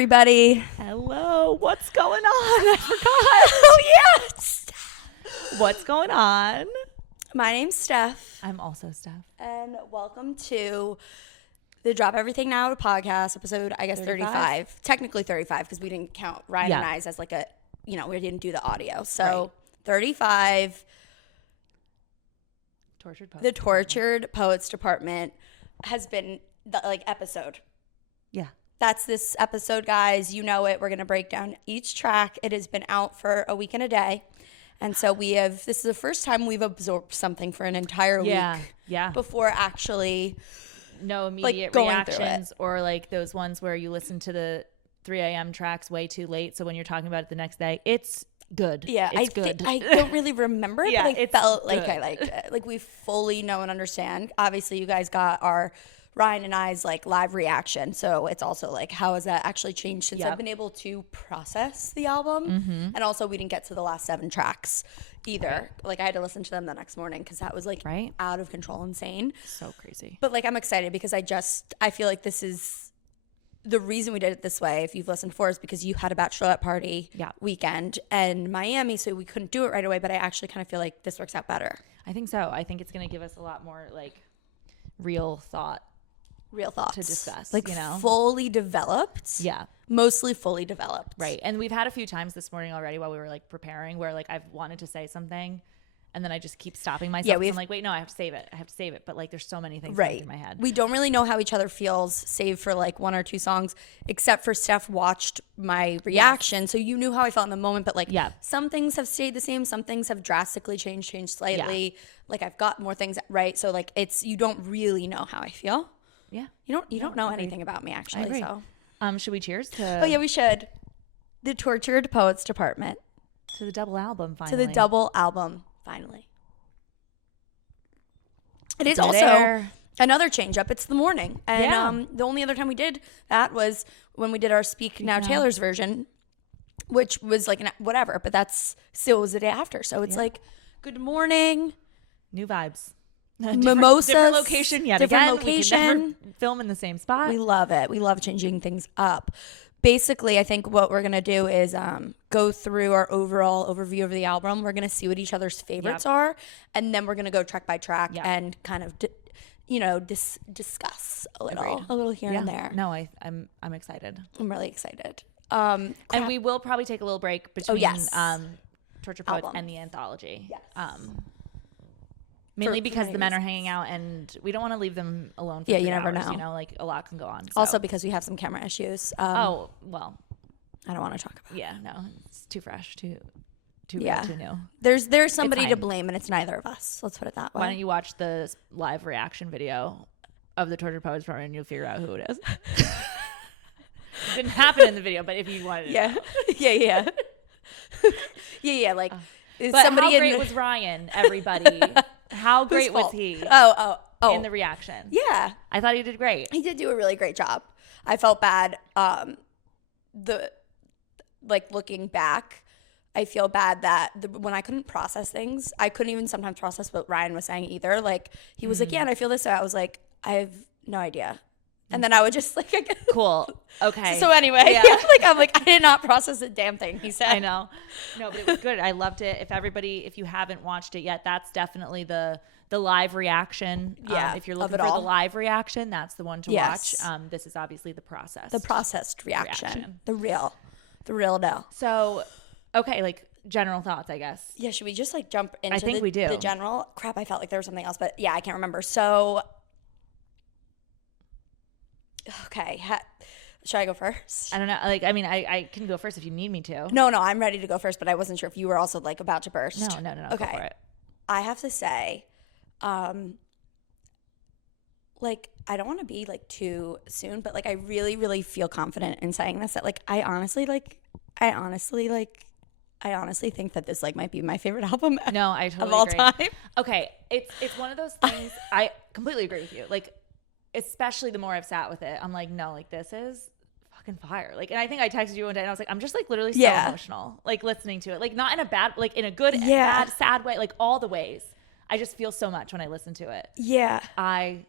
everybody. Hello. What's going on? I forgot. Oh, yeah. What's going on? My name's Steph. I'm also Steph. And welcome to the Drop Everything Now podcast, episode, I guess, 35. Technically 35, because we didn't count Ryan and I's as like a, you know, we didn't do the audio. So 35. The Tortured Poets Department has been the episode. Yeah. That's this episode, guys. You know it. We're going to break down each track. It has been out for a week and a day. And so this is the first time we've absorbed something for an entire week. Yeah. Before actually no immediate reactions or like those ones where you listen to the 3 a.m. tracks way too late. So when you're talking about it the next day, it's good. Yeah, it's good. I don't really remember it, but it felt like good. I liked it. Like we fully know and understand. Obviously, you guys got our Ryan and I's like live reaction. So it's also like, how has that actually changed since I've been able to process the album? Mm-hmm. And also we didn't get to the last 7 tracks either. Right. Like I had to listen to them the next morning because that was like out of control, insane. So crazy. But like I'm excited because I feel like this is the reason we did it this way. If you've listened before, is because you had a bachelorette party weekend in Miami. So we couldn't do it right away. But I actually kind of feel like this works out better. I think so. I think it's going to give us a lot more like real thoughts to discuss, like, you know, fully developed. Mostly fully developed, right? And we've had a few times this morning already while we were like preparing where like I've wanted to say something and then I just keep stopping myself. I'm like, wait, no, I have to save it. But like there's so many things in my head. We don't really know how each other feels, save for like 1 or 2 songs, except for Steph watched my reaction, so you knew how I felt in the moment. But like some things have stayed the same, some things have drastically changed slightly. Like I've got more things right, so like you don't really know how I feel. Yeah. You don't know anything about me, actually. So should we cheers to... Oh, yeah, we should. The Tortured Poets Department. To the double album, finally. To the double album, finally. It is also another change up. It's the morning. And the only other time we did that was when we did our Speak Now Taylor's version, which was like whatever, but that's still was the day after. So it's like, good morning. New vibes. Mimosas, different location yet again. Location. We can never film in the same spot. We love it. We love changing things up. Basically, I think what we're gonna do is go through our overall overview of the album. We're gonna see what each other's favorites are, and then we're gonna go track by track and kind of, discuss a little here and there. No, I'm excited. I'm really excited. And we will probably take a little break between Torture Poets and the Anthology. Yes. Mainly because the men are hanging out and we don't want to leave them alone for 3 you never hours, know. you know, like a lot can go on. So. Also because we have some camera issues. I don't want to talk about it. Yeah, no, it's too fresh, too good, too new. There's somebody to blame and it's neither of us. Let's put it that way. Why don't you watch the live reaction video of the Tortured Poets Department and you'll figure out who it is. It didn't happen in the video, but if you wanted to know. Yeah, like but somebody how great was Ryan, everybody? How great was he? Oh. In the reaction. Yeah. I thought he did great. He did do a really great job. I felt bad. Looking back, I feel bad that when I couldn't process things, I couldn't even sometimes process what Ryan was saying either. Like, he was like, yeah, and I feel this way. I was like, I have no idea. And then I would just like, cool. Okay. So anyway, I'm like, I did not process a damn thing he said. I know. No, but it was good. I loved it. If you haven't watched it yet, that's definitely the live reaction. Yeah. If you're looking for the live reaction, that's the one to watch. This is obviously the process. The processed reaction. The real no. So, okay, like general thoughts, I guess. Yeah. Should we just like jump into I think we do. The general? Crap, I felt like there was something else, but yeah, I can't remember. So, okay. Should I go first? I don't know. Like, I mean, I can go first if you need me to. No, I'm ready to go first, but I wasn't sure if you were also like about to burst. No. Okay. Go for it. I have to say, like, I don't want to be like too soon, but like I really, really feel confident in saying this, that like I honestly think that this like might be my favorite album no, I totally of all agree. time. Okay. It's one of those things. I completely agree with you. Like, especially the more I've sat with it, I'm like, no, like this is fucking fire. Like, and I think I texted you one day and I was like, I'm just like literally so emotional, like listening to it, like not in a bad, like in a good, bad, sad way, like all the ways. I just feel so much when I listen to it. Yeah. I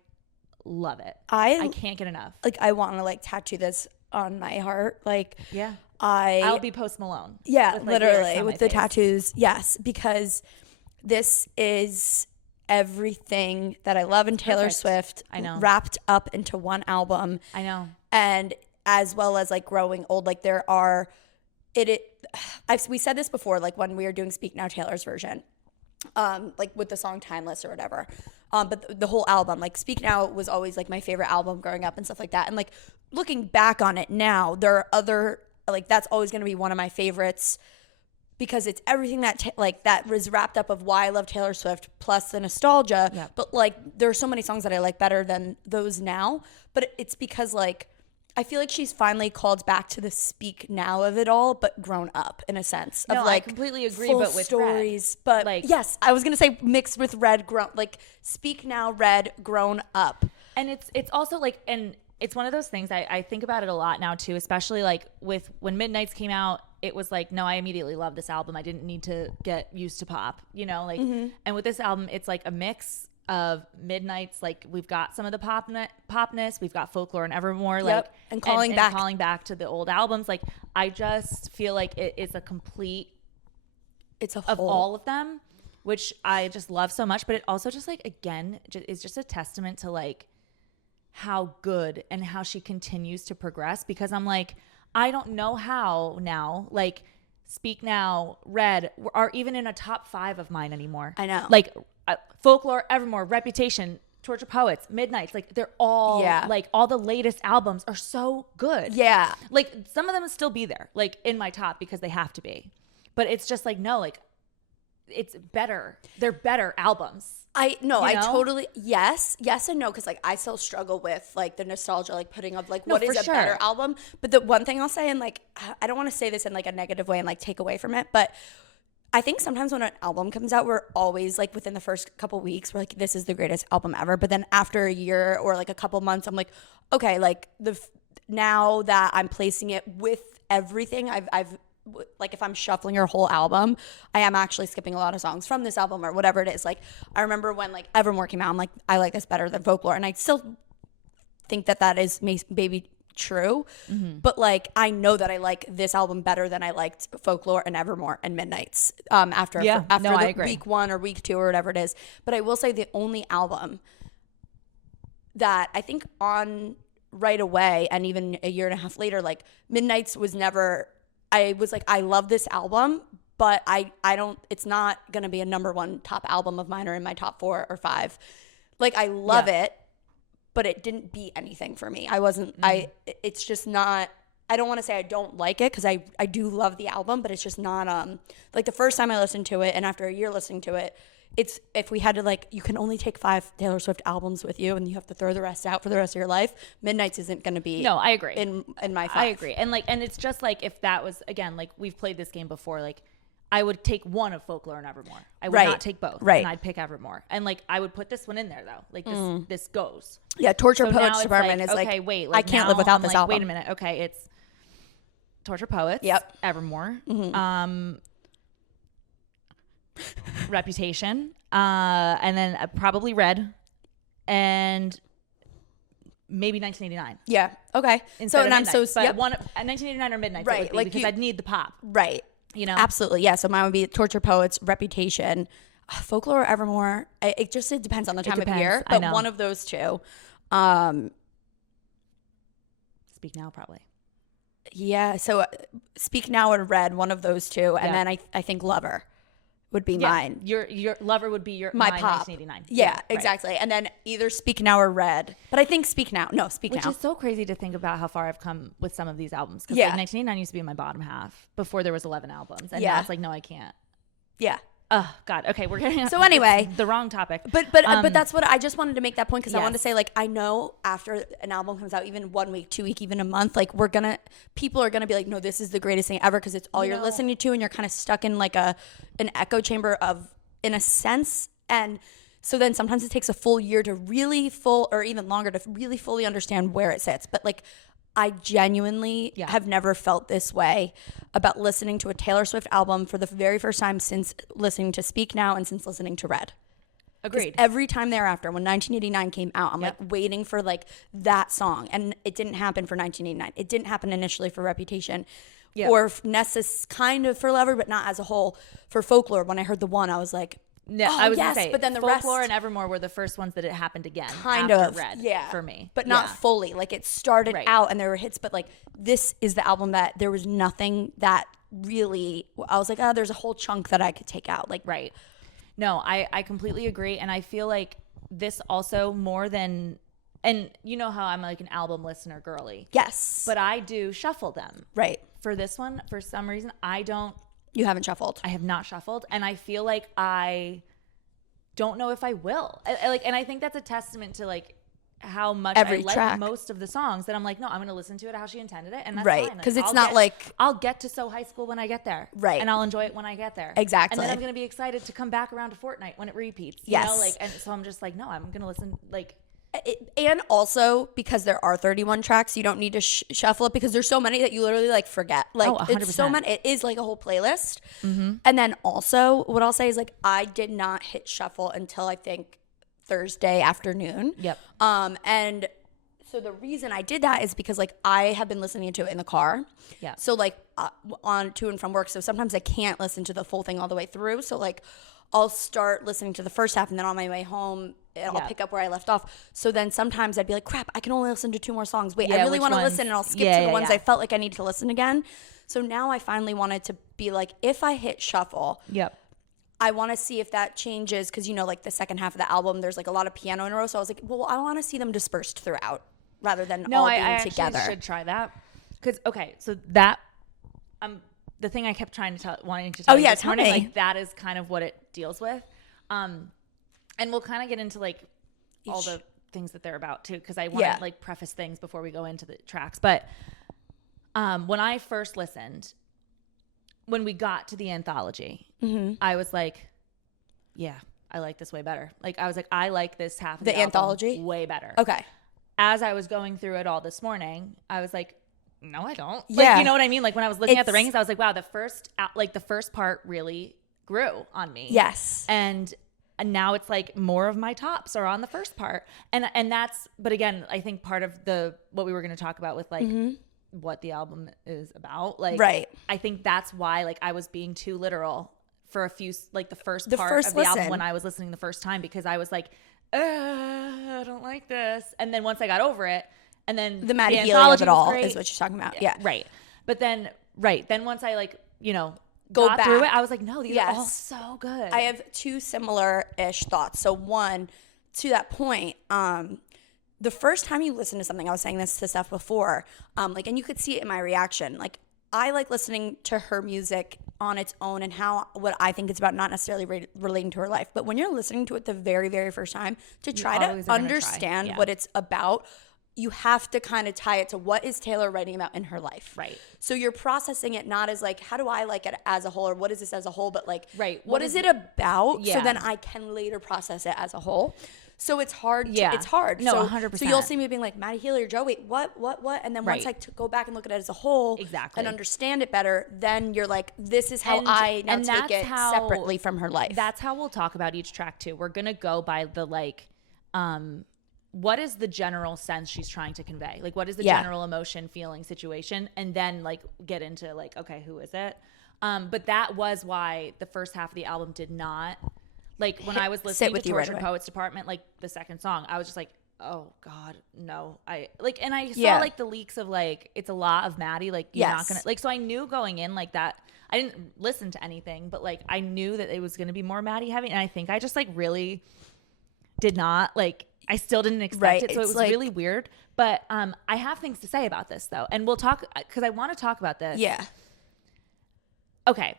love it. I can't get enough. Like, I want to like tattoo this on my heart. Like, yeah, I'll be Post Malone. Yeah, with, literally with the face. tattoos. Yes, because this is everything that I love in Taylor Swift. I know. Wrapped up into one album. I know. And as well as like growing old, like there are we said this before, like when we were doing Speak Now Taylor's version, like with the song Timeless or whatever. But the whole album, like Speak Now was always like my favorite album growing up and stuff like that. And like looking back on it now, there are other, like that's always going to be one of my favorites because it's everything that that was wrapped up of why I love Taylor Swift plus the nostalgia. Yeah. But like there are so many songs that I like better than those now. But it's because like I feel like she's finally called back to the Speak Now of it all, but grown up in a sense of like I completely agree, full but with stories. Red. But like, yes, I was gonna say mixed with Red, grown like Speak Now, Red, grown up. And it's also like, and it's one of those things I think about it a lot now too, especially like with when Midnights came out. It was like, no, I immediately love this album. I didn't need to get used to pop, you know, like, and with this album, it's like a mix of Midnights. Like we've got some of the popness, we've got Folklore and Evermore, like, and calling back to the old albums. Like, I just feel like it is a complete, it's a of whole. all of them, which I just love so much. But it also just like, again, is just a testament to like how good and how she continues to progress, because I'm like, I don't know how now, like Speak Now, Red are even in a top 5 of mine anymore. I know. Like Folklore, Evermore, Reputation, Torture Poets, Midnights, like they're all like all the latest albums are so good. Yeah. Like some of them will still be there, like in my top because they have to be. But it's just like, no, like it's better. They're better albums. I totally yes and no, because like I still struggle with like the nostalgia, like putting up like what is a better album. But the one thing I'll say, and like I don't want to say this in like a negative way and like take away from it, but I think sometimes when an album comes out, we're always like within the first couple weeks, we're like, this is the greatest album ever. But then after a year or like a couple months, I'm like, okay, like now that I'm placing it with everything, I've like if I'm shuffling her whole album, I am actually skipping a lot of songs from this album or whatever it is. Like I remember when like Evermore came out, I'm like, I like this better than Folklore, and I still think that is maybe true, but like I know that I like this album better than I liked Folklore and Evermore and Midnights after week 1 or week 2 or whatever it is. But I will say the only album that I think on right away and even a year and a half later, like Midnights was never, I was like, I love this album, but I don't, it's not going to be a number 1 top album of mine or in my top 4 or 5. Like I love it, but it didn't beat anything for me. I wasn't, it's just not, I don't want to say I don't like it because I do love the album, but it's just not, like the first time I listened to it and after a year listening to it, it's, if we had to like, you can only take 5 Taylor Swift albums with you and you have to throw the rest out for the rest of your life. Midnights isn't going to be. No, I agree. In my 5. I agree. And like, and it's just like, if that was, again, like we've played this game before, like I would take one of Folklore and Evermore. I would not take both. Right. And I'd pick Evermore. And like, I would put this one in there though. Like this goes. Yeah. Torture Poets Department is like, okay, wait, like I can't live without this album. Wait a minute. Okay. It's Torture Poets. Yep. Evermore. Reputation. And then probably Red. And maybe 1989. Yeah. Okay. Instead and I'm so, but one 1989 or Midnight. Right. Like because I'd need the pop. Right. You know? Absolutely. Yeah. So mine would be Torture Poets, Reputation, Folklore, Evermore. It depends on the time of year, but one of those two. Speak Now, probably. Yeah. So Speak Now or Red, one of those two. And then I think Lover would be mine. Your Lover would be my pop. 1989. Yeah, exactly. And then either Speak Now or Red. But I think Speak Now. No, Speak Now. Which is so crazy to think about how far I've come with some of these albums. Because like 1989 used to be in my bottom half before there was 11 albums. And now it's like, no, I can't. Yeah. Oh God. Okay, we're getting so anyway the wrong topic. But that's what I just wanted to make that point because I wanted to say like I know after an album comes out, even 1 week, 2 week, even a month, like people are gonna be like, no, this is the greatest thing ever because it's all you're listening to and you're kind of stuck in like an echo chamber of, in a sense. And so then sometimes it takes a full year to really or even longer to really fully understand where it sits. But like I genuinely have never felt this way about listening to a Taylor Swift album for the very first time since listening to Speak Now and since listening to Red. Agreed. Every time thereafter, when 1989 came out, I'm like waiting for like that song. And it didn't happen for 1989. It didn't happen initially for Reputation. Or Nessus kind of for Lover, but not as a whole. For Folklore, when I heard the one, I was like, no, I was yes, gonna say, but then the Folklore rest, and Evermore were the first ones that it happened again. Kind after of, Red, for me. But not fully. Like it started out and there were hits, but like this is the album that there was nothing that really, I was like, oh, there's a whole chunk that I could take out. Like, right. No, I completely agree. And I feel like this also more than, and you know how I'm like an album listener girly. Yes. But I do shuffle them. Right. For this one, for some reason, I don't. You haven't shuffled. I have not shuffled. And I feel like I don't know if I will. And I think that's a testament to like how much I like most of the songs that I'm like, no, I'm going to listen to it how she intended it. And that's fine. Because it's not like. I'll get to So High School when I get there. Right. And I'll enjoy it when I get there. Exactly. And then I'm going to be excited to come back around to Fortnight when it repeats. You know? Like, and so I'm just like, no, I'm going to listen like. And also because there are 31 tracks, you don't need to shuffle it because there's so many that you literally like forget. Like it's so many. It is like a whole playlist. Mm-hmm. And then also what I'll say is like I did not hit shuffle until I think Thursday afternoon. Yep. And so the reason I did that is because like I have been listening to it in the car. Yeah. So like on to and from work. So sometimes I can't listen to the full thing all the way through. So like I'll start listening to the first half and then on my way home I'll pick up where I left off. So then sometimes I'd be like, crap, I can only listen to 2 more songs. Wait, I really want to listen, and I'll skip to the ones I felt like I need to listen again. So now I finally wanted to be like, if I hit shuffle, I want to see if that changes because, you know, like the second half of the album, there's like a lot of piano in a row. So I was like, well, I want to see them dispersed throughout rather than all being together. I should try that. Because, okay, so that, the thing I kept wanting to tell you this morning, like that is kind of what it deals with. And we'll kind of get into like all the things that they're about too, because I want to like preface things before we go into the tracks. But when I first listened, when we got to the Anthology, I was like, yeah, I like this way better. Like I was like, I like this half of the Anthology way better. Okay. As I was going through it all this morning, I was like, no, I don't. Like, you know what I mean? Like when I was looking at the rankings, I was like, wow, the first part really grew on me. Yes. And now it's like more of my tops are on the first part. And that's, but again, I think part of what we were going to talk about with like what the album is about. Like, I think that's why like I was being too literal for a few, like the first part of the album when I was listening the first time, because I was like, I don't like this. And then once I got over it, and then the Maddie Healy of it all is what you're talking about. Yeah. Right. But then, then once I like, you know, got back through it, I was like, no, these are all so good. I have 2 similar-ish thoughts. So one, to that point, the first time you listen to something, I was saying this to Steph before, like, and you could see it in my reaction. Like, I like listening to her music on its own and what I think it's about, not necessarily relating to her life. But when you're listening to it the very, very first time, to try to understand what it's about, you have to kind of tie it to what is Taylor writing about in her life. Right. So you're processing it not as like, how do I like it as a whole, or what is this as a whole, but like, what is it about? So then I can later process it as a whole. So it's hard. It's hard. No, so, 100%. So you'll see me being like, Maddie Healy or Joe, wait, what? And then once I go back and look at it as a whole and understand it better, then you're like, this is how I now take it separately from her life. That's how we'll talk about each track too. We're going to go by the like, what is the general sense she's trying to convey? Like, what is the general emotion, feeling, situation? And then like get into like, okay, who is it? But that was why the first half of the album did not, like when I was listening to Tortured Poets Department, like the second song, I was just like, oh God, no. And I saw like the leaks of like, it's a lot of Maddie, like you're not gonna, like, so I knew going in like that, I didn't listen to anything, but like I knew that it was gonna be more Maddie heavy. And I think I just like really did not like, I still didn't expect it. So it was like, really weird. But I have things to say about this though. And we'll talk, because I want to talk about this. Yeah. Okay.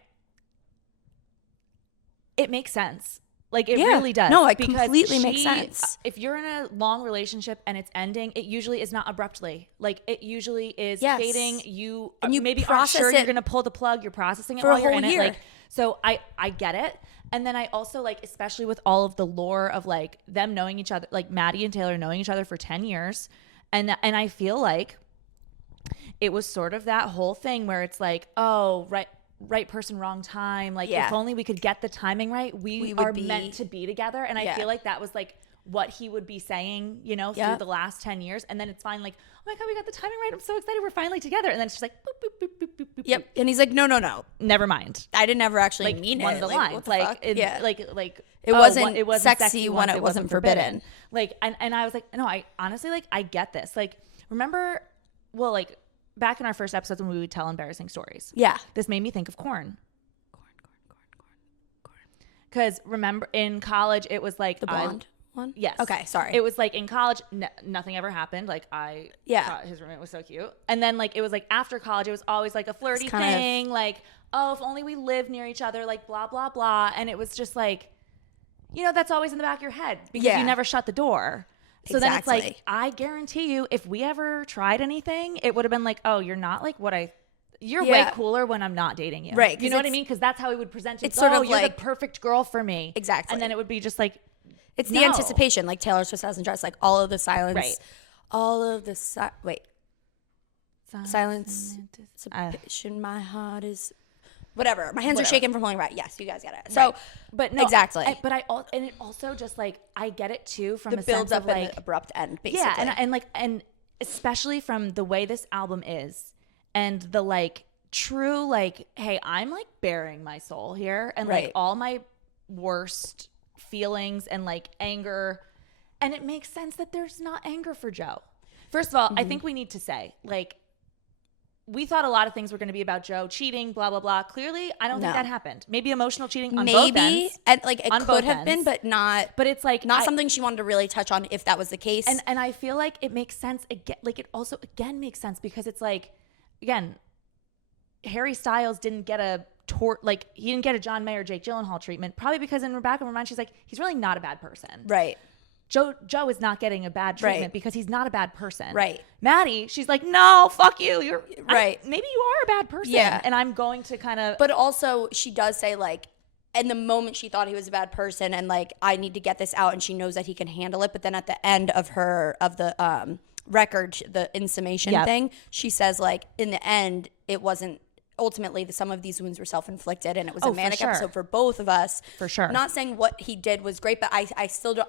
It makes sense. Like it really does. No, it completely makes sense. If you're in a long relationship and it's ending, it usually is not abruptly. Like it usually is fading. You maybe aren't sure you're going to pull the plug. You're processing it while you're in it. Like, so I get it. And then I also like, especially with all of the lore of like them knowing each other, like Maddie and Taylor knowing each other for 10 years. And I feel like it was sort of that whole thing where it's like, oh, right. right person, wrong time. Like if only we could get the timing right, we are meant to be together. And I feel like that was like what he would be saying, you know, through the last 10 years. And then it's finally like, oh my God, we got the timing right. I'm so excited. We're finally together. And then it's just like, boop, boop, boop, boop, boop, boop. Yep. And he's like, no. Never mind. I didn't ever actually like, mean one it. of the like, lines. Like, it wasn't sexy when it wasn't forbidden. Like, and I was like, no, I honestly, like, I get this. Like, remember, well, like back in our first episodes when we would tell embarrassing stories. Yeah. This made me think of corn. Because remember in college, it was like the blonde one. Yes. Okay. Sorry. It was like in college, nothing ever happened. Like I thought his roommate was so cute. And then like it was like after college, it was always like a flirty thing. Like, oh, if only we lived near each other. Like blah blah blah. And it was just like, you know, that's always in the back of your head because you never shut the door. So then it's like, I guarantee you, if we ever tried anything, it would have been like, oh, you're not like what I. You're way cooler when I'm not dating you. Right. You know what I mean? Because that's how he would present you. It's sort of you're like the perfect girl for me. Exactly. And then it would be just like, it's the anticipation, like Taylor Swift hasn't dressed, like all of the silence. Right. All of the silence. My heart is whatever. My hands are shaking from holding right. Yes, you guys get it. So, but no, exactly. But and it also just like I get it too from the build up and the abrupt end, basically. Yeah, and especially from the way this album is. And the like true like, hey, I'm like bearing my soul here and like all my worst feelings and like anger. And it makes sense that there's not anger for Joe. First of all, I think we need to say like we thought a lot of things were going to be about Joe cheating, blah, blah, blah. Clearly, I don't think that happened. Maybe emotional cheating on both ends. And like it could have been, but not. But it's like not something she wanted to really touch on if that was the case. And I feel like it makes sense again. Like it also again makes sense because it's like, again, Harry Styles didn't get he didn't get a John Mayer, Jake Gyllenhaal treatment, probably because in the back of her mind, she's like, he's really not a bad person. Right. Joe is not getting a bad treatment because he's not a bad person. Right. Maddie, she's like, no, fuck you. You're right. Maybe you are a bad person. Yeah. And I'm going to kind of. But also, she does say like, in the moment she thought he was a bad person and like, I need to get this out, and she knows that he can handle it. But then at the end of the record, the in summation thing, she says like, in the end, it wasn't. Ultimately, some of these wounds were self-inflicted, and it was a manic episode for both of us. For sure. Not saying what he did was great, but I still don't.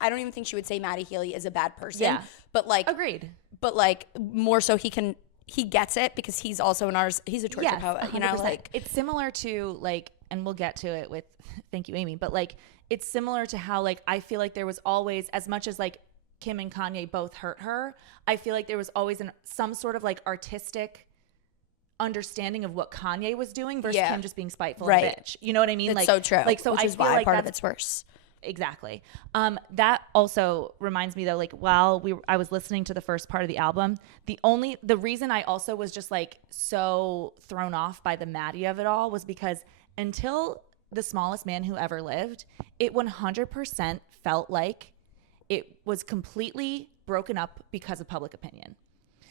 I don't even think she would say Maddie Healy is a bad person. Yeah. But like, agreed. But like, more so he gets it because he's also an artist. He's a torture poet. 100%. You know, like it's similar to like, and we'll get to it with. Thank you, aIMee. But like, it's similar to how like I feel like there was always, as much as like Kim and Kanye both hurt her, I feel like there was always some sort of like artistic understanding of what Kanye was doing versus Kim just being spiteful and a bitch. You know what I mean? It's like so true. Like so, which I is feel why like part of it's worse. Exactly. That also reminds me though, like while I was listening to the first part of the album, the reason I also was just like so thrown off by the Maddie of it all was because until The Smallest Man Who Ever Lived, it 100% felt like it was completely broken up because of public opinion.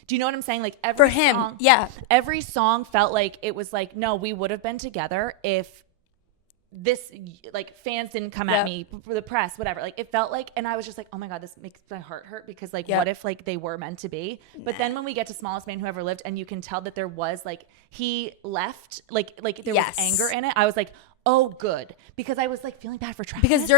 Do you know what I'm saying? Like every song, every song felt like it was like, no, we would have been together if this, like, fans didn't come at me for the press, whatever. Like it felt like, and I was just like, oh my God, this makes my heart hurt because like, what if like they were meant to be? But then when we get to Smallest Man Who Ever Lived, and you can tell that there was like, he left, like there was anger in it. I was like, oh, good. Because I was like feeling bad for Travis. Because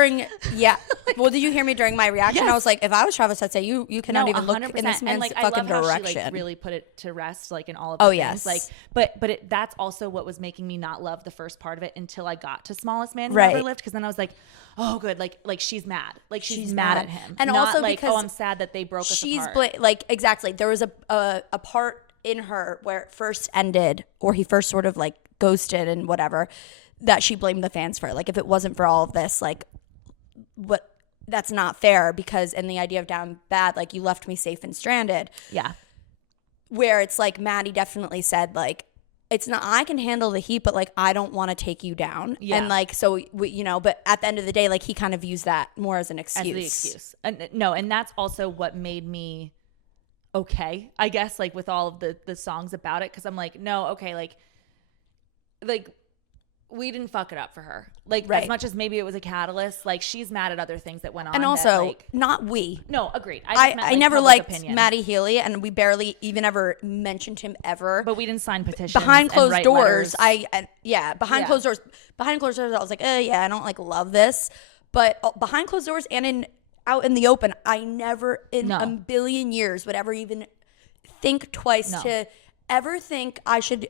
well, did you hear me during my reaction? Yes. I was like, if I was Travis, I'd say you cannot even 100%. Look in this man's fucking direction. I love how she like really put it to rest, like in all of the things. Like, but that's also what was making me not love the first part of it until I got to Smallest Man Who Ever Lived. Because then I was like, oh, good. Like she's mad. Like she's mad at him. And not also like, because I'm sad that they broke us apart. Like exactly. There was a part in her where it first ended, or he first sort of like ghosted and whatever, that she blamed the fans for. Like if it wasn't for all of this, like that's not fair, because in the idea of Down Bad, like you left me safe and stranded. Yeah. Where it's like Maddie definitely said like, it's not, I can handle the heat, but like I don't want to take you down. Yeah. And like, so but at the end of the day, like he kind of used that more as an excuse. As the excuse. And that's also what made me okay, I guess, like with all of the songs about it. Cause I'm like, no, okay, like we didn't fuck it up for her. Like, Right. as much as maybe it was a catalyst, like, she's mad at other things that went on. And also, like, not we. no, agreed. I never liked Matty Healy, and we barely even ever mentioned him ever. But we didn't sign petitions behind closed and write doors. letters. Behind closed doors. Behind closed doors, I was like, yeah, I don't like love this. But behind closed doors and out in the open, I never in a billion years would ever even think twice to ever think I should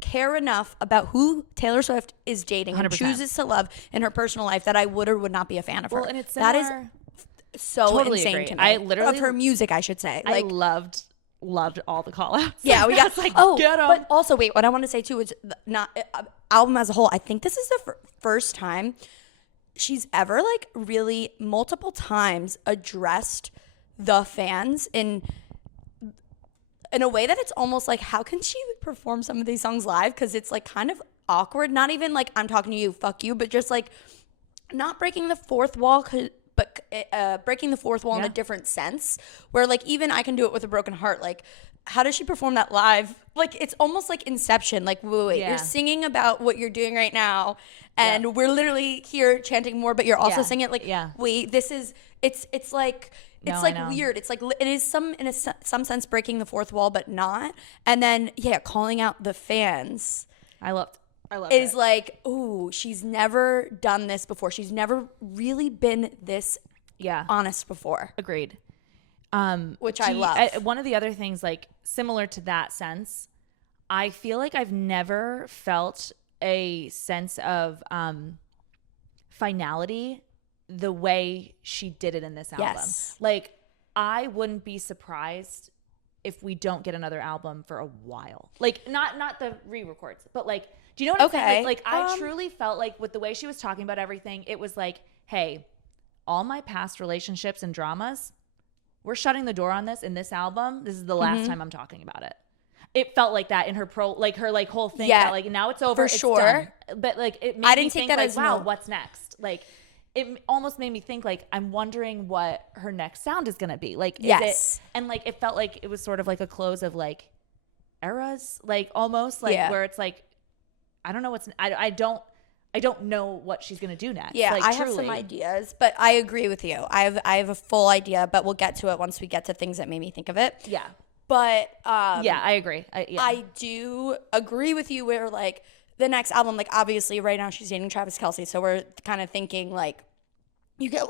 care enough about who Taylor Swift is dating 100%. And chooses to love in her personal life that I would or would not be a fan of her. And it's similar, that is so totally insane agree. to me. I literally of her music, I should say. Like, I loved all the call outs. Yeah, we got like, get 'em. But also, wait, what I want to say too is not album as a whole. I think this is the first time she's ever like really multiple times addressed the fans in a way that it's almost like, how can she perform some of these songs live? Because it's like kind of awkward. Not even like I'm talking to you, fuck you, but just like not breaking the fourth wall, but breaking the fourth wall in a different sense. Where like even I can do it with a broken heart. Like, how does she perform that live? Like, it's almost like Inception. Like, wait, you're singing about what you're doing right now, and we're literally here chanting more, but you're also singing it. Like, wait, this is it's like. It's like weird. It's like it is some sense breaking the fourth wall, but not. And then calling out the fans. I love is like, ooh, she's never done this before. She's never really been this honest before. Agreed. Which I love. One of the other things, like similar to that sense, I feel like I've never felt a sense of finality the way she did it in this album. Yes. Like, I wouldn't be surprised if we don't get another album for a while. Like, not the re-records, but like, do you know what I'm saying? Like I truly felt like with the way she was talking about everything, it was like, hey, all my past relationships and dramas, we're shutting the door on this in this album. This is the last time I'm talking about it. It felt like that in her whole thing. Yeah, about, like, now it's over. For sure. Done. But like, it made I didn't me take think that like, as wow, what's next? Like, it almost made me think like, I'm wondering what her next sound is going to be. Like, and like, it felt like it was sort of like a close of like eras, like almost like where it's like, I don't know I don't know what she's going to do next. Yeah, like, I have some ideas, but I agree with you. I have a full idea, but we'll get to it once we get to things that made me think of it. Yeah. But I agree. I do agree with you where like the next album, like obviously right now she's dating Travis Kelce, so we're kind of thinking like you get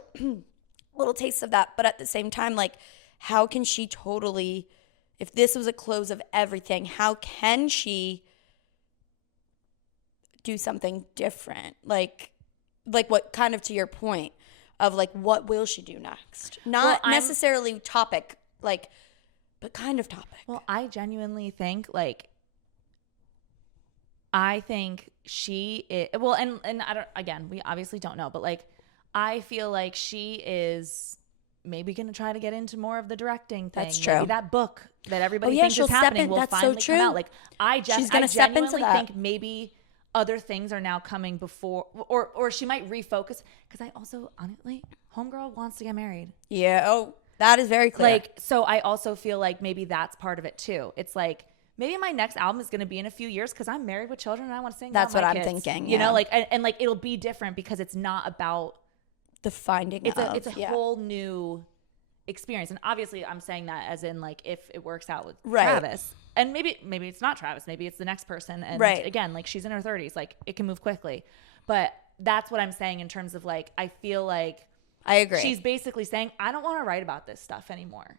little tastes of that, but at the same time, like how can she totally, if this was a close of everything, how can she do something different? Like what, kind of to your point of like, what will she do next? Not necessarily topic, like, but kind of topic. Well, I genuinely think like, I think she is, well, and I don't, again, we obviously don't know, but like, I feel like she is maybe going to try to get into more of the directing thing. That's true. Maybe that book that everybody thinks is happening will finally come out. Like, she's going to step into that. Think maybe other things are now coming before, or she might refocus. Because I also, honestly, homegirl wants to get married. Yeah. Oh, that is very clear. Like, so I also feel like maybe that's part of it too. It's like, maybe my next album is going to be in a few years because I'm married with children and I want to sing. That's what I'm kids, thinking. You know, like, and like it'll be different because it's not about the finding. It's a whole new experience. And obviously, I'm saying that as in like if it works out with right. Travis, and maybe it's not Travis, maybe it's the next person. And right. again, like she's in her 30s, like it can move quickly. But that's what I'm saying in terms of like I feel like I agree. She's basically saying I don't want to write about this stuff anymore.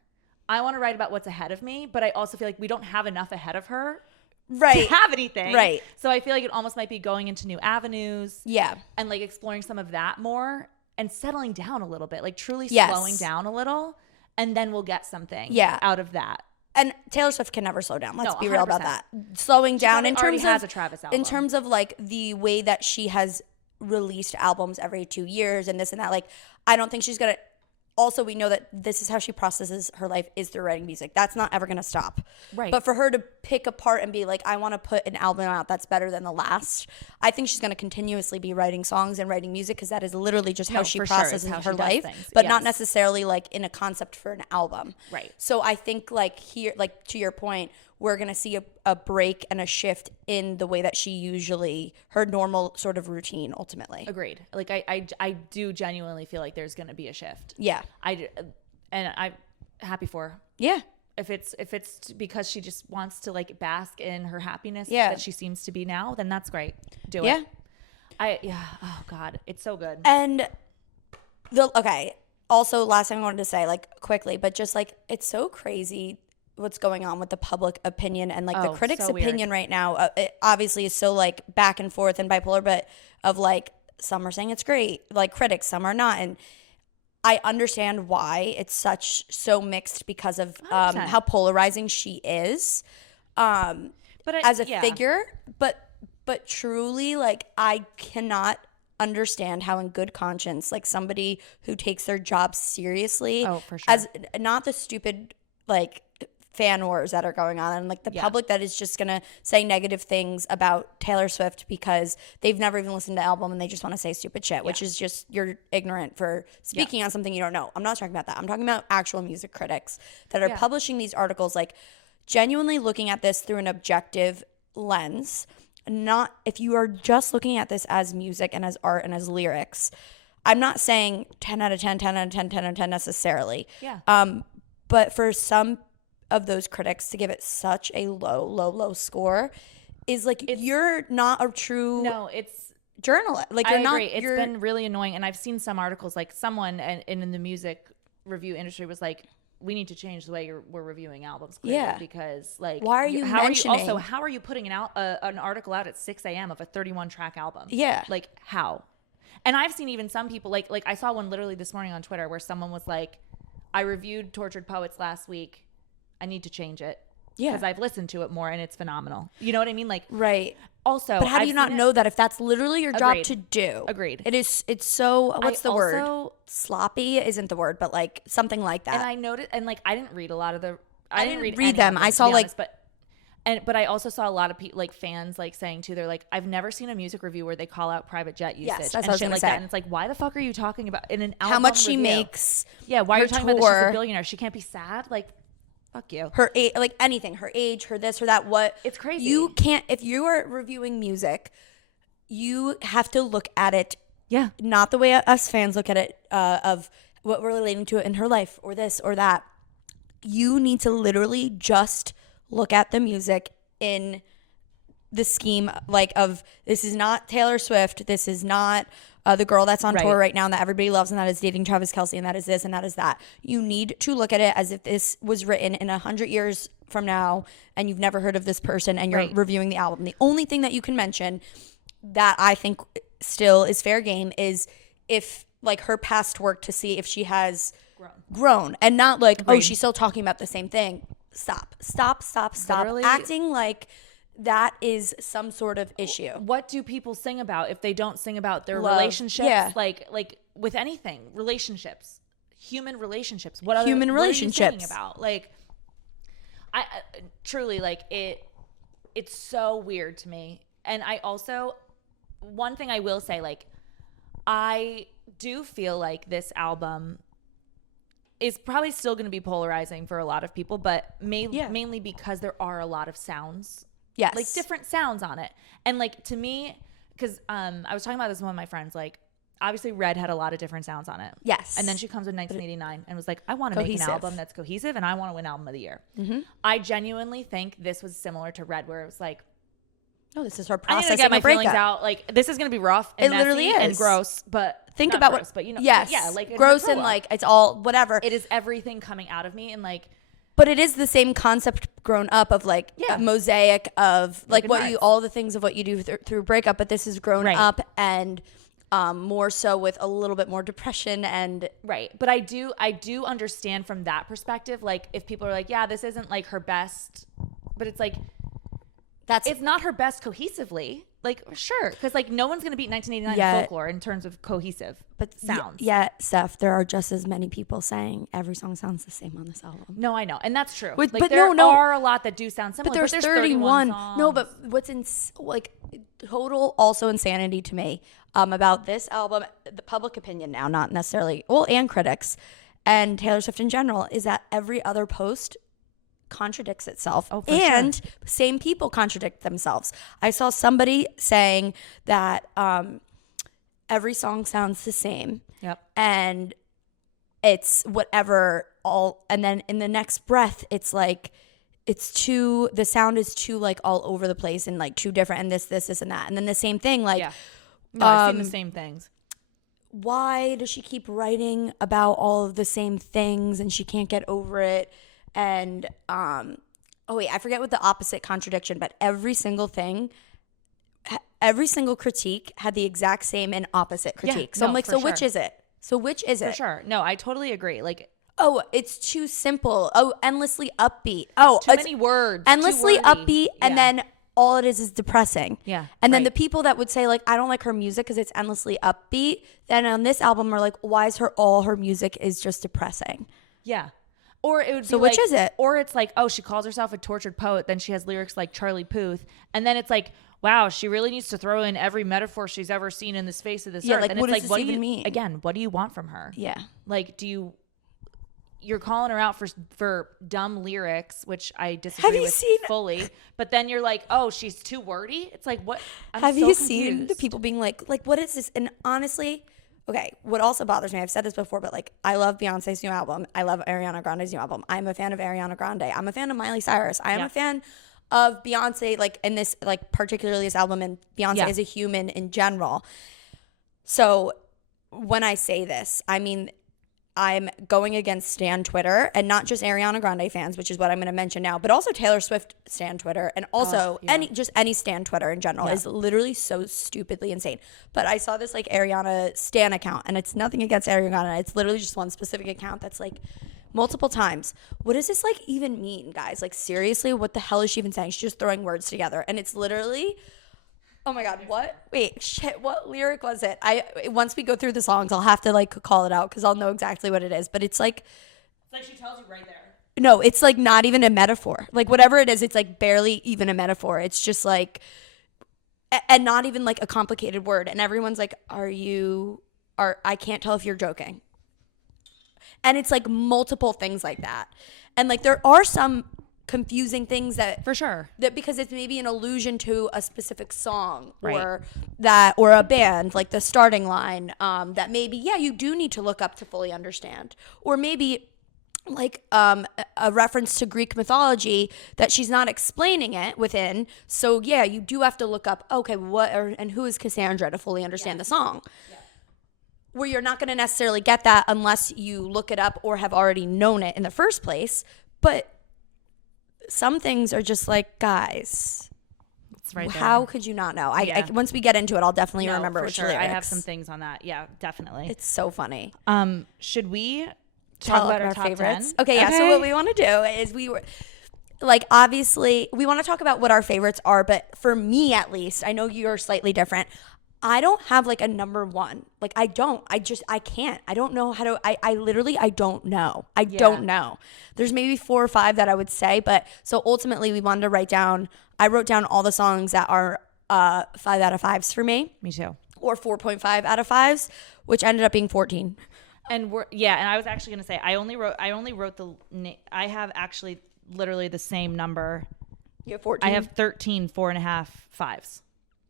I want to write about what's ahead of me, but I also feel like we don't have enough ahead of her right. to have anything. Right. So I feel like it almost might be going into new avenues. Yeah. And like exploring some of that more and settling down a little bit, like truly yes. slowing down a little, and then we'll get something out of that. And Taylor Swift can never slow down. Let's be real about that. Slowing down in terms has a Travis album. In terms of like the way that she has released albums every 2 years and this and that, like I don't think she's gonna. Also, we know that this is how she processes her life is through writing music. That's not ever going to stop. Right. But for her to pick apart and be like, I want to put an album out that's better than the last, I think she's going to continuously be writing songs and writing music because that is literally just how she processes her life, but not necessarily like in a concept for an album. Right. So I think like here, like to your point, we're going to see a break and a shift in the way that she usually, her normal sort of routine ultimately. Agreed. Like I do genuinely feel like there's going to be a shift. Yeah. And I'm happy for her. Yeah. If it's because she just wants to like bask in her happiness that she seems to be now, then that's great. Do it. Oh God, it's so good. And also last thing I wanted to say, like quickly, but just like it's so crazy what's going on with the public opinion and like the critics' opinion right now. It obviously is so like back and forth and bipolar, but of like some are saying it's great, like critics, some are not, and I understand why it's so mixed because of how polarizing she is, as a figure. But truly, like I cannot understand how in good conscience, like somebody who takes their job seriously, for sure, as not the stupid like fan wars that are going on and like the public that is just gonna say negative things about Taylor Swift because they've never even listened to the album and they just want to say stupid shit, which is just you're ignorant for speaking on something you don't know. I'm not talking about that. I'm talking about actual music critics that are publishing these articles, like genuinely looking at this through an objective lens. Not if you are just looking at this as music and as art and as lyrics. I'm not saying 10 out of 10, 10 out of 10, 10 out of 10 necessarily. Yeah. But for some of those critics to give it such a low score is like you're not a true journalist. Like you're I not. Agree. It's been really annoying, and I've seen some articles like someone in the music review industry was like, we need to change the way we're reviewing albums. Clearly, because like why are you mentioning? How are you putting an article out at 6 a.m. of a 31 track album? Yeah, like how? And I've seen even some people like I saw one literally this morning on Twitter where someone was like, I reviewed Tortured Poets last week. I need to change it because I've listened to it more and it's phenomenal. You know what I mean? Like, right. Also, but how do you not know that if that's literally your job to do? Agreed. It's so, what's the word? Sloppy isn't the word, but like something like that. And I noticed, and like I didn't read a lot of I didn't read them. I saw like, but I also saw a lot of people, like fans, like saying too, they're like, I've never seen a music review where they call out private jet usage. Yes, that's and shit like that. And it's like, why the fuck are you talking about in an album how much she review? makes? Yeah, why are you talking about that she's a billionaire? She can't be sad. Like, fuck you. Her age, like anything, her age, her this or that. What? It's crazy. You can't. If you are reviewing music, you have to look at it. Yeah. Not the way us fans look at it. Of what we're relating to it in her life or this or that. You need to literally just look at the music in the scheme, like of this is not Taylor Swift. This is not the girl that's on tour right now and that everybody loves and that is dating Travis Kelce and that is this and that is that. You need to look at it as if this was written in 100 years from now and you've never heard of this person and you're reviewing the album. The only thing that you can mention that I think still is fair game is if like her past work to see if she has grown and not like, oh, she's still talking about the same thing. Stop. Literally, acting like that is some sort of issue. What do people sing about if they don't sing about their relationships? Yeah. Like with anything, relationships, human relationships. What are you singing about? Like, I truly like it. It's so weird to me. And I also, one thing I will say, like, I do feel like this album is probably still going to be polarizing for a lot of people, but mainly because there are a lot of sounds. Yes. Like different sounds on it. And like to me, because I was talking about this with one of my friends, like obviously Red had a lot of different sounds on it. Yes. And then she comes with 1989 and was like, I want to make an album that's cohesive and I want to win Album of the Year. Mm-hmm. I genuinely think this was similar to Red, where it was like, oh, this is her process. I need to get my feelings out. Like this is going to be rough and literally messy is. And gross, but think about gross, but you know, yes, yeah, like gross and like it's all whatever. It is everything coming out of me and like. But it is the same concept grown up of like a mosaic of like what you, all the things of what you do through breakup. But this is grown up and more so with a little bit more depression and But I do understand from that perspective. Like if people are like, yeah, this isn't like her best, but it's like it's not her best cohesively. Like sure, because like no one's gonna beat 1989 Folklore in terms of cohesive sounds. Steph, there are just as many people saying every song sounds the same on this album. No, I know, and that's true. But there are a lot that do sound similar. But there's 31 songs. No, but what's like total also insanity to me about this album, the public opinion now, not necessarily and critics and Taylor Swift in general, is that every other post contradicts itself. Oh, for and sure. Same people contradict themselves. I saw somebody saying that every song sounds the same. Yep. And it's whatever all, and then in the next breath, it's like, the sound is too like all over the place and like too different and this and that. And then the same thing, like, yeah. No, I've seen the same things. Why does she keep writing about all of the same things and she can't get over it? And, oh wait, I forget what the opposite contradiction, but every single critique had the exact same and opposite critique. So I'm like, so which is it? For sure. No, I totally agree. Like, oh, it's too simple. Oh, endlessly upbeat. Oh, too many words. Endlessly upbeat, and then all it is depressing. Yeah. And then the people that would say, like, I don't like her music because it's endlessly upbeat, then on this album are like, why is all her music is just depressing? Yeah. Or it would be so which is it? Or it's like, oh, she calls herself a tortured poet, then she has lyrics like Charlie Puth, and then it's like, wow, she really needs to throw in every metaphor she's ever seen in the space of this earth. Like, and what it's does like, this even mean? Again, what do you want from her? Yeah. Like, you're calling her out for dumb lyrics, which I disagree with fully. But then you're like, oh, she's too wordy. It's like, what? Have you seen the people being like, what is this? And honestly, okay, what also bothers me, I've said this before, but like, I love Beyonce's new album. I love Ariana Grande's new album. I'm a fan of Ariana Grande. I'm a fan of Miley Cyrus. I am a fan of Beyonce, like in this, like particularly this album, and Beyonce as a human in general. So when I say this, I mean, I'm going against Stan Twitter, and not just Ariana Grande fans, which is what I'm going to mention now, but also Taylor Swift Stan Twitter, and also any Stan Twitter in general is literally so stupidly insane. But I saw this like Ariana Stan account, and it's nothing against Ariana. It's literally just one specific account that's like multiple times. What does this like even mean, guys? Like, seriously, what the hell is she even saying? She's just throwing words together, and it's literally, oh my God, what? Wait, shit, what lyric was it? Once we go through the songs, I'll have to like call it out because I'll know exactly what it is. But it's like she tells you right there. No, it's like not even a metaphor. Like, whatever it is, it's like barely even a metaphor. It's just like, and not even like a complicated word. And everyone's like, I can't tell if you're joking. And it's like multiple things like that. And like, there are some confusing things that, for sure, that because it's maybe an allusion to a specific song or a band, like the starting line, that maybe, you do need to look up to fully understand. Or maybe like a reference to Greek mythology that she's not explaining it within. So you do have to look up, okay, and who is Cassandra to fully understand the song. Yeah. Where you're not going to necessarily get that unless you look it up or have already known it in the first place. But some things are just like, guys, it's right there. How could you not know? I once we get into it, I'll definitely remember which lyrics. I have some things on that. Yeah, definitely. It's so funny. Should we talk about our top favorites? 10? Okay, so what we want to do is obviously we want to talk about what our favorites are, but for me at least, I know you're slightly different. I don't have like a number one. Like, I can't. I don't know how to, I literally don't know. I don't know. There's maybe 4 or 5 that I would say, but so ultimately we wanted to I wrote down all the songs that are 5 out of 5s for me. Me too. Or 4.5 out of 5s, which ended up being 14. And and I was actually going to say, I only wrote I have actually literally the same number. You have 14? I have 13 4.5 5s.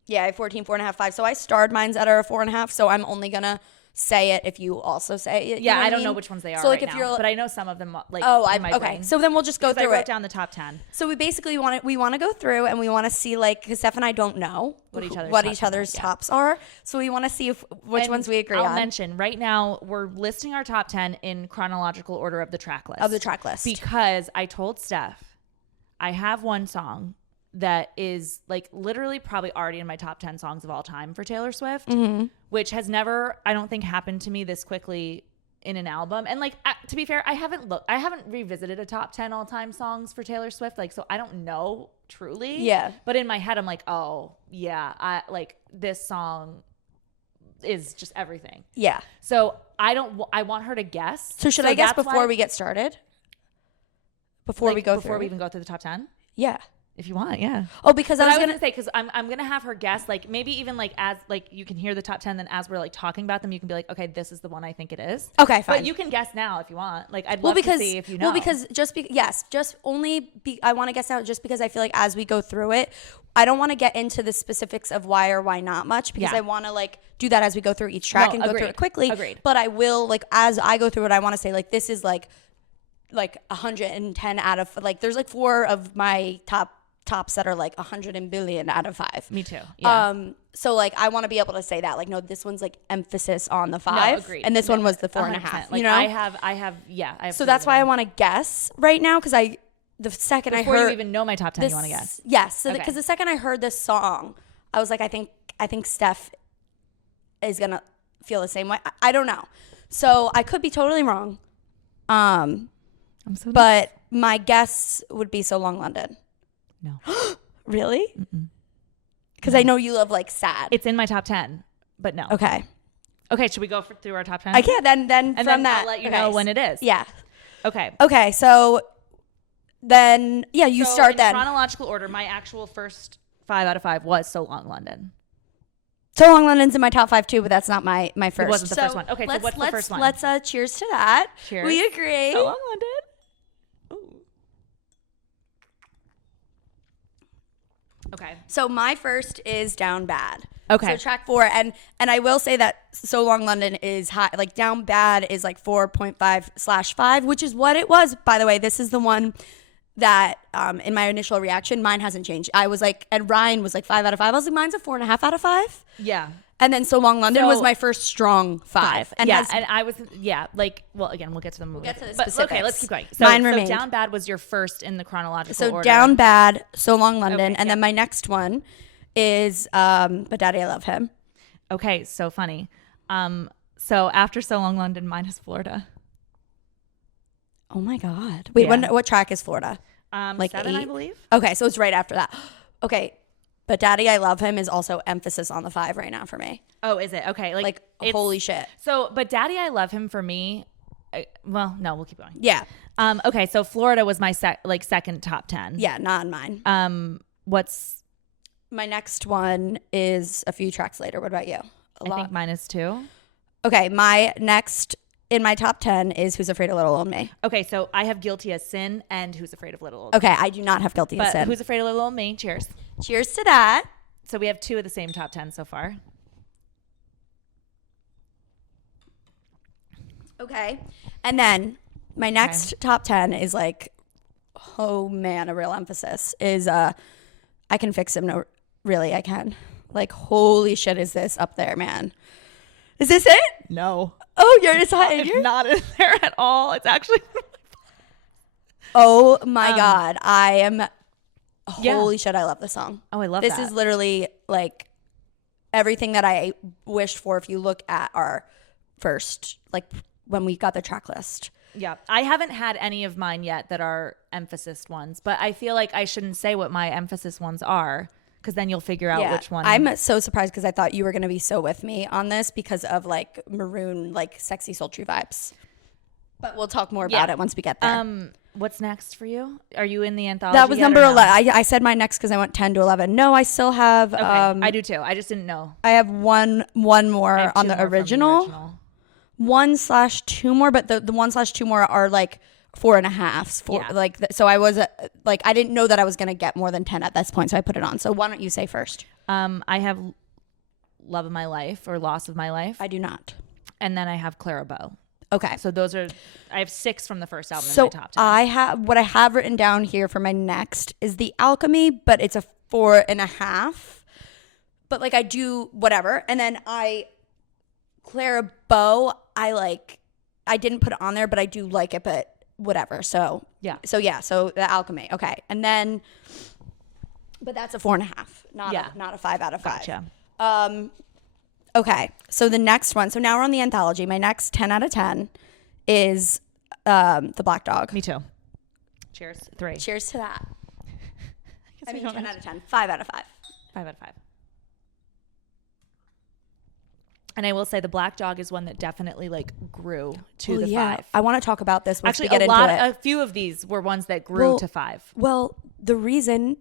Yeah, I have 14 4.5 5. So I starred mine's at a 4.5. So I'm only gonna say it if you also say it. Yeah, I don't know which ones they are. So like, right if now, but I know some of them. Like, okay. Brain. So then we'll just go through it. I wrote down the top 10. So we basically want to go through and we want to see, like, because Steph and I don't know what each other's tops are. So we want to see which ones we agree on. I'll mention right now we're listing our top 10 in chronological order of the track list. Because I told Steph I have one song that is like literally probably already in my top 10 songs of all time for Taylor Swift, which has never, I don't think, happened to me this quickly in an album. And like, to be fair, I haven't revisited a top 10 all time songs for Taylor Swift. Like, so I don't know truly. Yeah. But in my head, I'm like, oh yeah, I like this song is just everything. Yeah. So I want her to guess. So should I guess before we get started? Before we even go through the top 10? Yeah. If you want, yeah. Oh, because I was gonna say, because I'm gonna have her guess, like maybe even like as like you can hear the top 10, then as we're like talking about them, you can be like, okay, this is the one I think it is. Okay, fine. But you can guess now if you want. Like I'd love to see if you know. Well, because I want to guess now just because I feel like as we go through it, I don't want to get into the specifics of why or why not much because I want to like do that as we go through each track and go through it quickly. Agreed. But I will like as I go through it, I want to say like this is like 110 out of like there's like 4 of my tops that are like 100 billion out of 5. Me too. Yeah. So like I want to be able to say that like no, this one's like emphasis on the 5, no, agreed. and this one was the 4.5. Like, you know, I have. So that's why I want to guess right now because the second before I heard you even know my top 10, you want to guess. Yes, so because the second I heard this song, I was like, I think Steph is gonna feel the same way. I don't know, so I could be totally wrong. I'm so but my guess would be So Long London. No. Really? Because I know you love like sad. It's in my top 10, but no. Okay, should we go through our top 10? I can then and from then that I'll let you know when it is. Yeah. Okay, so then you start in then. Chronological order, my actual first 5 out of 5 was So Long London. So Long London's in my top 5 too, but that's not my first. It wasn't the first one. Okay, so what's the first one? Let's cheers to that. Cheers. We agree. So Long London. Ooh. Okay. So my first is Down Bad. Okay. So track 4, and I will say that So Long London is high. Like Down Bad is like 4.5/5, which is what it was. By the way, this is the one that in my initial reaction, mine hasn't changed. I was like, and Ryan was like 5 out of 5. I was like, mine's a 4.5 out of 5. Yeah. And then So Long London was my first strong 5. And and I was, like, well, again, we'll get to the movie. Get to the but specifics. okay, let's keep going. So, Mine remained. Down Bad was your first in the chronological So order. Down Bad, So Long London, Okay, and then my next one is But Daddy I Love Him. Okay, so funny. So after So Long London, mine is Florida. Oh my God. Wait, what track is Florida? Like 7, 8? I believe. Okay, so it's right after that. Okay, But Daddy I Love Him is also emphasis on the 5 right now for me. Oh, is it? Okay, like holy shit. So, But Daddy I Love Him for me. Well, no, we'll keep going. Yeah. Okay, so Florida was my second top 10. Yeah, not in mine. What's my next one is a few tracks later. What about you? I think mine is 2. Okay, my next in my top 10 is Who's Afraid of Little Old Me. Okay, so I have Guilty as Sin and Who's Afraid of Little Old Me. Okay, I do not have Guilty as Sin. Who's Afraid of Little Old Me? Cheers. Cheers to that. So we have 2 of the same top 10 so far. Okay, and then my next top 10 is like, oh man, a real emphasis is I Can Fix Him. No, really, I can. Like, holy shit, is this up there, man? Is this it? No. Oh, it's high. It's not in there at all. It's actually. Oh my God. I am. Holy shit, I love this song. Oh, I love this. This is literally like everything that I wished for if you look at our first, like when we got the track list. Yeah. I haven't had any of mine yet that are emphasis ones, but I feel like I shouldn't say what my emphasis ones are, because then you'll figure out which one. I'm so surprised because I thought you were going to be so with me on this because of like maroon, like sexy, sultry vibes. But we'll talk more about it once we get there. What's next for you? Are you in the anthology? That was number 11. I said my next because I went 10 to 11. No, I still have. Okay, I do too. I just didn't know. I have one more on the original. 1/2 more, but the 1/2 more are like 4.5. Like so, I was like I didn't know that I was gonna get more than 10 at this point, so I put it on. So why don't you say first? I have Love of My Life or Loss of My Life. I do not. And then I have Clara Bow. Okay. So those are, I have 6 from the first album in my top 10. I have, what I have written down here for my next is the Alchemy, but it's a 4.5. But like I do whatever. And then Clara Bow, I didn't put it on there, but I do like it, but whatever. So So the Alchemy. Okay. And then, but that's a 4.5, not a 5 out of 5. Gotcha. Okay, so the next one. So now we're on the anthology. My next 10 out of 10 is The Black Dog. Me too. Cheers. 3. Cheers to that. I mean, 10 out of 10. 5 out of 5. 5 out of 5. And I will say The Black Dog is one that definitely like grew to the 5. I want to talk about this once Actually, we get into it. A few of these were ones that grew to 5. Well, the reason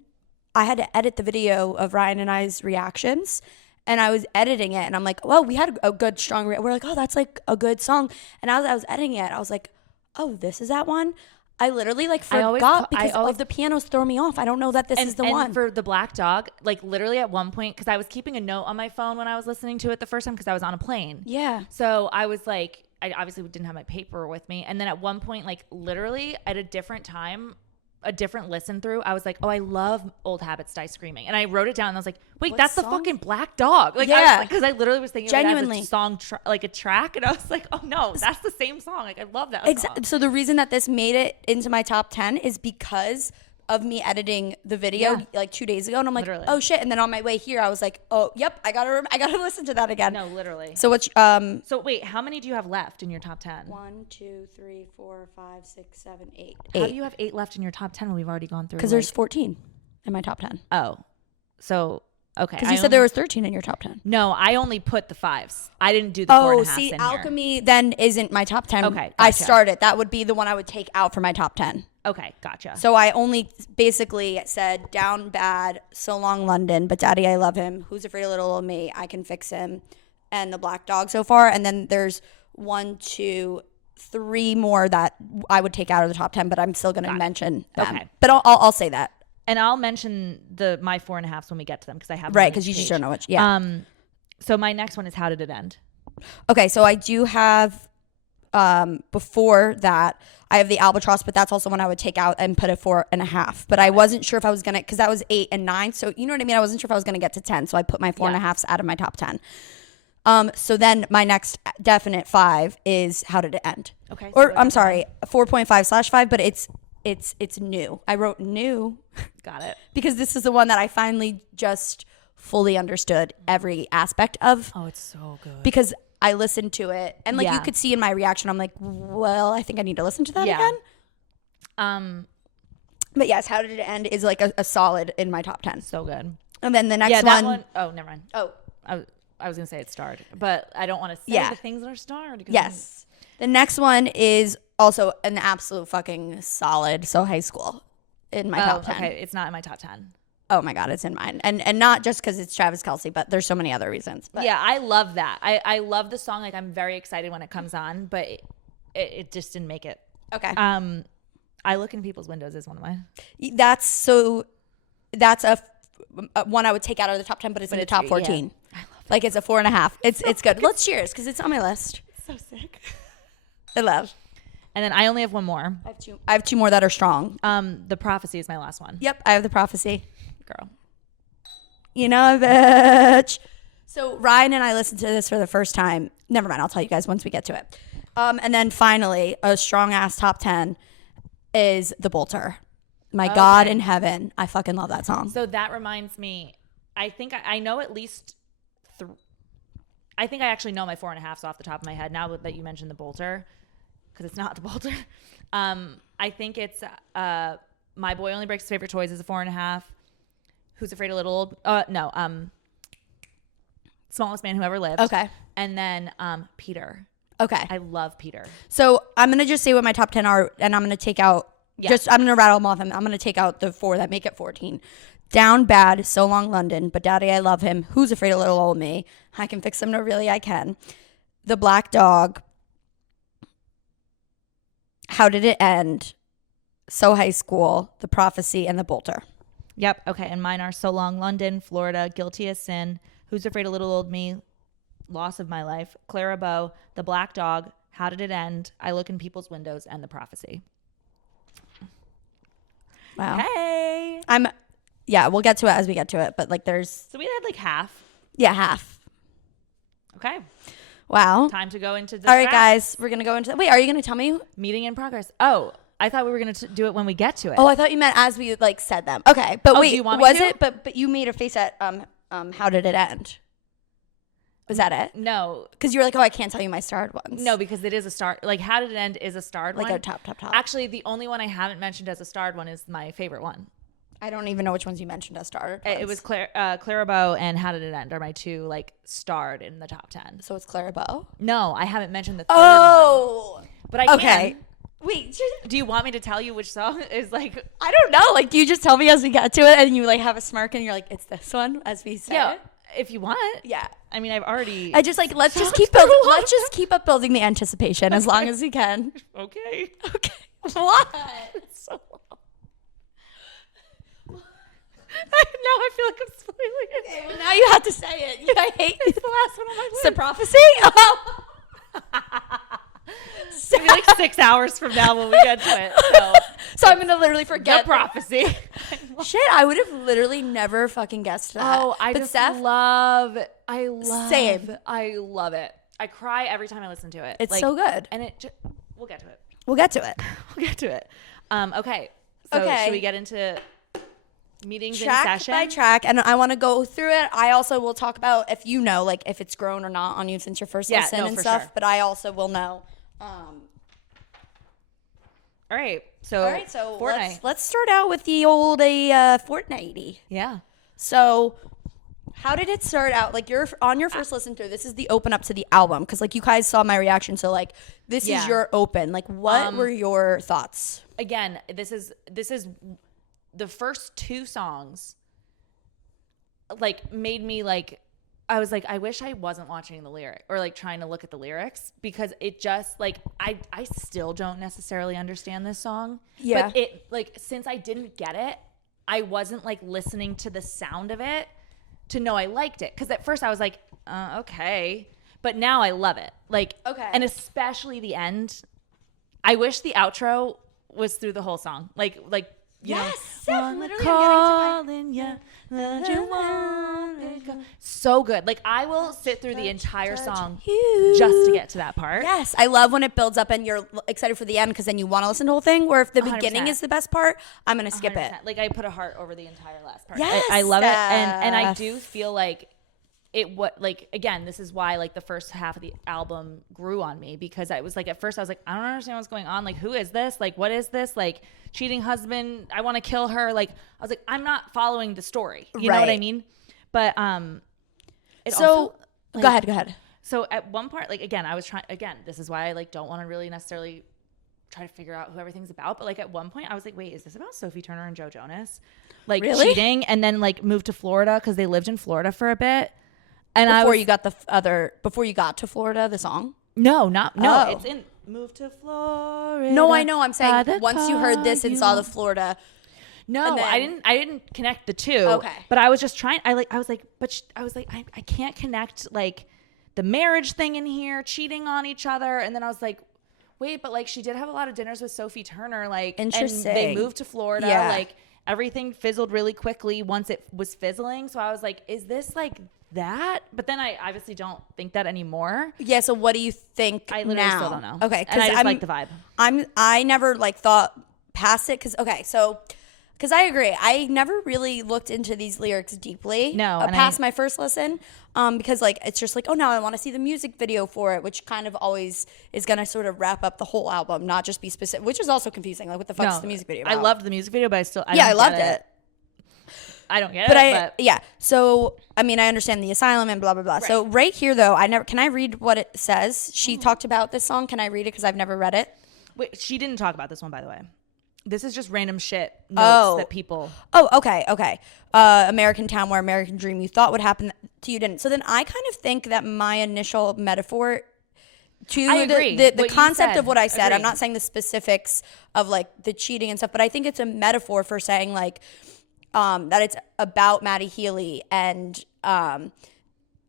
I had to edit the video of Ryan and I's reactions. And I was editing it, and I'm like, well, we had a good, strong, we're like, oh, that's like a good song. And as I was editing it, I was like, oh, this is that one? I literally like forgot because of the pianos throw me off. I don't know that this is the one. And for the Black Dog, like literally at one point, because I was keeping a note on my phone when I was listening to it the first time because I was on a plane. Yeah. So I was like, I obviously didn't have my paper with me. And then at one point, like literally at a different time, a different listen through, I was like, oh, I love Old Habits Die Screaming. And I wrote it down and I was like, wait, that's the fucking Black Dog. Like, yeah. Because I literally was thinking genuinely of it as a song, like a track. And I was like, oh no, that's the same song. Like, I love that song. So the reason that this made it into my top 10 is because of me editing the video like 2 days ago. And I'm like, oh shit. And then on my way here, I was like, oh, yep, I gotta listen to that again. No, literally. So what's, so wait, how many do you have left in your top 10? 1, 2, 3, 4, 5, 6, 7, 8. How do you have 8 left in your top 10 when we've already gone through? Because there's 14 in my top 10. Oh, so okay. Because you said there was 13 in your top 10. No, I only put the 5s. I didn't do the 4.5s see, in Alchemy here. then isn't my top 10. Okay, gotcha. I started. That would be the one I would take out for my top 10. Okay, gotcha. So I only basically said Down Bad, So Long London, But Daddy I Love Him, Who's Afraid of Little Old Me, I Can Fix Him, and The Black Dog so far. And then there's 1, 2, 3 more that I would take out of the top 10, but I'm still going to mention them. Okay. But I'll say that. And I'll mention my 4.5s when we get to them because I have right because you just don't know which. Yeah. So my next one is How Did It End? Okay, so I do have before that I have the Albatross, but that's also one I would take out and put a 4.5. But I wasn't sure if I was gonna because that was 8 and 9. So you know what I mean. I wasn't sure if I was gonna get to 10. So I put my 4.5s out of my top 10. So then my next definite 5 is How Did It End? Okay. Or I'm sorry, 4.5/5, but it's new. I wrote new. Got it. Because this is the one that I finally just fully understood every aspect of. Oh, it's so good. Because I listened to it and like you could see in my reaction, I'm like, well, I think I need to listen to that again. But yes, How Did It End is like a solid in my top 10. So good. And then the next one. Oh, never mind. Oh, I was gonna say it's starred, but I don't want to say the things that are starred. Yes. The next one is also an absolute fucking solid. So High School in my top 10. Okay, it's not in my top 10. Oh my God, it's in mine. And not just because it's Travis Kelce, but there's so many other reasons. But. Yeah, I love that. I love the song. Like, I'm very excited when it comes on, but it just didn't make it. Okay. I Look in People's Windows is one of my. That's a one I would take out of the top 10, but it's in the top 14. Yeah. I love that. Like, it's a 4.5. It's good. Let's cheers because it's on my list. So sick. I love. And then I only have one more. I have 2 more that are strong. The Prophecy is my last one. Yep, I have The Prophecy. Girl. You know, bitch. So Ryan and I listened to this for the first time. Never mind, I'll tell you guys once we get to it. And then finally, a strong ass top 10 is The Bolter. My God in Heaven. I fucking love that song. So that reminds me, I think I know at least I think I actually know my 4.5s off the top of my head now that you mentioned The Bolter, because it's not The Bolter. I think it's My Boy Only Breaks His Favorite Toys is a 4.5. Who's Afraid of Little Old? Smallest Man Who Ever Lived. Okay. And then Peter. Okay. I love Peter. So I'm going to just say what my top 10 are, and I'm going to take out, I'm going to rattle them off, and I'm going to take out the 4 that make it 14. Down Bad, So Long London, But Daddy I Love Him, Who's Afraid of Little Old Me, I Can Fix Him, No Really I Can, The Black Dog, How Did It End, So High School, The Prophecy, and The Bolter. Yep. Okay. And mine are So Long London, Florida, Guilty as Sin, Who's Afraid of Little Old Me, Loss of My Life, Clara Bow, The Black Dog, How Did It End, I Look in People's Windows, and The Prophecy. Wow. Hey. We'll get to it as we get to it, but like there's. So we had like half. Yeah, half. Okay. Wow. Time to go into the All right, guys. We're going to go into. Wait, are you going to tell me? Meeting in progress. Oh, I thought we were going to do it when we get to it. Oh, I thought you meant as we like said them. Okay, but wait, do you want was me to? it? But you made a face at How Did It End? Was that it? No, because you were like, oh, I can't tell you my starred ones. No, because it is a star. Like How Did It End is a starred like one. Like a top. Actually, the only one I haven't mentioned as a starred one is my favorite one. I don't even know which ones you mentioned as starred ones. It was Clara Bow and How Did It End are my 2 like starred in the top 10. So it's Clara Bow? No, I haven't mentioned the third one. But I can. Okay. Wait, do you want me to tell you which song is like? I don't know. Like, do you just tell me as we get to it, and you like have a smirk, and you're like, it's this one as we say it? If you want. Yeah. I mean, I've already. I just like let's just keep up building the anticipation as long as we can. Okay. Okay. What? It's so long. Now I feel like I'm spoiling it. Okay, well, now you have to say it. I hate It's the last one on my list. The prophecy. Oh. It's gonna be like 6 hours from now when we get to it. So I'm gonna literally forget the prophecy. Shit, I would have literally never fucking guessed that. Oh, I love it. Same. I love it. I cry every time I listen to it. It's like, so good. And we'll get to it. We'll get to it. Okay. So should we get into meetings track in session? by track, and I want to go through it. I also will talk about if you know, like if it's grown or not on you since your first listen and stuff. Sure. But I also will know. All right. So Fortnight. Let's start out with the old Fortnight. Yeah. So how did it start out? Like you're on your first listen through. This is the open up to the album because like you guys saw my reaction. So like this is your open. Like what were your thoughts? Again, this is the first 2 songs. Like made me like. I was like, I wish I wasn't watching the lyric or like trying to look at the lyrics because it just like I still don't necessarily understand this song. Yeah. But it like since I didn't get it, I wasn't like listening to the sound of it to know I liked it. Because at first I was like, okay. But now I love it. Like and especially the end. I wish the outro was through the whole song. Like you know, literally I'm getting so good. Like I will sit through the entire song just to get to that part. Yes, I love when it builds up and you're excited for the end because then you want to listen to the whole thing. Where if the 100%. Beginning is the best part, I'm gonna skip 100%. It. Like I put a heart over the entire last part. Yes, I love it, and I do feel like it. What like again, this is why like the first half of the album grew on me because I was like at first I was like I don't understand what's going on. Like who is this? Like what is this? Like cheating husband, I want to kill her. Like I was like I'm not following the story. You know what I mean? But go ahead. So at one part, like again, I was trying again, this is why I like don't want to really necessarily try to figure out who everything's about. But like at one point I was like, wait, is this about Sophie Turner and Joe Jonas? Like cheating and then like moved to Florida because they lived in Florida for a bit. And before you got to Florida, the song? No, it's in Move to Florida. No, I know. I'm saying once you heard this and saw the Florida. No, I didn't connect the two. Okay. But I was just trying. I can't connect like the marriage thing in here, cheating on each other, and then I was like, wait, but like she did have a lot of dinners with Sophie Turner, like, interesting. And they moved to Florida, like everything fizzled really quickly once it was fizzling. So I was like, is this like that? But then I obviously don't think that anymore. Yeah. So what do you think? I literally still don't know. Okay, and I just like the vibe. I never like thought past it because I agree. I never really looked into these lyrics deeply. No, past my first listen, because like it's just like, oh, now I want to see the music video for it, which kind of always is gonna sort of wrap up the whole album, not just be specific, which is also confusing. Like, what the fuck is the music video about? I loved the music video, but I loved it. I don't get it. But so I mean, I understand the asylum and blah blah blah. Right. So right here though, can I read what it says? She talked about this song. Can I read it because I've never read it? Wait, she didn't talk about this one, by the way. This is just random shit notes that people. Oh, okay. American Town where American Dream you thought would happen to you didn't. So then I kind of think that my initial metaphor to the concept of what I said. I'm not saying the specifics of like the cheating and stuff, but I think it's a metaphor for saying like that it's about Maddie Healy and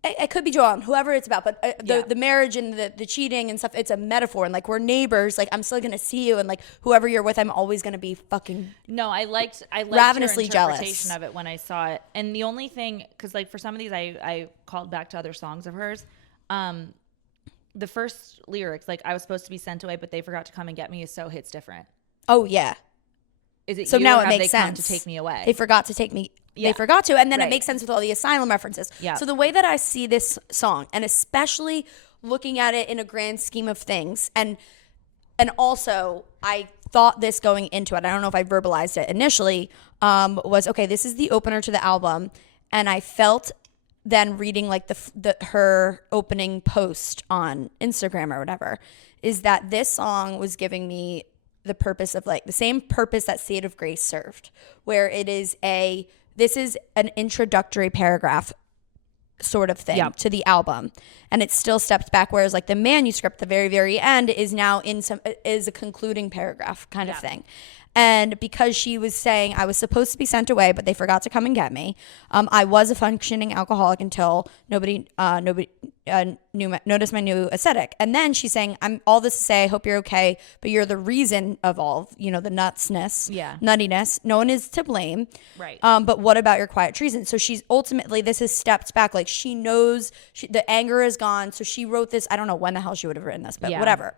it could be Joanne, whoever it's about, but the marriage and the cheating and stuff, it's a metaphor. And like, we're neighbors. Like, I'm still going to see you. And like, whoever you're with, I'm always going to be fucking I liked ravenously your interpretation jealous of it when I saw it. And the only thing, because like for some of these, I called back to other songs of hers. The first lyrics, like, I was supposed to be sent away, but they forgot to come and get me, is so hits different. Oh, yeah. Is it so you, now or it have makes they sense. come to take me away? They forgot to take me. Yeah. They forgot to, and then it makes sense with all the asylum references. Yeah. So the way that I see this song, and especially looking at it in a grand scheme of things, and also I thought this going into it, I don't know if I verbalized it initially, was okay. This is the opener to the album, and I felt then reading like her opening post on Instagram or whatever, is that this song was giving me the purpose of like the same purpose that State of Grace served, where this is an introductory paragraph sort of thing to the album, and it still steps back, whereas like the manuscript, the very, very end, is now is a concluding paragraph kind of thing. And because she was saying I was supposed to be sent away, but they forgot to come and get me. I was a functioning alcoholic until nobody noticed my new aesthetic. And then she's saying, I'm all this to say, I hope you're okay, but you're the reason of all, the nuttiness. No one is to blame. Right. But what about your quiet treason? So she's ultimately, this has stepped back. Like she knows the anger is gone. So she wrote this. I don't know when the hell she would have written this, but whatever.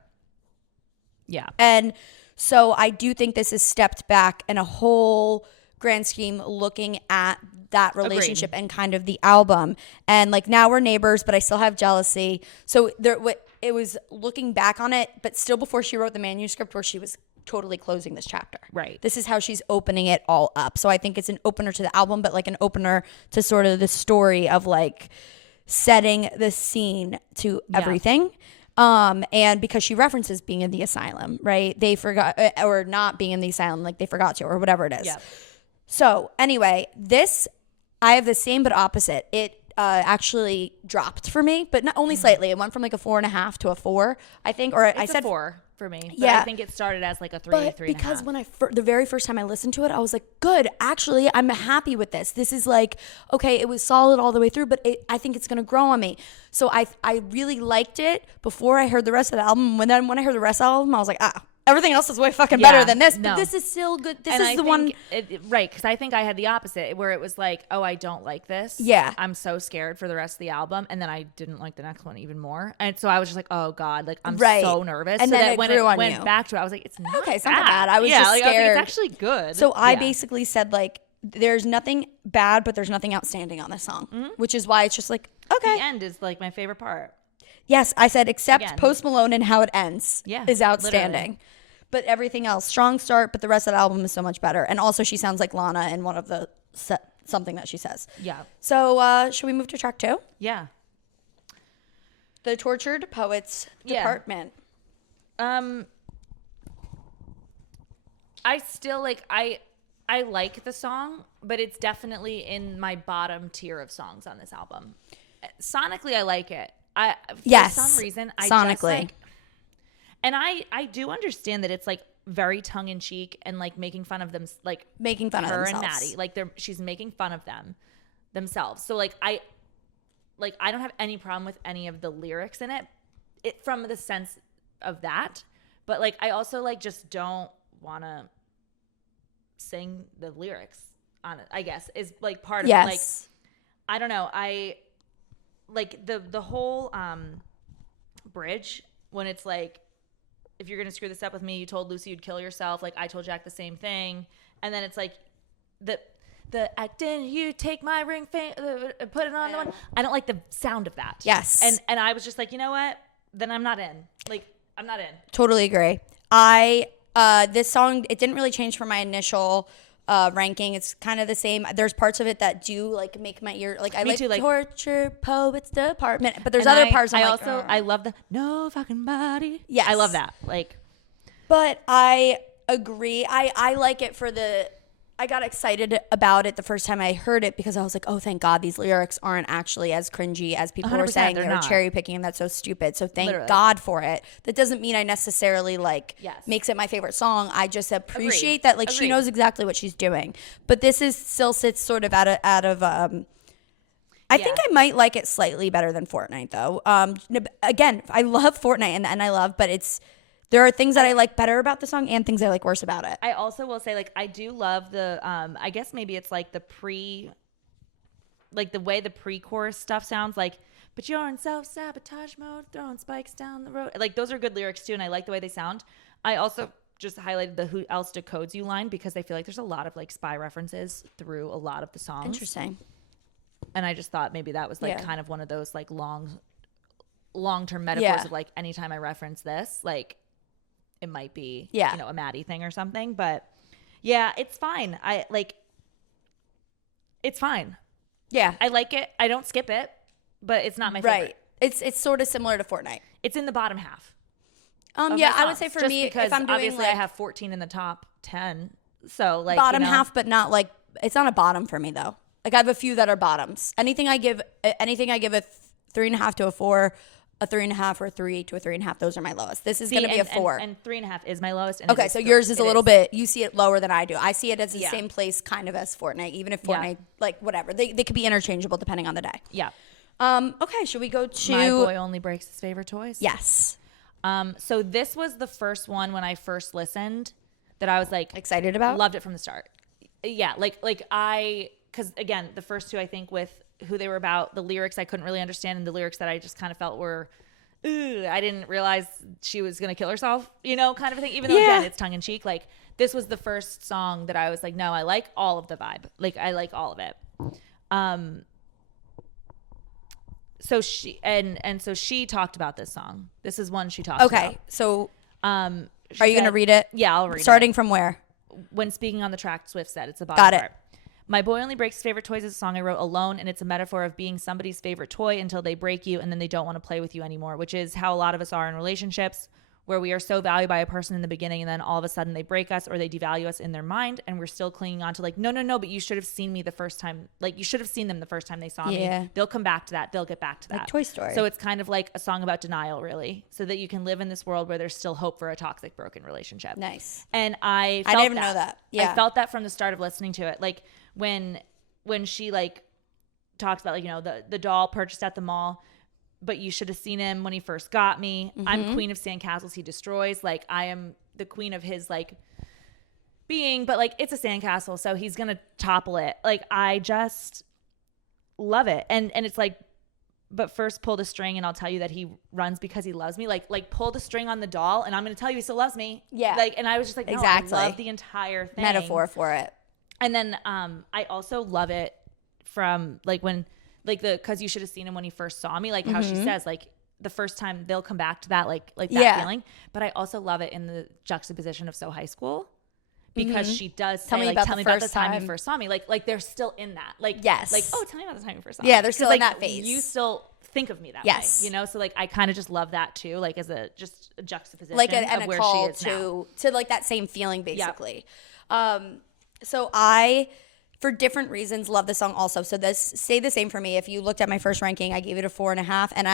Yeah. And so I do think this has stepped back in a whole grand scheme, looking at that relationship and kind of the album. And like now we're neighbors, but I still have jealousy. So it was looking back on it, but still before she wrote the manuscript, where she was totally closing this chapter. Right. This is how she's opening it all up. So I think it's an opener to the album, but like an opener to sort of the story of like setting the scene to everything. And because she references being in the asylum, right? They forgot, or not being in the asylum, like they forgot to, or whatever it is. Yeah. So anyway, I have the same but opposite. It actually dropped for me, but not only slightly. It went from like a 4.5 to a 4, I think. Or I said 4 for me. But yeah, I think it started as like a 3, but 3.5. because when the very first time I listened to it, I was like, good. Actually, I'm happy with this. This is like, okay, it was solid all the way through, but I think it's gonna grow on me. So I really liked it before I heard the rest of the album. When I heard the rest of the album, I was like, everything else is way fucking better than this. But this is still good. This is the one. Right, because I think I had the opposite, where it was like, oh, I don't like this. Yeah. I'm so scared for the rest of the album. And then I didn't like the next one even more. And so I was just like, oh, God, like I'm so nervous. And so then that it when grew it on went you. back to it, I was like, it's not okay, it's not that bad. I was just scared. I was like, it's actually good. So I basically said, like, there's nothing bad, but there's nothing outstanding on this song, which is why it's just like, okay. The end is like my favorite part. Yes, I said, except Post Malone and how it ends is outstanding. Literally. But everything else, strong start, but the rest of the album is so much better. And also she sounds like Lana in one of the something that she says. Yeah. So should we move to track 2? Yeah. The Tortured Poets Department. I still like, I like the song, but it's definitely in my bottom tier of songs on this album. Sonically, I like it. For some reason, I sonically. Just like, and I do understand that it's like very tongue in cheek and like making fun of them, like making fun of themselves. Her and Maddie, like she's making fun of themselves. So like I don't have any problem with any of the lyrics in it from the sense of that, but like I also like just don't want to sing the lyrics on it, I guess, is like part of it. Like I don't know, I like the whole bridge when it's like, if you're gonna screw this up with me, you told Lucy you'd kill yourself, like I told Jack the same thing. And then it's like the didn't you take my ring put it on the one. I don't like the sound of that. Yes. And I was just like, you know what, then I'm not in. Like I'm not in. Totally agree. This song, it didn't really change from my initial ranking. It's kind of the same. There's parts of it that do like make my ear like I like Torture Poets Department, but there's other parts I love the no fucking body. Yeah, I love that. Like, but I agree. I like it for I got excited about it the first time I heard it because I was like, oh, thank God these lyrics aren't actually as cringy as people were saying. They were cherry picking, and that's so stupid. So thank God for it. That doesn't mean I necessarily makes it my favorite song. I just appreciate that she knows exactly what she's doing. But this still sits sort of out of I think I might like it slightly better than Fortnight though. Again, I love Fortnight and I love, but there are things that I like better about the song and things I like worse about it. I also will say, like, I do love the, I guess maybe it's like the way the pre-chorus stuff sounds like, but you're in self-sabotage mode, throwing spikes down the road. Like, those are good lyrics too, and I like the way they sound. I also just highlighted the who else decodes you line because I feel like there's a lot of, like, spy references through a lot of the songs. Interesting. And I just thought maybe that was, like, kind of one of those, like, long-term metaphors of, like, anytime I reference this, like, it might be, a Maddie thing or something. But yeah, it's fine. It's fine. Yeah. I like it. I don't skip it, but it's not my favorite. Right. It's sort of similar to Fortnight. It's in the bottom half. Yeah, I would say for me, because if I'm doing obviously like I have 14 in the top 10. So like bottom half, but not like, it's not a bottom for me though. Like I have a few that are bottoms. Anything I give a 3.5 to a 4, a 3.5 or a 3 to a 3.5. Those are my lowest. This is going to be a 4. And 3.5 is my lowest. And okay, so yours is a little bit, you see it lower than I do. I see it as the same place kind of as Fortnite, even if Fortnite, like whatever. They could be interchangeable depending on the day. Yeah. Okay, should we go to... My boy only breaks his favorite toys? Yes. So this was the first one when I first listened that I was like... excited about? Loved it from the start. Yeah, because again, the first two I think with who they were about, the lyrics I couldn't really understand, and the lyrics that I just kind of felt were... I didn't realize she was going to kill herself, kind of a thing. Even though, again, it's tongue in cheek. Like, this was the first song that I was like, no, I like all of the vibe. Like, I like all of it. So she, so she talked about this song. This is one she talked about. Okay, so are you said, going to read it? Yeah, I'll read it. Starting from where? When speaking on the track, Swift said, it's the bottom Got it. part. My boy only breaks his favorite toys is a song I wrote alone, and it's a metaphor of being somebody's favorite toy until they break you and then they don't want to play with you anymore, which is how a lot of us are in relationships, where we are so valued by a person in the beginning and then all of a sudden they break us or they devalue us in their mind, and we're still clinging on to like, no, but you should have seen me the first time. Like, you should have seen them the first time they saw me. They'll come back to that. They'll get back to that. Like Toy Story. So it's kind of like a song about denial, really, so that you can live in this world where there's still hope for a toxic, broken relationship. Nice. And I didn't even know that. Yeah. I felt that from the start of listening to it. Like when she like talks about like, the doll purchased at the mall, but you should have seen him when he first got me. Mm-hmm. I'm queen of sandcastles he destroys. Like, I am the queen of his like being, but like, it's a sandcastle, so he's gonna topple it. Like, I just love it. And it's like, but first pull the string and I'll tell you that he runs because he loves me. Like pull the string on the doll and I'm gonna tell you he still loves me. Yeah. Like, and I was just like, no, exactly. I love the entire thing. Metaphor for it. And then I also love it from like when like because you should have seen him when he first saw me, like how she says like the first time they'll come back to that like that feeling. But I also love it in the juxtaposition of So High School, because she does say, tell me about the time you first saw me. Like they're still in that. Like, yes. Like, oh, tell me about the time you first saw me. Yeah, me. they're still in that phase. You still think of me that way. So like I kind of just love that too, like as a juxtaposition like of where she is to like that same feeling basically. Yep. So I, for different reasons, love the song also. So this stay the same for me. If you looked at my first ranking, I gave it a 4.5, and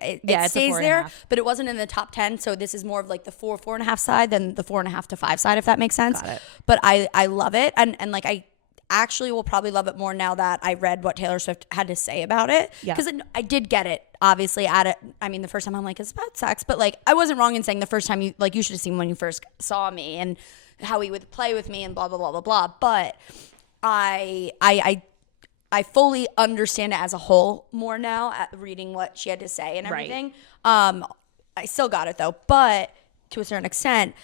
it stays there, but it wasn't in the top 10. So this is more of like the 4.5 side than the 4.5 to 5 side, if that makes sense. Got it. But I love it, and like I actually will probably love it more now that I read what Taylor Swift had to say about it. Because I did get it, obviously, at it. I mean, the first time I'm like, it's about sex, but like I wasn't wrong in saying the first time you should have seen when you first saw me and how he would play with me and blah blah blah blah blah. But I fully understand it as a whole more now at reading what she had to say and everything. Right. I still got it though, but to a certain extent.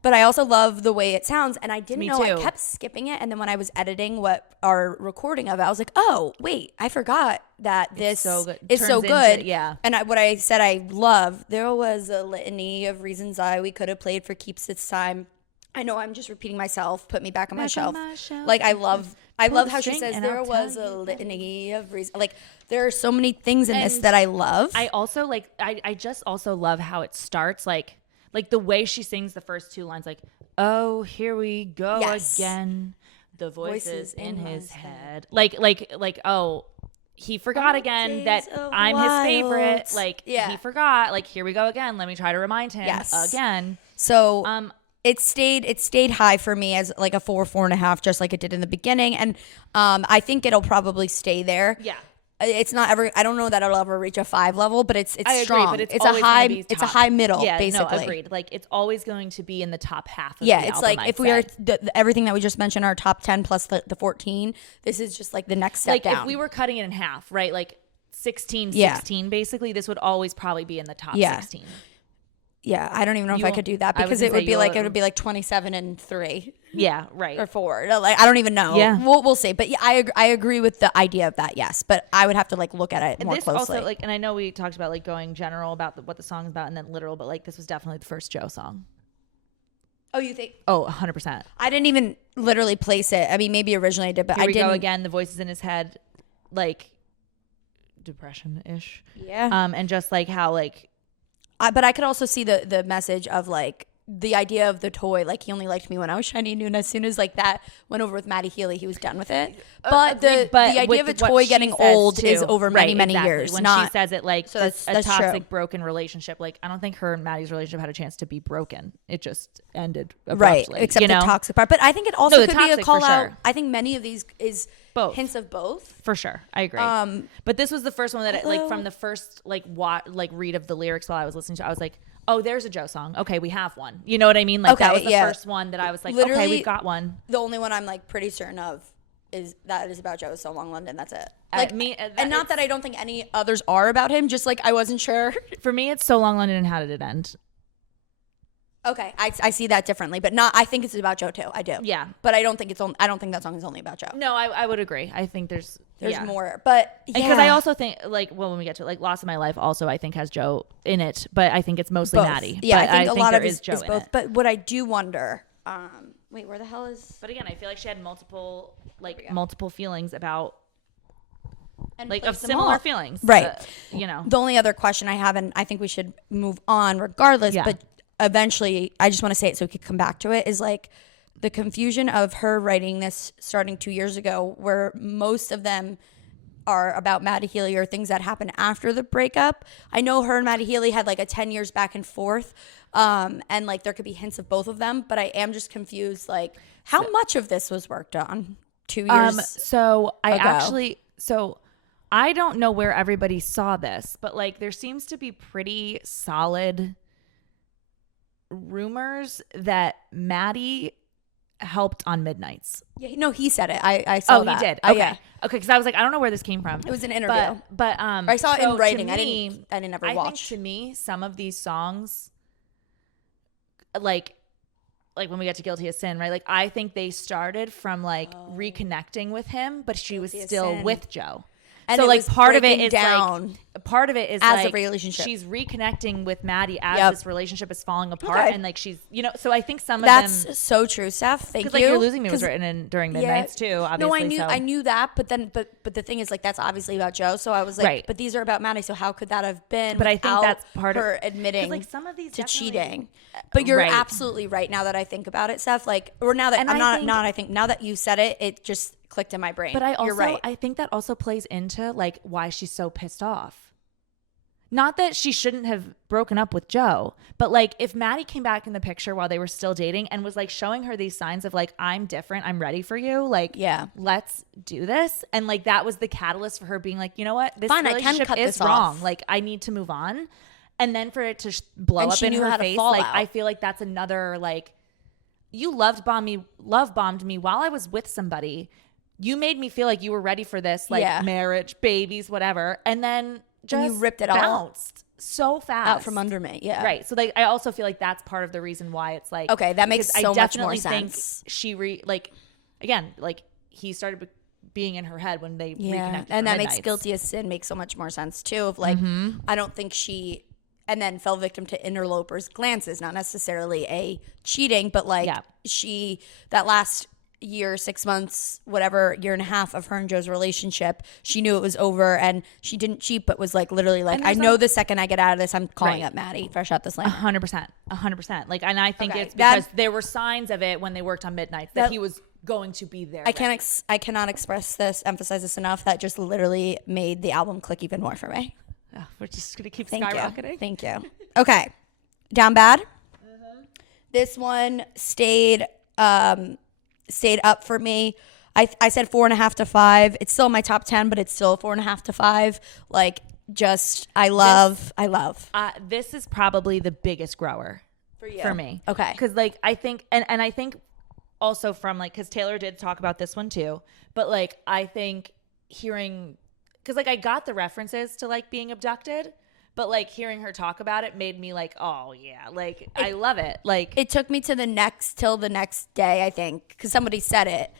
But I also love the way it sounds, and I didn't know. I kept skipping it, and then when I was editing our recording of it, I was like, "Oh, wait, I forgot that this is so good." Yeah. And what I said I love, there was a litany of reasons why we could have played for keeps this time. I know I'm just repeating myself. Put me back on my shelf. Like I love how she says there was a litany of reasons. Like there are so many things in this that I love. I also like. I just also love how it starts. Like the way she sings the first two lines. Like, oh, here we go again. The voices in his head. Like oh, he forgot again that I'm his favorite. Like he forgot. Like here we go again. Let me try to remind him again. So It stayed high for me as like a 4.5, just like it did in the beginning, and I think it'll probably stay there. Yeah, it's not ever. I don't know that it'll ever reach a 5 level, but it's strong. But it's a high. It's a high middle. Yeah, basically. No, agreed. Like it's always going to be in the top half. Of yeah, the it's album, like if we are everything that we just mentioned, our top 10 plus the 14. This is just like the next step down. Like if we were cutting it in half, right? Like 16, basically, this would always probably be in the top 16. Yeah, I don't even know if I could do that because it would be like 27 and 3. Yeah, right. Or 4. Like I don't even know. Yeah, we'll see. But yeah, I agree with the idea of that. Yes, but I would have to like look at it more closely. Also, like, and I know we talked about like going general about what the song's about and then literal, but like this was definitely the first Joe song. Oh, you think? Oh, 100%. I didn't even literally place it. I mean, maybe originally I did, but Here I didn't. Go again. The voices in his head, like depression-ish. Yeah. And just like how like. but I could also see the message of like the idea of the toy, like he only liked me when I was shiny and new, and as soon as like that went over with Maddie Healy, he was done with it. But the idea of a toy getting old is over many years. When not, she says it, like so that's a toxic, true. broken relationship. Like I don't think her and Maddie's relationship had a chance to be broken. It just ended abruptly, right? Except the toxic part. But I think it also could be a call out. Sure. I think many of these is both. Hints of both. For sure, I agree. But this was the first one that like from the first like read of the lyrics while I was listening to, I was like, oh, there's a Joe song. Okay, we have one. You know what I mean? Like that was the first one that I was like, literally, okay, we've got one. The only one I'm like pretty certain of is about Joe is So Long London. That's it. Like and not that I don't think any others are about him. Just like I wasn't sure. For me, it's So Long London and How Did It End? Okay, I see that differently, but not. I think it's about Joe too. I do. Yeah, but I don't think I don't think that song is only about Joe. No, I would agree. I think there's more, but because I also think like when we get to it, like Lost in My Life also I think has Joe in it, but I think it's mostly both. Maddie. Yeah, but I think a lot of it is Joe both. It. But what I do wonder, wait, where the hell is? But again, I feel like she had multiple feelings about. And like of similar feelings, right? You know, the only other question I have, and I think we should move on regardless, but eventually I just want to say it so we could come back to it, is like the confusion of her writing this starting 2 years ago, where most of them are about Maddie Healy or things that happened after the breakup. I know her and Maddie Healy had like a 10 years back and forth, and like there could be hints of both of them, but I am just confused like how much of this was worked on 2 years so I ago. actually I don't know where everybody saw this, but like there seems to be pretty solid rumors that Maddie helped on Midnights. Yeah, no, he said it. I saw that. Oh, he did. Oh, okay. yeah. Okay, because I was like, I don't know where this came from. It was an interview, but I saw it in writing. I didn't ever watch. I think to me, some of these songs, like when we get to Guilty as Sin, right? Like I think they started from like reconnecting with him, but she was still with Joe. And so like part of it is as like a relationship. She's reconnecting with Maddie as this relationship is falling apart, and like she's so I think some of that's so true, Steph. Thank you. Like You're Losing Me was written in during Midnights too. Obviously, no, I knew that, but the thing is like that's obviously about Joe. So I was like, but these are about Maddie. So how could that have been? But I think that's part her of admitting like some of these to cheating. But you're absolutely right. Now that I think about it, Steph, like or now that now that you said it, it just clicked in my brain. But you're right. I think that also plays into like why she's so pissed off. Not that she shouldn't have broken up with Joe, but like if Maddie came back in the picture while they were still dating and was like showing her these signs of like, I'm different, I'm ready for you, like let's do this, and like that was the catalyst for her being like, you know what, this relationship is wrong, like I need to move on. And then for it to blow up in her face, like I feel like that's another like, you love bombed me while I was with somebody. You made me feel like you were ready for this, like marriage, babies, whatever. And then just you ripped it bounced so fast out from under me. Yeah. Right. So like, I also feel like that's part of the reason why it's like, okay, that makes so much more sense. Think again, like he started being in her head when they reconnected. And that makes Guilty as Sin make so much more sense too. Of like, I don't think she, and then fell victim to interlopers' glances, not necessarily a cheating, but like that last year, 6 months, whatever, year and a half of her and Joe's relationship, she knew it was over and she didn't cheat, but was like literally like, I know the second I get out of this, I'm calling up Maddie fresh out this lane. 100%. Like, and I think it's because there were signs of it when they worked on Midnights that he was going to be there. I cannot emphasize this enough. That just literally made the album click even more for me. Oh, we're just gonna keep skyrocketing. Thank you. Okay, Down Bad. This one stayed up for me. I said 4.5 to 5. It's still in my top 10, but it's still 4.5 to 5. Like, just I love. This is probably the biggest grower for you, for me. Okay, because like I think, and I think also from like because Taylor did talk about this one too, but like I think hearing. Because, like, I got the references to, like, being abducted, but, like, hearing her talk about it made me, like, oh, yeah. Like, I love it. Like, it took me till the next day, I think, because somebody said it.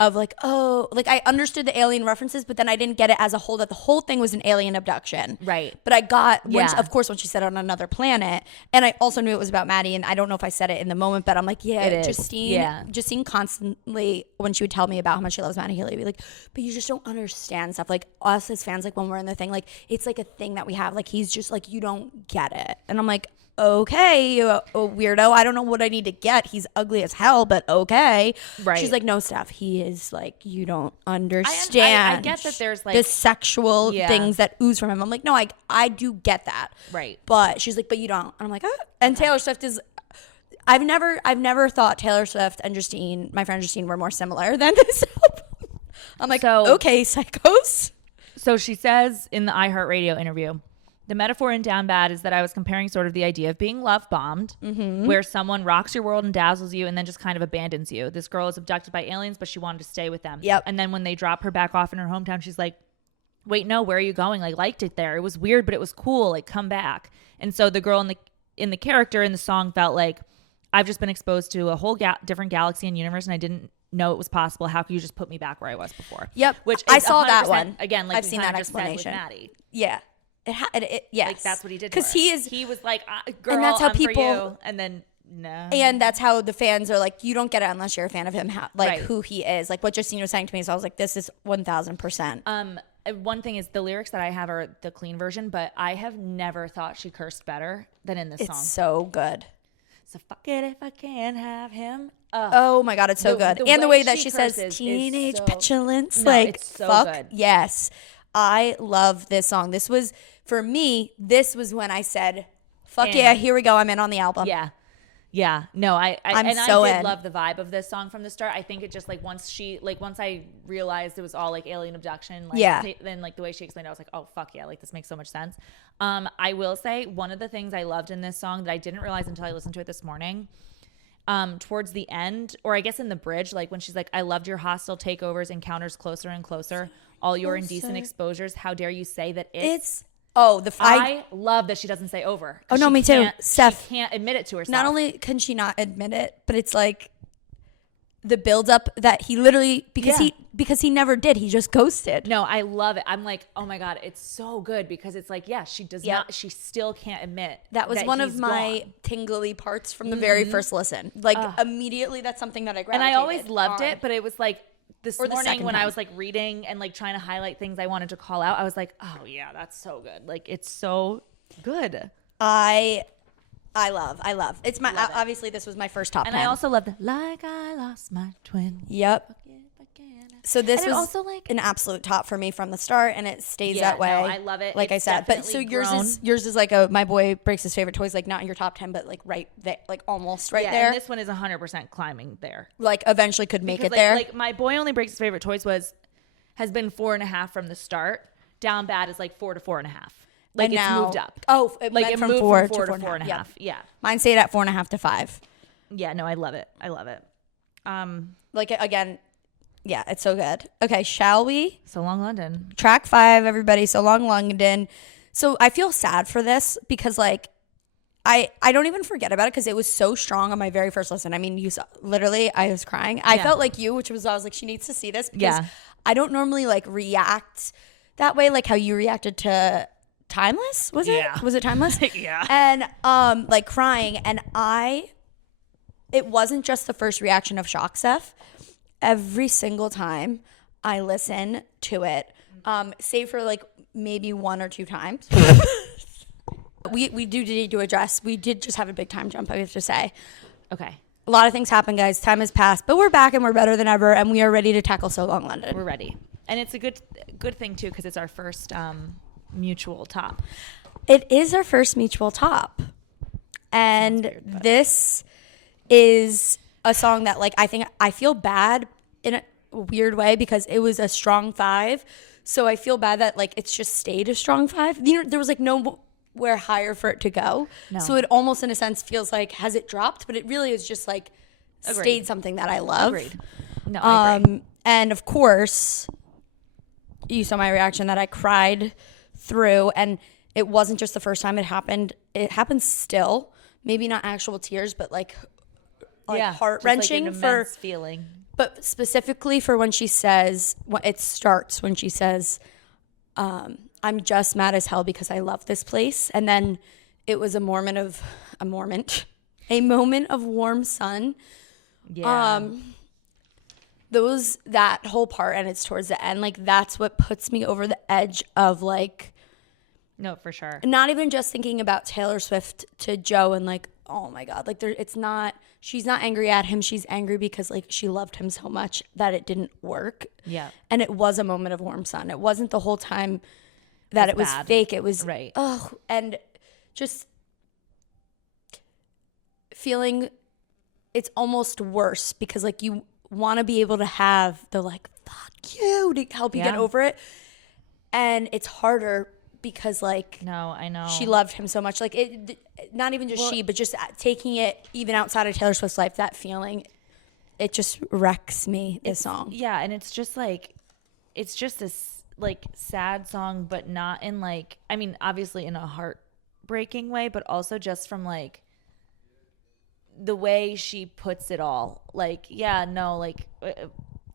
of like, oh, like I understood the alien references, but then I didn't get it as a whole, that the whole thing was an alien abduction. Right. But I got, of course, when she said on another planet, and I also knew it was about Maddie, and I don't know if I said it in the moment, but I'm like, Justine constantly, when she would tell me about how much she loves Maddie Healy, be like, but you just don't understand stuff. Like us as fans, like when we're in the thing, like it's like a thing that we have. Like he's just like, you don't get it. And I'm like, okay, you a weirdo. I don't know what I need to get. He's ugly as hell, but okay. Right. She's like, no, Steph, he is like, you don't understand. I get that there's like the sexual things that ooze from him. I'm like, no, I do get that. Right. But she's like, but you don't. And I'm like, oh. And Taylor Swift is, I've never thought Taylor Swift and Justine, my friend Justine, were more similar than this album. I'm like, okay, psychos. So she says in the iHeartRadio interview, the metaphor in Down Bad is that I was comparing sort of the idea of being love bombed, where someone rocks your world and dazzles you and then just kind of abandons you. This girl is abducted by aliens, but she wanted to stay with them. Yep. And then when they drop her back off in her hometown, she's like, wait, no, where are you going? Like, liked it there. It was weird, but it was cool. Like, come back. And so the girl in the character in the song felt like, I've just been exposed to a whole different galaxy and universe, and I didn't know it was possible. How could you just put me back where I was before? Yep. Which I saw that one. Again, like I've seen that explanation. With Maddie. Yeah. Yes. Like that's what he did. Because he was like, girl, and that's how I'm people, for you. And then no. And that's how the fans are like, you don't get it unless you're a fan of him, who he is. Like what Justine was saying to me. So I was like, this is 1000%. One thing is the lyrics that I have are the clean version, but I have never thought she cursed better than in this song. It's so good. So fuck it if I can't have him. Oh my God, it's so good. And the way that she says teenage petulance, it's so fuck good. Yes. I love this song. This was, for me, this was when I said, fuck yeah, here we go. I'm in on the album. Yeah. Yeah. No, I did love the vibe of this song from the start. I think it just like once I realized it was all like alien abduction, then like the way she explained it, I was like, oh fuck yeah, like this makes so much sense. I will say one of the things I loved in this song that I didn't realize until I listened to it this morning, towards the end, or I guess in the bridge, like when she's like, I loved your hostile takeovers, encounters closer and closer, all your indecent exposures. How dare you say that it's I love that she doesn't say over. Oh no, me too. Steph, she can't admit it to herself. Not only can she not admit it, but it's like the buildup that he literally because he never did. He just ghosted. No, I love it. I'm like, oh my God, it's so good because it's like, yeah, she does not. She still can't admit that was one of my tingly parts from the very first listen. Like immediately, that's something that I gravitated. And I always loved it, but it was like this morning when I was like reading and like trying to highlight things I wanted to call out, I was like, oh yeah, that's so good. Like it's so good. I love. It's my obviously this was my first top 10. And I also loved Like I Lost My Twin. Yep. So this was also like an absolute top for me from the start, and it stays that way. No, I love it. Like it's I said, but so yours is like my boy breaks his favorite toys, like not in your top 10, but like right there, like almost right there. And this one is 100% climbing there. Like eventually could make it there. Like my boy only breaks his favorite toys has been 4.5 from the start. Down Bad is like 4 to 4.5. Like and it's now, moved up. Oh, it moved from 4 to 4.5. Yep. Yeah. Mine stayed at 4.5 to 5. Yeah, no, I love it. Like again, yeah, it's so good. Okay, shall we? So Long London. Track 5, everybody. So Long London. So I feel sad for this because like I don't even forget about it because it was so strong on my very first listen. I mean, you saw, literally, I was crying. I felt like you, which was I was like, she needs to see this because I don't normally like react that way, like how you reacted to Timeless. Was it? Was it Timeless? Yeah. And like crying, and it wasn't just the first reaction of shock, Steph. Every single time I listen to it, save for like maybe 1 or 2 times. we do need to address. We did just have a big time jump, I have to say. Okay. A lot of things happen, guys. Time has passed, but we're back and we're better than ever, and we are ready to tackle So Long London. We're ready, and it's a good thing too because it's our first mutual top. It is our first mutual top, and weird, this is a song that like I feel bad in a weird way because it was a strong 5, so I feel bad that like it's just stayed a strong 5. You know, there was like nowhere higher for it to go, so it almost in a sense feels like has it dropped, but it really is just like stayed something that I love. Agreed. No, I agree. And of course, you saw my reaction that I cried through, and it wasn't just the first time it happened. It happens still, maybe not actual tears, but like heart-wrenching like an immense feeling. But specifically for when she says, it starts when she says, I'm just mad as hell because I love this place. And then it was a moment of warm sun. Yeah. That whole part, and it's towards the end, like that's what puts me over the edge of like, no, for sure. not even just thinking about Taylor Swift to Joe and like, oh my God, like she's not angry at him. She's angry because like she loved him so much that it didn't work. Yeah. And it was a moment of warm sun. It wasn't the whole time that it was fake. It was, right. Oh, and just feeling it's almost worse because like you want to be able to have the like, fuck you to help you get over it. And it's harder because like, no, I know she loved him so much. Like it, not even just she, but just taking it even outside of Taylor Swift's life, that feeling, it just wrecks me, this song. Yeah. And it's just like, it's just this like sad song, but not in like, I mean, obviously in a heartbreaking way, but also just from like the way she puts it all. Like, yeah, no, like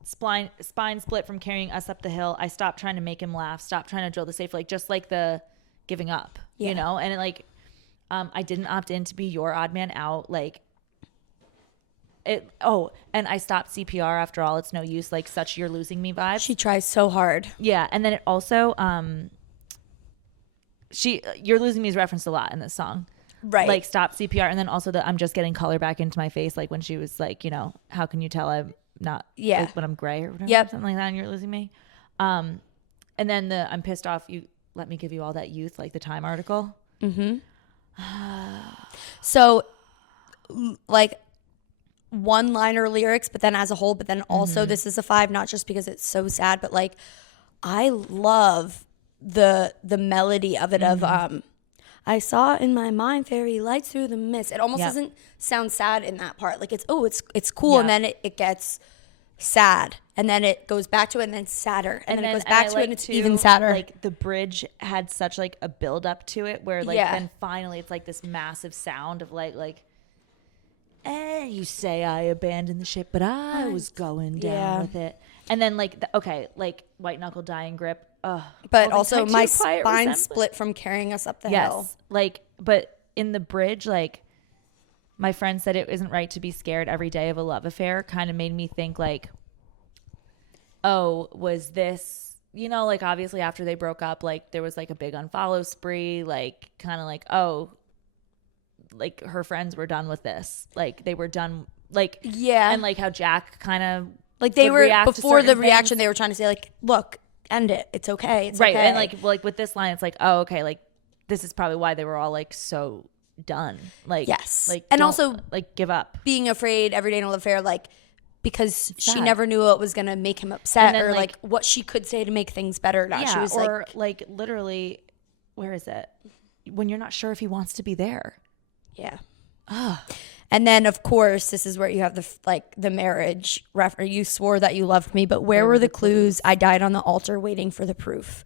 spine split from carrying us up the hill. I stopped trying to make him laugh. Stopped trying to drill the safe. Like just like the giving up, you know? And it, like, I didn't opt in to be your odd man out. Like it. Oh, and I stopped CPR after all. It's no use. Like such you're losing me vibe. She tries so hard. Yeah. And then it also, you're losing me is referenced a lot in this song. Right. Like stop CPR. And then also I'm just getting color back into my face. Like when she was like, you know, how can you tell I'm not like when I'm gray or whatever, something like that, and you're losing me. And then I'm pissed off. You let me give you all that youth, like the Time article. Mm-hmm. So like one-liner lyrics, but then as a whole, but then also this is a 5, not just because it's so sad, but like I love the melody of it of I saw in my mind fairy lights through the mist. It almost doesn't sound sad in that part. Like it's cool, and then it gets sad, and then it goes back to it, and then sadder, and then it goes back to it, and it's even sadder. Like the bridge had such like a build up to it, where like then finally it's like this massive sound of like, you say I abandoned the ship, but I was going down with it, and then like like white knuckle dying grip. But also my spine split from carrying us up the hill. Like, but in the bridge, like my friend said it isn't right to be scared every day of a love affair kind of made me think like, oh, was this, you know, like obviously after they broke up, like there was like a big unfollow spree, like kind of like, oh, like her friends were done with this. Like they were done, like, and like how Jack kind of like they were before the reaction, they were trying to say like, look, end it. It's okay. It's right. Okay. And like with this line, it's like, oh, okay. Like this is probably why they were all like so done. Like, like, and also like give up, being afraid every day in a love affair, like because she never knew what was going to make him upset then, or like what she could say to make things better. Yeah. She was or like literally, where is it? When you're not sure if he wants to be there. Yeah. And then, of course, this is where you have the marriage reference. You swore that you loved me, but where were the clues? I died on the altar waiting for the proof.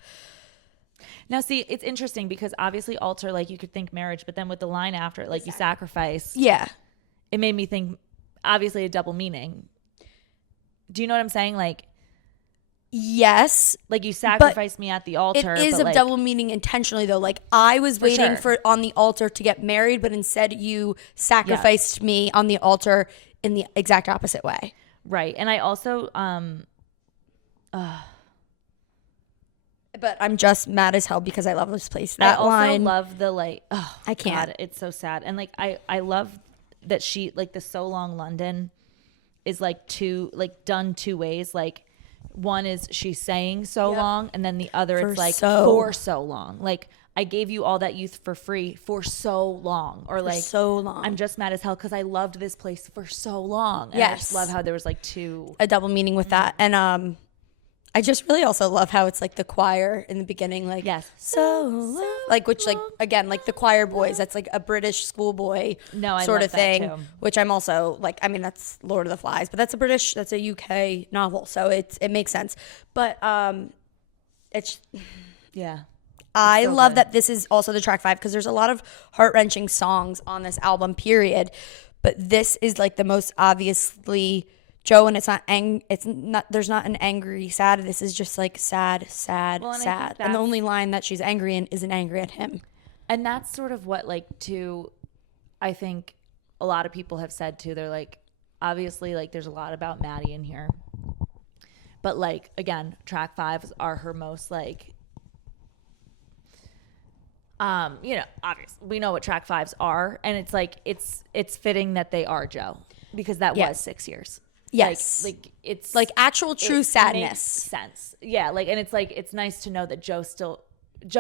Now, see, it's interesting because obviously altar, like you could think marriage, but then with the line after it, like you sacrifice. Yeah. It made me think, obviously, a double meaning. Do you know what I'm saying? Like, yes. Like you sacrificed me at the altar. It is a double meaning intentionally though. Like I was waiting for on the altar to get married, but instead you sacrificed me on the altar in the exact opposite way. Right. And I also but I'm just mad as hell because I love this place. That line. I also love the like I can't. God, it's so sad. And like I love that she like the So Long London is like done two ways. Like one is she's saying so long, and then the other it's like for so long. Like I gave you all that youth for free for so long, or like so long. I'm just mad as hell because I loved this place for so long. And I just love how there was like a double meaning with that, and I just really also love how it's like the choir in the beginning, like so long. Like which like again like the choir boys. That's like a British schoolboy sort of thing, which I'm also like. I mean that's Lord of the Flies, but that's a UK novel, so it makes sense. But it's I love that this is also the track 5 because there's a lot of heart-wrenching songs on this album. Period, but this is like the most obviously Joe, and there's not an angry sad. This is just like sad, sad, sad. And the only line that she's angry in isn't angry at him. And that's sort of what like I think a lot of people have said too. They're like, obviously like there's a lot about Maddie in here. But like, again, track 5s are her most like, obviously we know what track 5s are. And it's like, it's fitting that they are Joe, because that was 6 years. Yes. Like it's like actual true sadness. Makes sense. Yeah. Like, and it's like, it's nice to know that Joe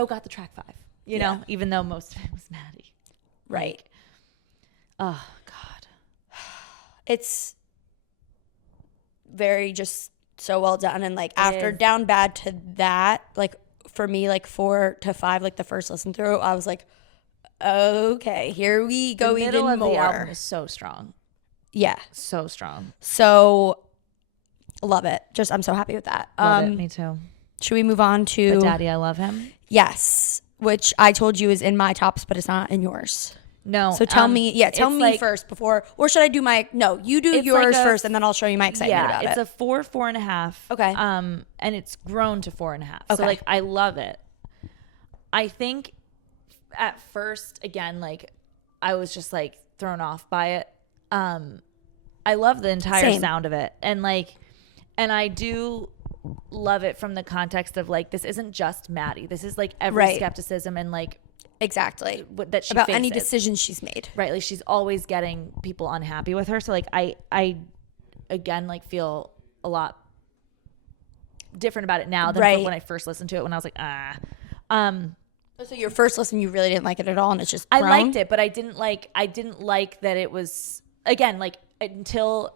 got the track 5, you know, even though most of it was Maddie. Right. Like, oh God. It's very just so well done. And like after Down Bad to that, like for me, like 4 to 5, like the first listen through, I was like, okay, here we go. The even of more. The album is so strong. Yeah. So strong. So love it. Just, I'm so happy with that. Love it. Me too. Should we move on to But Daddy, I Love Him? Yes. Which I told you is in my tops, but it's not in yours. No. So tell me first before, or should I do you do yours like first and then I'll show you my excitement about it. Yeah, it's a 4.5. Okay. And it's grown to 4.5. Okay. So like, I love it. I think at first, again, like I was just like thrown off by it. I love the entire sound of it. And like, and I do love it from the context of like, this isn't just Maddie. This is like every skepticism and like, exactly that she about faces. any decisions she's made, right? Like she's always getting people unhappy with her. So like I again like feel a lot different about it now than when I first listened to it, when I was like So your first listen, you really didn't like it at all, and it's just I liked it, but I didn't like that it was, again, like until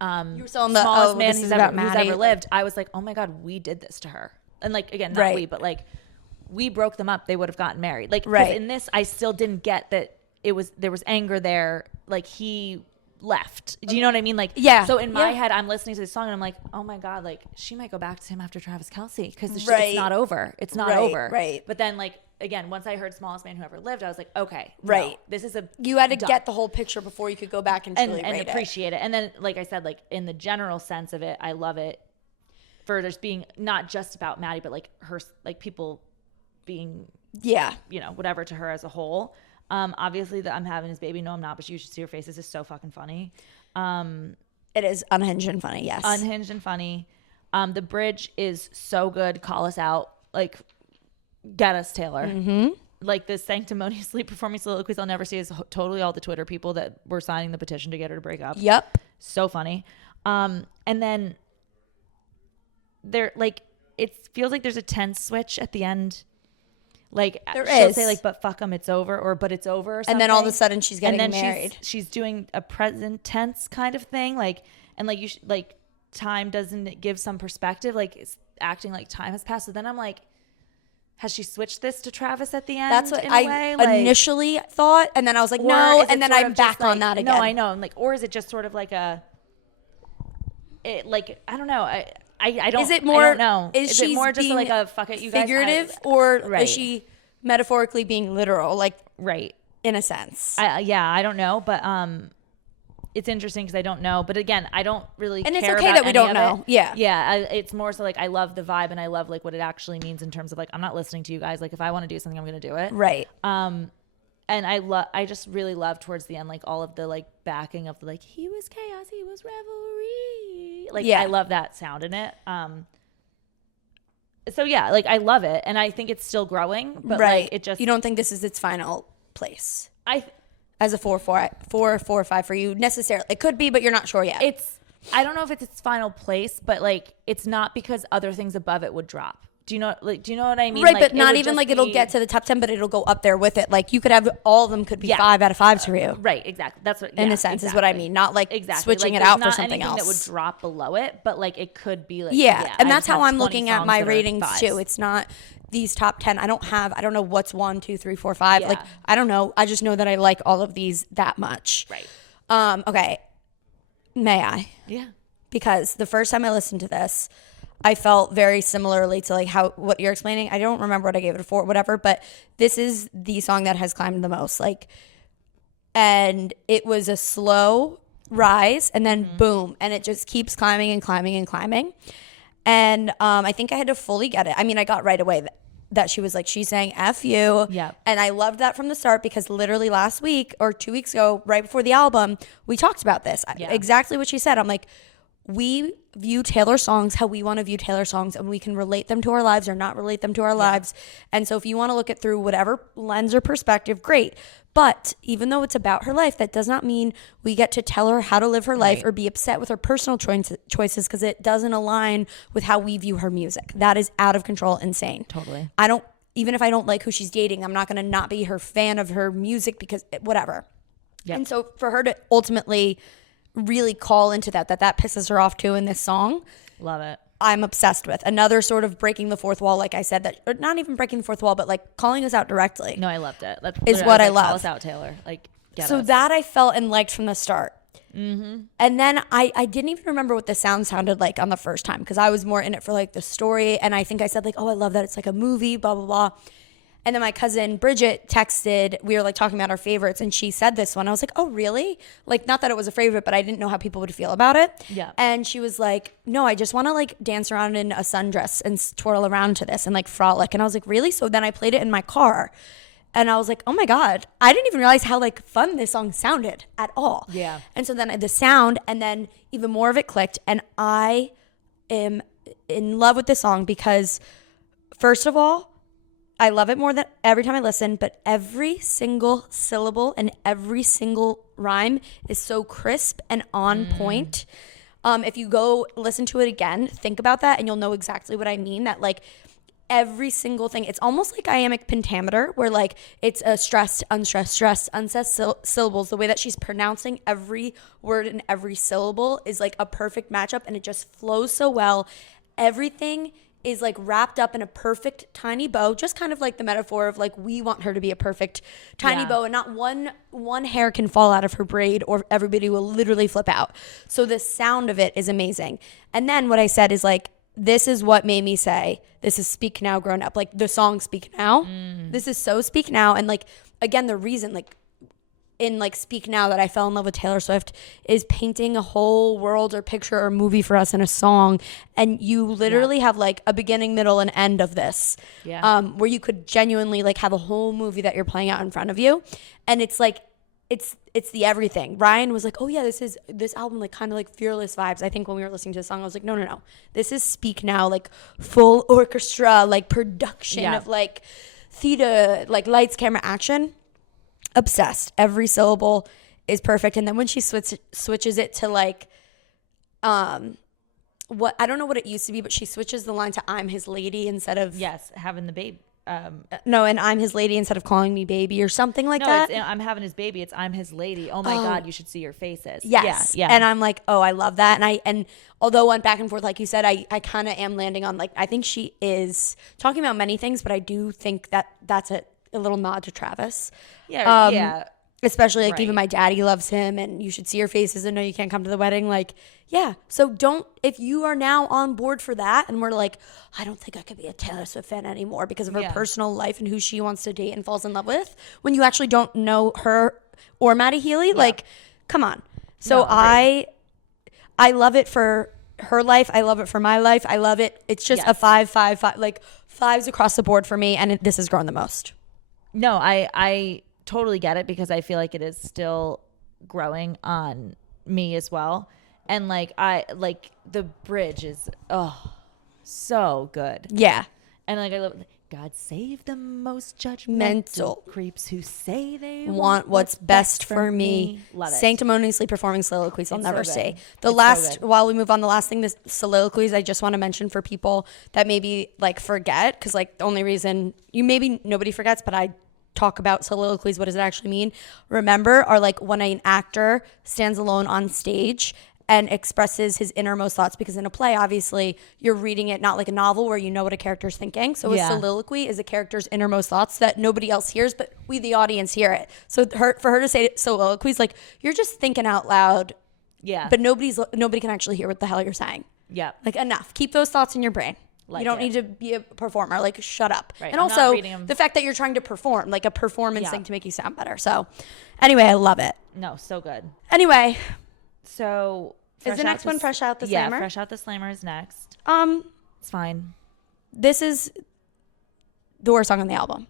you were still in the Smallest Man who's ever lived. I was like, oh my God, we did this to her. And like, again, not we, but like we broke them up, they would have gotten married. Like, in this, I still didn't get that there was anger there. Like he left. Do you know what I mean? Like, yeah. So in my head, I'm listening to this song and I'm like, oh my God, like she might go back to him after Travis Kelce, because it's not over. It's not over. Right. But then like, again, once I heard Smallest Man Who Ever Lived, I was like, okay, right. No, this is you had to get the whole picture before you could go back and truly rate appreciate it. And then, like I said, like in the general sense of it, I love it for just being not just about Maddie, but like her, like people being, whatever to her as a whole. Obviously that I'm having his baby. No, I'm not, but you should see her face. This is so fucking funny. It is unhinged and funny. Yes. Unhinged and funny. The bridge is so good. Call us out. Like, get us, Taylor. Mm-hmm. Like the sanctimoniously performing soliloquies I'll never see is totally all the Twitter people that were signing the petition to get her to break up. Yep. So funny. And then there, like, it feels like there's a tense switch at the end. Like she'll say like, but fuck 'em, it's over, or but it's over, or something. And then all of a sudden she's getting and then married. She's doing a present tense kind of thing, like, and like like time doesn't give some perspective, like it's acting like time has passed. So then I'm like, has she switched this to Travis at the end? That's what I initially thought, and then I was like, no, and then I'm back on that again. No, I know, and like, or is it just sort of like I don't know. I don't. Is it more? I don't know. Is it more just like a fuck it, you guys? Figurative, or is she metaphorically being literal? Like, in a sense. I don't know, but it's interesting because I don't know. But again, I don't really. And care it's okay about that we don't know. Yeah, yeah. It's more so like I love the vibe and I love like what it actually means in terms of like I'm not listening to you guys. Like if I want to do something, I'm going to do it. Right. And I just really love towards the end, like all of the like backing of the, like, he was chaos, he was revelry. Like, I love that sound in it. So yeah, like I love it. And I think it's still growing, but like it just, you don't think this is its final place as a 4.5 for you necessarily. It could be, but you're not sure yet. I don't know if it's its final place, but like, it's not because other things above it would drop. Do you know what I mean? Right, like, but not even like it'll get to the top 10, but it'll go up there with it. Like you could have all of them could be 5 out of 5 for you. Right, exactly. That's what in a sense is what I mean. Not like switching it out for something else. That would drop below it, but like it could be like and that's how I'm looking at my ratings too. It's not these top 10. I don't know what's 1, 2, 3, 4, 5. Like I don't know. I just know that I like all of these that much. Right. Okay. May I? Yeah. Because the first time I listened to this, I felt very similarly to like what you're explaining. I don't remember what I gave it for, whatever, but this is the song that has climbed the most. Like, and it was a slow rise and then boom, and it just keeps climbing and climbing and climbing. And I think I had to fully get it. I mean, I got right away that she was like, she's saying F you. Yeah. And I loved that from the start, because literally last week or 2 weeks ago, right before the album, we talked about this. Yeah. Exactly what she said. I'm like, we view Taylor songs how we want to view Taylor songs, and we can relate them to our lives or not relate them to our lives. And so if you want to look at through whatever lens or perspective, great. But even though it's about her life, that does not mean we get to tell her how to live her life or be upset with her personal choices because it doesn't align with how we view her music. That is out of control, insane. Totally. Even if I don't like who she's dating, I'm not going to not be her fan of her music because whatever. Yep. And so for her to ultimately really call into that pisses her off too in this song. Love it. I'm obsessed with. Another sort of breaking the fourth wall, like I said, that, or not even breaking the fourth wall, but like calling us out directly. No, I loved it. Is what I love. Call us out, Taylor. Like, get us. That I felt and liked from the start. Mm-hmm. And then I didn't even remember what the sound sounded like on the first time, because I was more in it for like the story. And I think I said like, oh, I love that it's like a movie, blah, blah, blah. And then my cousin Bridget texted, we were like talking about our favorites, and she said this one. I was like, oh, really? Like, not that it was a favorite, but I didn't know how people would feel about it. Yeah. And she was like, no, I just want to like dance around in a sundress and twirl around to this and like frolic. And I was like, really? So then I played it in my car, and I was like, oh my God, I didn't even realize how like fun this song sounded at all. Yeah. And so then the sound, and then even more of it clicked, and I am in love with this song because, first of all, I love it more than every time I listen, but every single syllable and every single rhyme is so crisp and on point. If you go listen to it again, think about that, and you'll know exactly what I mean. That like every single thing, it's almost like iambic pentameter, where like it's a stressed, unstressed, stressed, unstressed syllables. The way that she's pronouncing every word and every syllable is like a perfect matchup, and it just flows so well. Everything is like wrapped up in a perfect tiny bow, just kind of like the metaphor of like we want her to be a perfect tiny bow, and not one hair can fall out of her braid or everybody will literally flip out. So the sound of it is amazing. And then what I said is like, this is what made me say, this is Speak Now grown up. Like the song Speak Now. This is so Speak Now. And like, again, the reason like in like Speak Now that I fell in love with Taylor Swift is painting a whole world or picture or movie for us in a song. And you literally have like a beginning, middle, and end of this, where you could genuinely like have a whole movie that you're playing out in front of you. And it's like, it's the everything. Ryan was like, oh yeah, this album like kind of like Fearless vibes. I think when we were listening to the song, I was like, no. This is Speak Now, like full orchestra, like production of like theater, like lights, camera, action. Obsessed. Every syllable is perfect. And then when she switches it to like what I don't know what it used to be, but she switches the line to I'm his lady instead of having the baby. No, and I'm his lady instead of calling me baby or something like that. No, I'm having his baby. It's I'm his lady. Oh my God, you should see your faces. Yes. Yeah. And I'm like, oh, I love that. And although I went back and forth, like you said, I kind of am landing on like, I think she is talking about many things, but I do think that that's a little nod to Travis. Yeah. Especially like even my daddy loves him, and you should see your faces and no, you can't come to the wedding. Like, yeah. So if you are now on board for that and we're like, I don't think I could be a Taylor Swift fan anymore because of her personal life and who she wants to date and falls in love with, when you actually don't know her or Maddie Healy, like, come on. So I love it for her life. I love it for my life. I love it. It's just a 5, like 5s across the board for me. And this has grown the most. No, I totally get it, because I feel like it is still growing on me as well. And like the bridge is so good. Yeah. And like I love God save the most judgmental creeps who say they want what's best for me. Love it. Sanctimoniously performing soliloquies I'll never say. While we move on, the last thing, this soliloquies, I just want to mention for people that maybe like forget, because like the only reason nobody forgets, but I talk about soliloquies, what does it actually mean? Remember, are like when an actor stands alone on stage and expresses his innermost thoughts, because in a play, obviously, you're reading it not like a novel where you know what a character's thinking. So a soliloquy is a character's innermost thoughts that nobody else hears, but we, the audience, hear it. So for her to say soliloquies, like you're just thinking out loud, but nobody can actually hear what the hell you're saying. Yeah, like enough. Keep those thoughts in your brain. You don't need to be a performer. Like, shut up. Right. And also, the fact that you're trying to perform, like a performance thing to make you sound better. So, anyway, I love it. No, so good. Anyway, So is the next one Fresh Out the Slammer? Yeah, Fresh Out the Slammer is next. It's fine. This is the worst song on the album.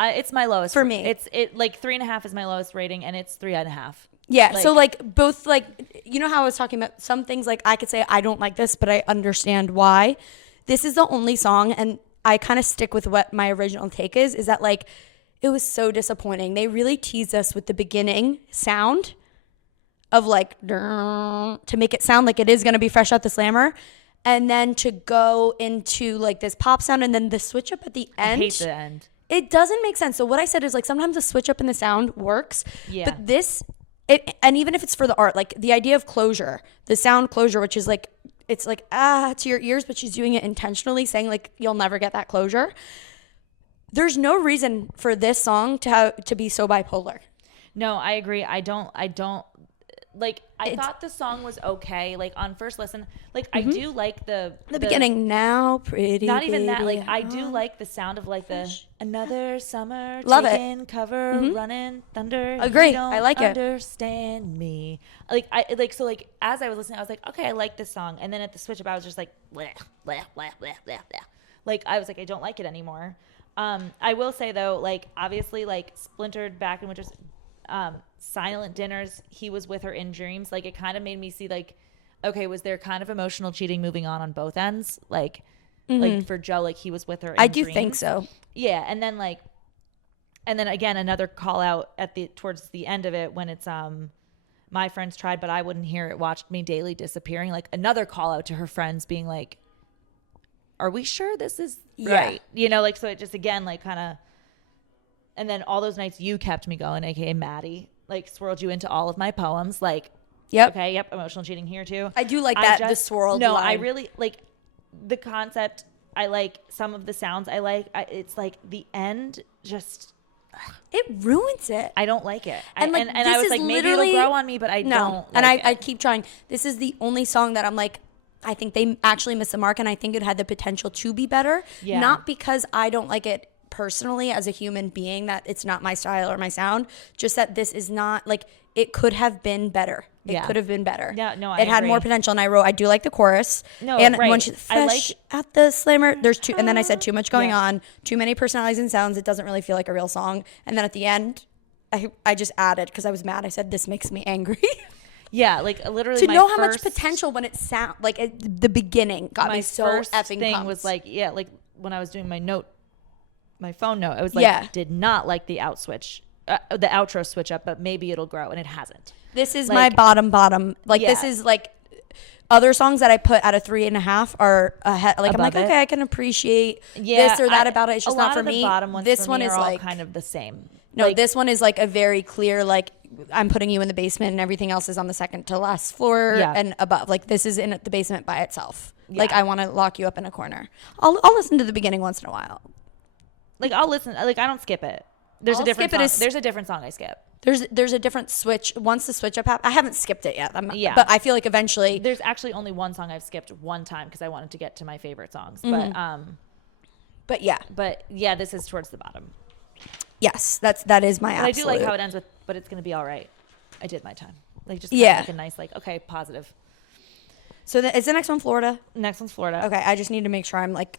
It's my lowest for me. It's like 3.5 is my lowest rating, and it's 3.5. Yeah. Like, so like both, like, you know how I was talking about some things, like I could say I don't like this, but I understand why. This is the only song, and I kind of stick with what my original take is that like it was so disappointing. They really teased us with the beginning sound of like to make it sound like it is going to be Fresh Out the Slammer, and then to go into like this pop sound, and then the switch up at the end. I hate the end. It doesn't make sense. So what I said is like sometimes a switch up in the sound works, but this, and even if it's for the art, like the idea of closure, the sound closure, which is like, it's like, to your ears, but she's doing it intentionally, saying like, you'll never get that closure. There's no reason for this song to be so bipolar. No, I agree. I don't like, I thought the song was okay. Like on first listen, like I do like the beginning now, pretty. Not even that. Like I do like the sound of like the another summer, love taking it. Cover, running thunder. Agree. I like it. Understand me. Like I like so like as I was listening, I was like, okay, I like this song. And then at the switch up, I was just like, bleh, bleh, bleh, bleh, bleh, bleh. Like I was like, I don't like it anymore. I will say though, like obviously, like Splintered Back in Winter's. Silent Dinners, he was with her in dreams. Like it kind of made me see like, okay, was there kind of emotional cheating moving on both ends? Like, like for Joe, like he was with her in I do dreams. think so. Yeah, and then again another call out towards the end of it when it's my friends tried but I wouldn't hear it, watched me daily disappearing. Like another call out to her friends being like, are we sure this is right? You know, like so it just again like kind of. And then all those nights you kept me going, aka Maddie, like swirled you into all of my poems. Like, okay, emotional cheating here too. I do like that, the swirled line. I really like the concept. I like some of the sounds. It's like the end just. It ruins it. I don't like it. And I was like, maybe it'll grow on me, but I don't. And I keep trying. This is the only song that I'm like, I think they actually missed the mark, and I think it had the potential to be better. Yeah. Not because I don't like it personally as a human being, that it's not my style or my sound, just that this is not like, it could have been better. It could have been better. Yeah, no, it had more potential. And I do like the chorus. No, and right. when she's Fresh at the Slammer, there's and then I said too much going on, too many personalities and sounds. It doesn't really feel like a real song. And then at the end, I just added, because I was mad, I said, this makes me angry. Yeah, like literally to know how much potential when it sound like at the beginning got me so effing thing pumped. Was like, like when I was doing my phone note, I was like, did not like the the outro switch up, but maybe it'll grow, and it hasn't. This is my bottom. Like this is like other songs that I put at a 3.5 are ahead. Like above I'm like, okay, I can appreciate this or that about it. It's just not for me. This one is like kind of the same. No, like, this one is like a very clear, like I'm putting you in the basement and everything else is on the second to last floor and above. Like this is in the basement by itself. Yeah. Like I want to lock you up in a corner. I'll listen to the beginning once in a while. Like I'll listen. Like I don't skip it. There's a different song. There's a different song I skip. There's a different switch. Once the switch up happens, I haven't skipped it yet. But I feel like eventually. There's actually only one song I've skipped one time because I wanted to get to my favorite songs. But yeah, this is towards the bottom. Yes, that is my absolute. I do like how it ends with, but it's gonna be all right. I did my time. Like just kind of like a nice like, okay, positive. So is the next one Florida? Next one's Florida. Okay, I just need to make sure I'm like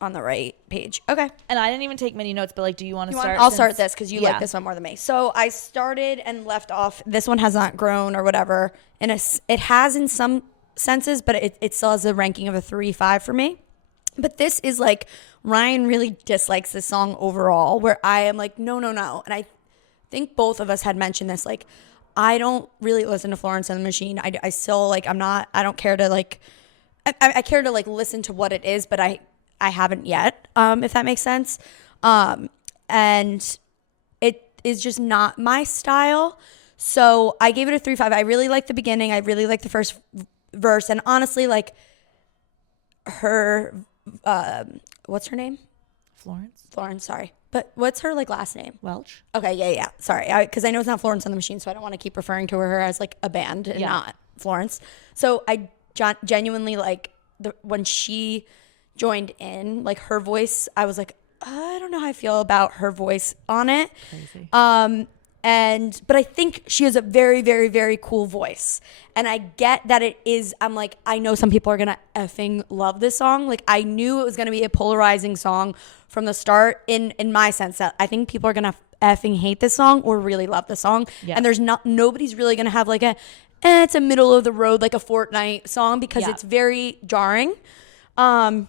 on the right page. Okay. And I didn't even take many notes, but like, do you want to start? I'll start this because you like this one more than me. So I started and left off. This one has not grown or whatever. And it has in some senses, but it still has a ranking of a 3.5 for me. But this is like, Ryan really dislikes this song overall, where I am like, no. And I think both of us had mentioned this. Like, I don't really listen to Florence and the Machine. I still like, I don't care to like, I care to like listen to what it is, but I haven't yet, if that makes sense. And it is just not my style. So I gave it a 3.5. I really like the beginning. I really like the first verse. And honestly, like her, what's her name? Florence, sorry. But what's her like last name? Welch. Okay, yeah. Sorry, because I know it's not Florence on the Machine, so I don't want to keep referring to her as like a band and not Florence. So I genuinely like when she joined in, like her voice, I was like, I don't know how I feel about her voice on it. Crazy. But I think she has a very, very, very cool voice. And I get that it is, I'm like, I know some people are going to effing love this song. Like, I knew it was going to be a polarizing song from the start in my sense that I think people are going to effing hate this song or really love the song. Yeah. And nobody's really going to have like it's a middle of the road, like a Fortnight song because it's very jarring and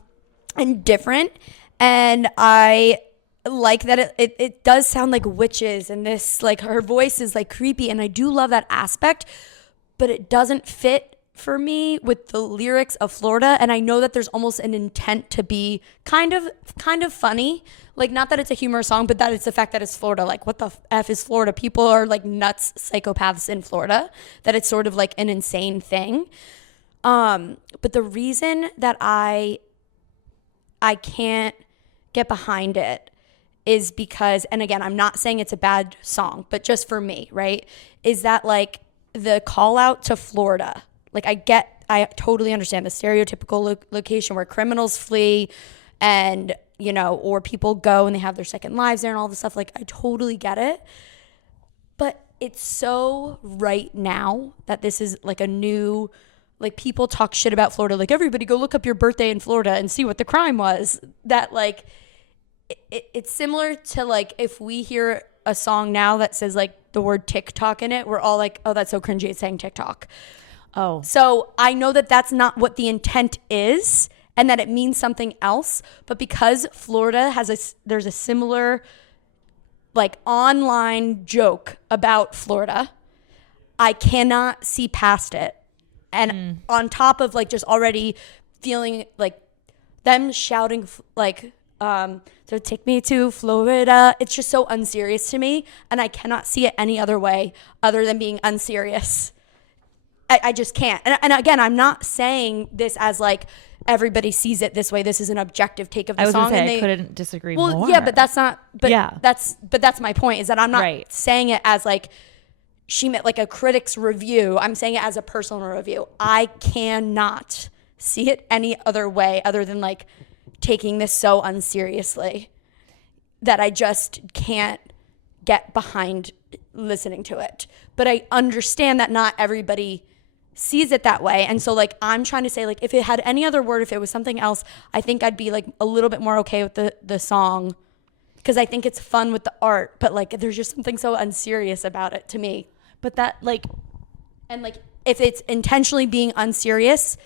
different. And I like that it does sound like witches, and this, like, her voice is like creepy, and I do love that aspect, but it doesn't fit for me with the lyrics of Florida. And I know that there's almost an intent to be kind of funny, like, not that it's a humor song, but that it's the fact that it's Florida. Like, what the F is Florida? People are like nuts psychopaths in Florida, that it's sort of like an insane thing. But the reason that I can't get behind it is because, and again, I'm not saying it's a bad song, but just for me, right, is that like the call out to Florida. Like, I totally understand the stereotypical location where criminals flee and, you know, or people go and they have their second lives there and all this stuff. Like, I totally get it. But it's so right now that this is like a new, like, people talk shit about Florida. Like, everybody go look up your birthday in Florida and see what the crime was. That, like, it's similar to, like, if we hear a song now that says, like, the word TikTok in it, we're all like, oh, that's so cringy, it's saying TikTok. Oh. So I know that that's not what the intent is and that it means something else. But because Florida there's a similar, like, online joke about Florida, I cannot see past it. And on top of, like, just already feeling like them shouting, like, so take me to Florida. It's just so unserious to me. And I cannot see it any other way other than being unserious. I just can't. And again, I'm not saying this as like everybody sees it this way. This is an objective take of the song. I couldn't disagree more. Well, yeah, but that's not, that's my point, is that I'm not saying it as like she meant like a critic's review. I'm saying it as a personal review. I cannot see it any other way other than like taking this so unseriously that I just can't get behind listening to it. But I understand that not everybody sees it that way. And so, like, I'm trying to say, like, if it had any other word, if it was something else, I think I'd be like a little bit more okay with the song, because I think it's fun with the art. But like, there's just something so unserious about it to me. But that, like, and like, if it's intentionally being unserious,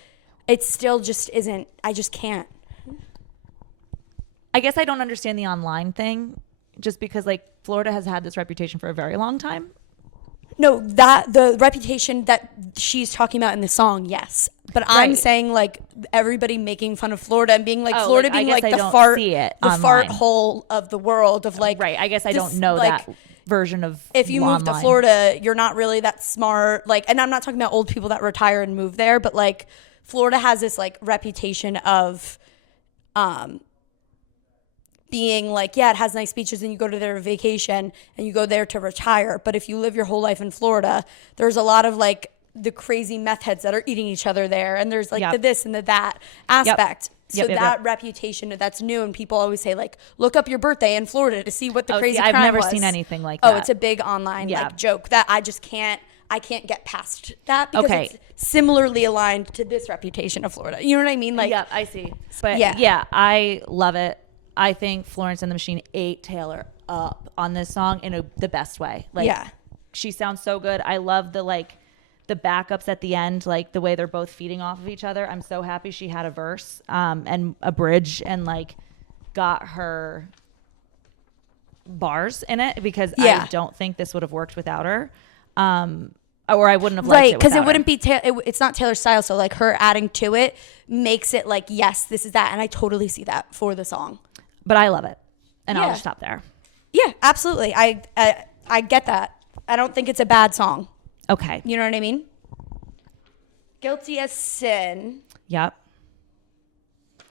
it still just isn't. I just can't. I guess I don't understand the online thing, just because, like, Florida has had this reputation for a very long time. No, that the reputation that she's talking about in the song, yes. But I'm saying, like, everybody making fun of Florida and being like, Florida being like the fart hole of the world of, like, right. I guess I don't know, like, that version of if you move to Florida, you're not really that smart. Like, and I'm not talking about old people that retire and move there, but like, Florida has this like reputation of being like, yeah, it has nice beaches and you go to their vacation and you go there to retire. But if you live your whole life in Florida, there's a lot of like the crazy meth heads that are eating each other there. And there's like the this and the that aspect. So that reputation, that's new. And people always say, like, look up your birthday in Florida to see what the crazy crime was. I've never seen anything like that. Oh, it's a big online like joke that I just can't get past that, because it's similarly aligned to this reputation of Florida. You know what I mean? Like, yeah, I see. But yeah, I love it. I think Florence and the Machine ate Taylor up on this song in the best way. Like, she sounds so good. I love the backups at the end, like the way they're both feeding off of each other. I'm so happy she had a verse and a bridge and like got her bars in it, because I don't think this would have worked without her. Or I wouldn't have liked it, because it wouldn't be it's not Taylor's style. So like, her adding to it makes it like, yes, this is that, and I totally see that for the song. But I love it, and I'll just stop there. Yeah, absolutely. I get that. I don't think it's a bad song. Okay, you know what I mean? Guilty as Sin. Yep.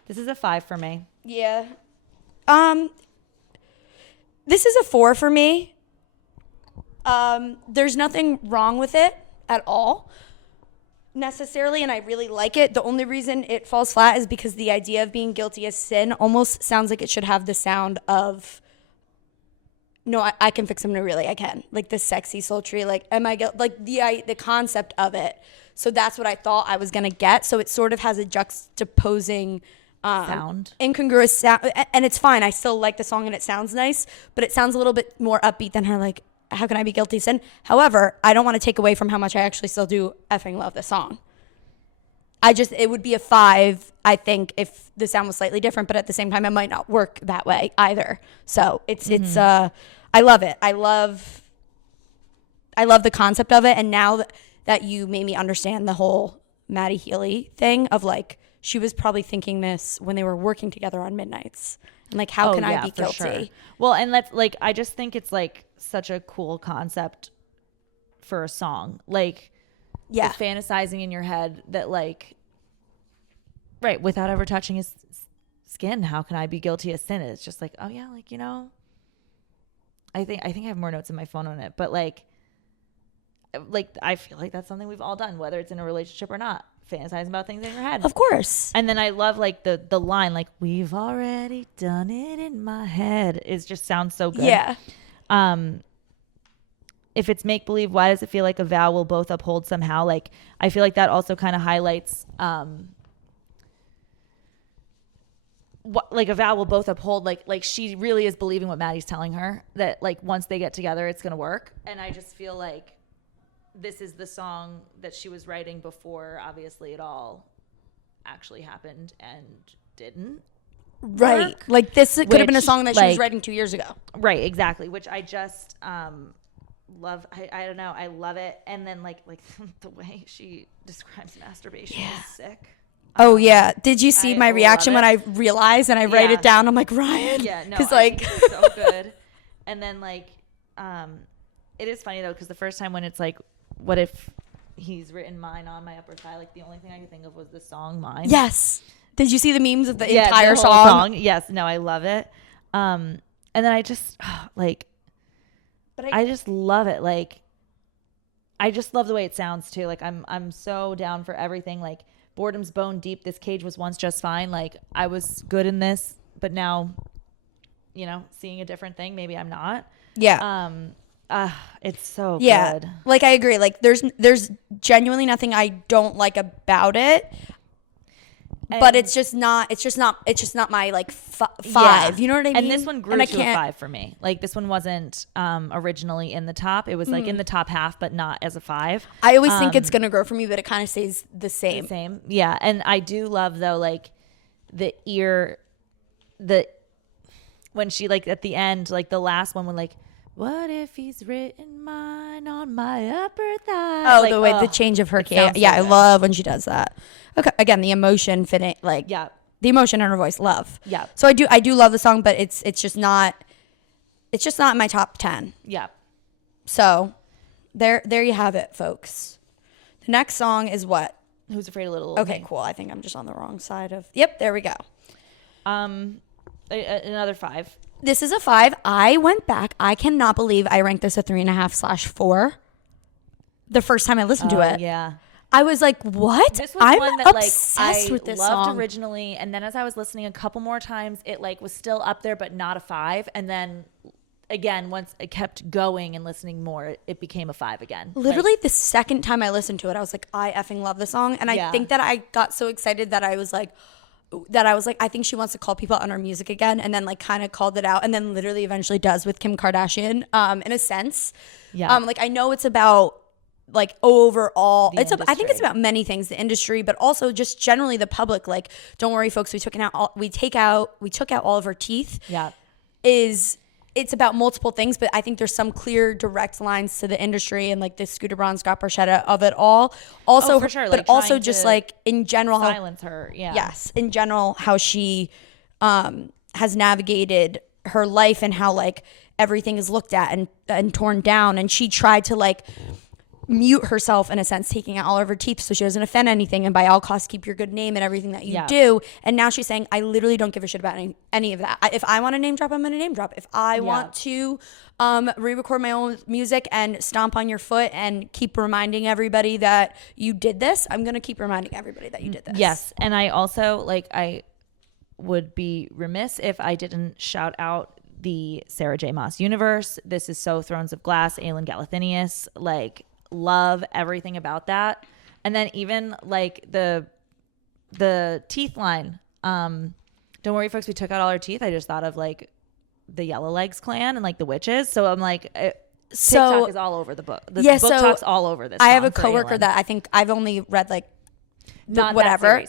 This is a 5 for me. Yeah. This is a 4 for me. There's nothing wrong with it at all, necessarily, and I really like it. The only reason it falls flat is because the idea of being guilty as sin almost sounds like it should have the sound of no, I can fix him. No, really, I can. Like the sexy, sultry, like, like the concept of it. So that's what I thought I was going to get. So it sort of has a juxtaposing sound, incongruous sound. And it's fine. I still like the song and it sounds nice, but it sounds a little bit more upbeat than her, like, how can I be guilty of sin? However, I don't want to take away from how much I actually still do effing love the song. It would be a 5, I think, if the sound was slightly different, but at the same time, it might not work that way either. So it's I love it. I love the concept of it. And now that you made me understand the whole Maddie Healy thing of like, she was probably thinking this when they were working together on Midnights. And like, how can I be guilty? Sure. Well, and that's like, I just think it's like such a cool concept for a song. Like, the fantasizing in your head that like, right, without ever touching his skin, how can I be guilty of sin? It's just like, oh yeah, like, you know, I think I have more notes in my phone on it, but like I feel like that's something we've all done, whether it's in a relationship or not, fantasizing about things in your head. Of course. And then I love like the line, like, we've already done it in my head, just sounds so good. Yeah. If it's make believe, why does it feel like a vow will both uphold somehow? Like, I feel like that also kind of highlights what, like, a vow will both uphold, like she really is believing what Maddie's telling her, that like once they get together it's gonna work. And I just feel like this is the song that she was writing before obviously it all actually happened and didn't right work. Like this could have been a song that she was writing 2 years ago. Right, exactly, which I just love. I don't know, I love it. And then like the way she describes masturbation is sick. Oh yeah, did you see my reaction when I realized and I write it down? I'm like, Ryan, because like it's so good. And then like it is funny though, because the first time when it's like, what if he's written mine on my upper thigh, like the only thing I could think of was the song Mine. Yes. Did you see the memes of the entire song? Yes. No, I love it. And then I just like, but I just love it. Like, I just love the way it sounds too. Like I'm so down for everything. Like, boredom's bone deep. This cage was once just fine. Like, I was good in this, but now, you know, seeing a different thing. Maybe I'm not. Yeah. It's so good. Like, I agree. Like, there's genuinely nothing I don't like about it. But it's just not my like 5. Yeah. You know what I mean? And this one grew to a 5 for me. Like, this one wasn't originally in the top. It was like in the top half, but not as a 5. I always think it's gonna grow for me, but it kind of stays the same. Yeah. And I do love though, like when she like at the end, like the last one when like, what if he's written mine on my upper thigh? Oh, like, the way the change of her key. Yeah, I love when she does that. Okay, again, the emotion fitting, like the emotion in her voice, love. Yeah. So I do love the song, but it's just not in my top 10. Yeah. So there you have it, folks. The next song is what? Who's Afraid of Little Okay, cool. I think I'm just on the wrong side of. Yep, there we go. Another 5. This is a 5. I went back. I cannot believe I ranked this a 3.5/4. The first time I listened to it. Yeah. I was like, what? This was I'm one that obsessed with this loved song. originally, and then as I was listening a couple more times, it like was still up there, but not a 5. And then again, once I kept going and listening more, it became a 5 again. Literally the second time I listened to it, I was like, I effing love the song. And I think that I got so excited that I was like, I think she wants to call people on her music again, and then like kind of called it out, and then literally eventually does with Kim Kardashian, in a sense. Yeah. Like, I know it's about like overall, I think it's about many things, the industry, but also just generally the public. Like, don't worry, folks, we took out all of her teeth. Yeah. It's about multiple things, but I think there's some clear direct lines to the industry and like the Scooter Braun, Scott Borchetta of it all. Also, for sure. But like also just like in general, silence her. Yeah. Yes, in general, how she has navigated her life and how like everything is looked at and torn down, and she tried to like mute herself in a sense, taking out all of her teeth so she doesn't offend anything, and by all costs keep your good name and everything that you do. And now she's saying, I literally don't give a shit about any of that. If I want to name drop, I'm going to name drop. If I want to re-record my own music and stomp on your foot and keep reminding everybody that you did this, I'm going to keep reminding everybody that you did this. Yes. And I also, like, I would be remiss if I didn't shout out the Sarah J. Maas universe. This is so Thrones of Glass, Aelin Galathynius. Like, love everything about that. And then even like the teeth line. Don't worry, folks, we took out all our teeth. I just thought of like the Yellow Legs clan and like the witches. So I'm like, TikTok is all over the book. The book talk's all over this. I have a coworker that I think I've only read like whatever.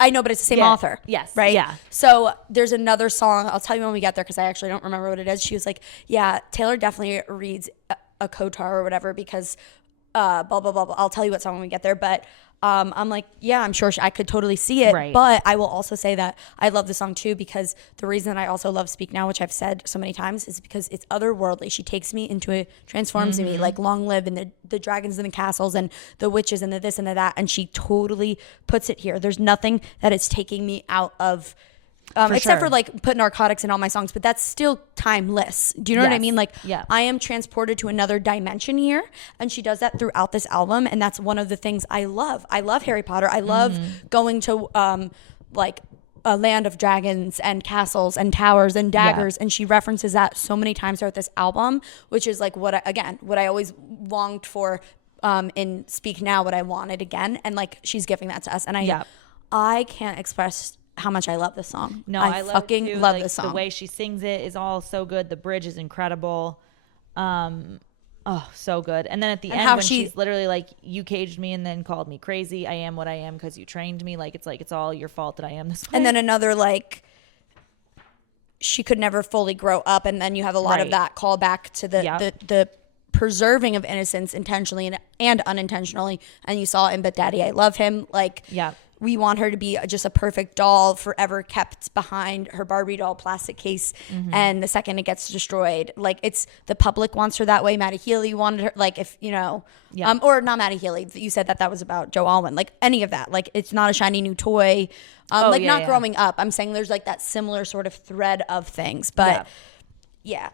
I know, but it's the same author. Yes. Right? Yeah. So there's another song. I'll tell you when we get there because I actually don't remember what it is. She was like, yeah, Taylor definitely reads a Kotar or whatever because blah, blah, blah, blah. I'll tell you what song when we get there. But I'm like, yeah, I'm sure I could totally see it. Right. But I will also say that I love the song too because the reason I also love Speak Now, which I've said so many times, is because it's otherworldly. She takes me into it, transforms me, like Long Live and the dragons and the castles and the witches and the this and the that. And she totally puts it here. There's nothing that is taking me out of except for like put narcotics in all my songs, but that's still timeless. Do you know what I mean? Like I am transported to another dimension here, and she does that throughout this album, and that's one of the things I love. I love Harry Potter. I love going to like a land of dragons and castles and towers and daggers, and she references that so many times throughout this album, which is like what I always longed for in Speak Now, what I wanted again, and like she's giving that to us, and I can't express how much I love this song. No, I fucking love like, this song. The way she sings it is all so good. The bridge is incredible. So good. And then at the end, when she's literally like, you caged me and then called me crazy. I am what I am because you trained me. Like it's all your fault that I am this way. And then another like, she could never fully grow up. And then you have a lot of that call back to the preserving of innocence intentionally and unintentionally. And you saw in But Daddy, I Love Him. Like, we want her to be just a perfect doll forever kept behind her Barbie doll plastic case. And the second it gets destroyed, like it's the public wants her that way. Maddie Healy wanted her, like if, you know, or not Maddie Healy. You said that was about Joe Alwyn, like any of that. Like it's not a shiny new toy. Growing up. I'm saying there's like that similar sort of thread of things. But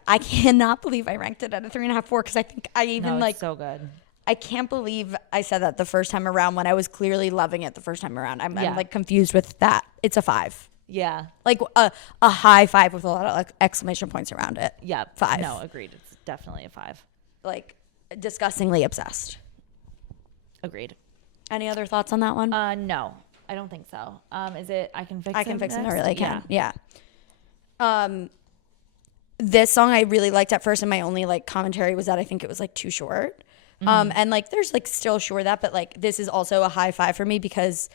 I cannot believe I ranked it at a 3.5, 4 because I think I even it's so good. I can't believe I said that the first time around when I was clearly loving it the first time around. I'm like confused with that. It's a 5. Yeah. Like a high 5 with a lot of like exclamation points around it. Yeah. 5. No, agreed. It's definitely a 5. Like disgustingly obsessed. Agreed. Any other thoughts on that one? No, I don't think so. Is it I Can Fix It? I Can Fix It. I really can. Yeah. This song I really liked at first, and my only like commentary was that I think it was like too short. And like there's like still sure that, but like this is also a high 5 for me because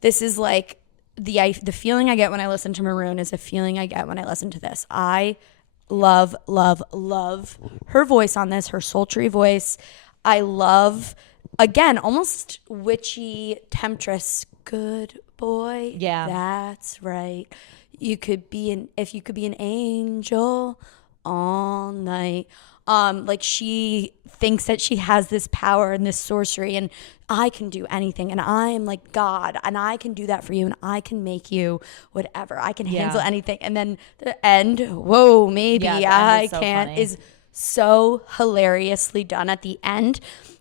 this is like the feeling I get when I listen to Maroon is the feeling I get when I listen to this. I love her voice on this, her sultry voice. I love, again, almost witchy temptress. Good boy. Yeah. That's right. If you could be an angel all night. Like she thinks that she has this power and this sorcery and I can do anything and I am like God and I can do that for you and I can make you whatever. I can handle anything. And then the end, whoa, maybe I can't, is so hilariously done at the end.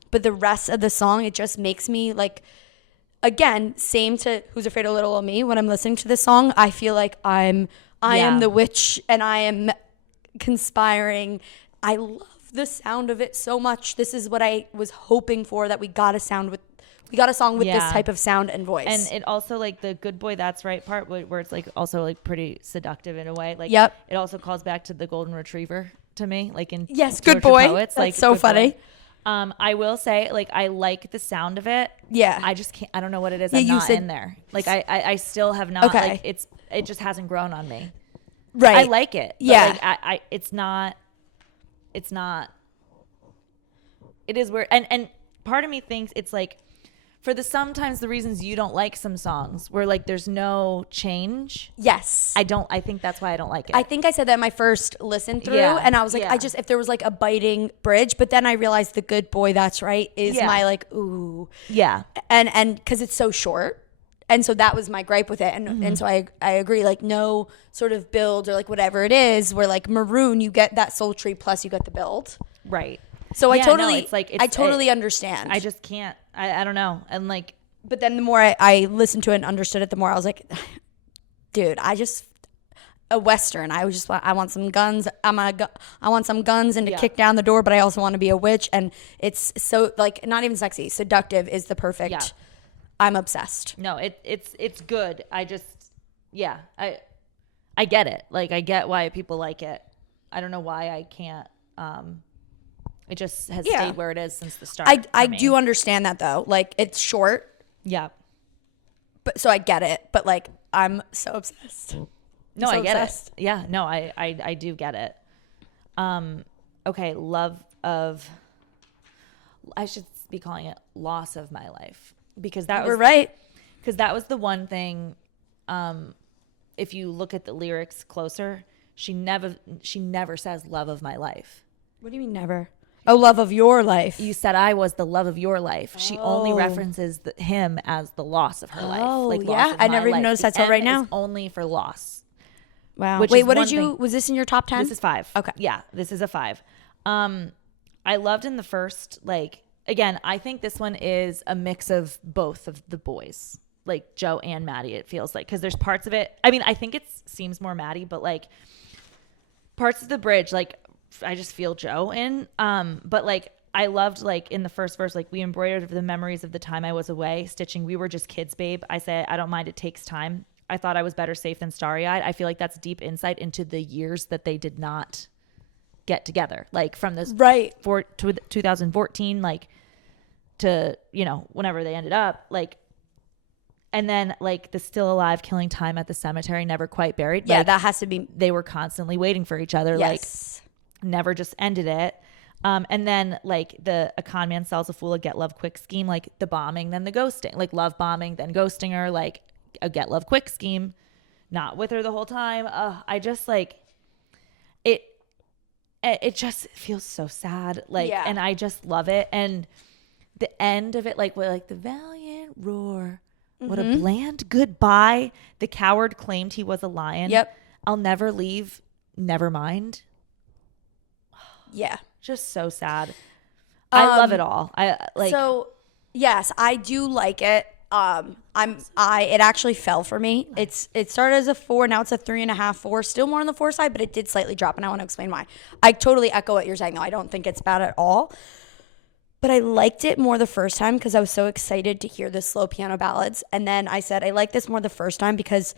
But the rest of the song, it just makes me like, again, same to Who's Afraid of Little Old Me. When I'm listening to this song, I feel like I am the witch and I am conspiring. I love the sound of it so much. This is what I was hoping for, that we got a song with this type of sound and voice. And it also like the good boy that's right part where it's like also like pretty seductive in a way. Like it also calls back to the golden retriever to me, like in Good Boy. Poets, that's like so funny. I will say, like, I like the sound of it. Yeah. I just can't, I don't know what it is. I'm not in there. Like I still have not, like it just hasn't grown on me. Right. I like it. But like, it's not, it is weird. And part of me thinks it's like, for sometimes the reasons you don't like some songs where like there's no change. Yes. I think that's why I don't like it. I think I said that in my first listen through and I was like, if there was like a biting bridge, but then I realized the good boy, that's right, is my like, ooh. Yeah. And cause it's so short. And so that was my gripe with it. And so I agree, like no sort of build or like whatever it is where like Maroon, you get that sultry plus you get the build. Right. So I totally understand. I just can't. I don't know. And like, but then the more I listened to it and understood it, the more I was like, dude, a Western. I want some guns. I want some guns and to kick down the door, but I also want to be a witch. And it's so like not even sexy. Seductive is the perfect. Yeah. I'm obsessed. No, it's good. I just I get it. Like I get why people like it. I don't know why I can't. It just has stayed where it is since the start. I do understand that though. Like it's short. Yeah. But so I get it. But like I'm so obsessed. No, I get it. Yeah, no, I do get it. Okay, love of, I should be calling it loss of my life because we're right. Because that was the one thing. If you look at the lyrics closer, she never says love of my life. What do you mean never? Oh, love of your life. You said I was the love of your life. Oh. She only references him as the loss of her life. Oh, like yeah. I never even noticed that till right now. Only for loss. Wow. Wait, what did you, was this in your top 10? This is 5. Okay. Yeah, this is a 5. I loved in the first, like, again, I think this one is a mix of both of the boys, like Joe and Maddie, it feels like, because there's parts of it. I mean, I think it seems more Maddie, but like parts of the bridge, like I just feel Joe in. But like, I loved like in the first verse, like we embroidered the memories of the time I was away, stitching. We were just kids, babe. I said, I don't mind. It takes time. I thought I was better safe than starry-eyed. I feel like that's deep insight into the years that they did not get together. Like from this to 2014, like to, you know, whenever they ended up, like, and then like the still alive killing time at the cemetery, never quite buried. Yeah, like, that has to be. They were constantly waiting for each other. Yes. Like never just ended it. And then like a con man sells a fool a get love quick scheme, like the bombing, then the ghosting, like love bombing, then ghosting her, like a get love quick scheme, not with her the whole time. I just like it just feels so sad. Like, and I just love it. And the end of it, like with like the valiant roar, what a bland goodbye. The coward claimed he was a lion. Yep. I'll never leave. Never mind. Yeah. Just so sad. I love it all. I like. So yes, I do like it. It actually fell for me. It started as a 4, now it's a 3.5, 4, still more on the 4 side, but it did slightly drop, and I want to explain why. I totally echo what you're saying though. I don't think it's bad at all, but I liked it more the first time because I was so excited to hear the slow piano ballads. And then I said I like this more the first time because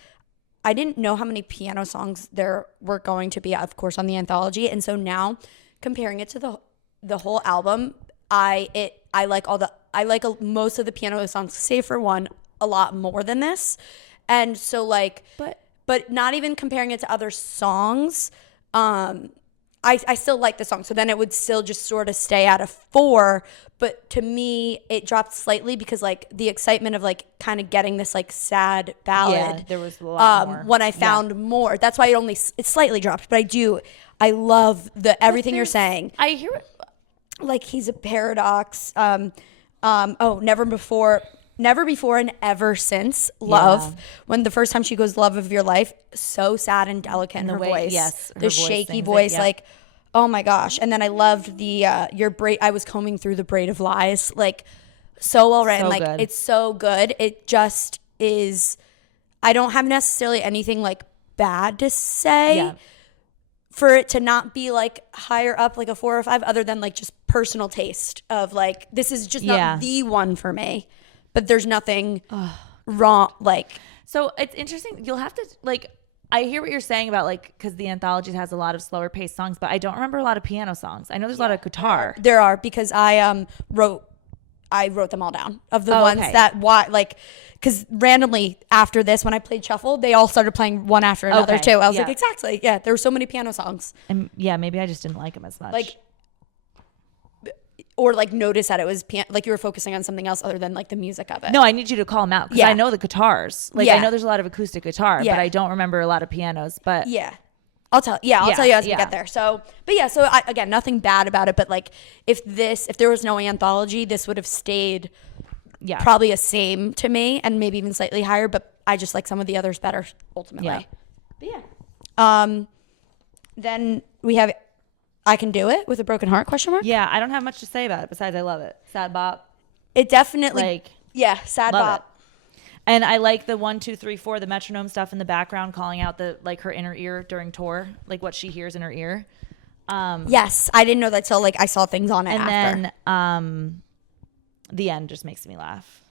I didn't know how many piano songs there were going to be, of course, on the anthology. And so now comparing it to the whole album, I like most of the piano songs, save for one, a lot more than this. And so like, but not even comparing it to other songs, I still like the song. So then it would still just sort of stay at a 4. But to me, it dropped slightly because like the excitement of like kind of getting this like sad ballad. Yeah, there was a lot more. When I found more, that's why it slightly dropped. But I love everything you're saying. I hear it. Like he's a paradox. Never before and ever since. Love. Yeah. When the first time she goes, love of your life, so sad and delicate in her voice. Yes, the shaky voice, like, oh my gosh. And then I loved the your braid. I was combing through the braid of lies, like so well written. So like good. It's so good. It just is. I don't have necessarily anything like bad to say. Yeah. For it to not be like higher up, like a 4 or 5, other than like just personal taste of like, this is just not the one for me, but there's nothing wrong. Like, so it's interesting. You'll have to like, I hear what you're saying about like, cause the anthology has a lot of slower paced songs, but I don't remember a lot of piano songs. I know there's a lot of guitar. There are, because I wrote them all down of the ones that like, because randomly after this, when I played shuffle, they all started playing one after another too. I was like, exactly. Yeah, there were so many piano songs. And yeah, maybe I just didn't like them as much. Like, or like notice that it was like you were focusing on something else other than like the music of it. No, I need you to call them out because I know the guitars. Like I know there's a lot of acoustic guitar, but I don't remember a lot of pianos. But I'll tell you as we get there. So, but yeah, so again, nothing bad about it. But like, if there was no anthology, this would have stayed probably a same to me and maybe even slightly higher. But I just like some of the others better ultimately. Yeah. But yeah. Then we have I Can Do It with a Broken Heart ? Yeah, I don't have much to say about it besides I love it. Sad bop. It definitely sad bop. And I like the 1, 2, 3, 4, the metronome stuff in the background, calling out the like her inner ear during tour, like what she hears in her ear. Yes, I didn't know that till like I saw things on it and after. then the end just makes me laugh.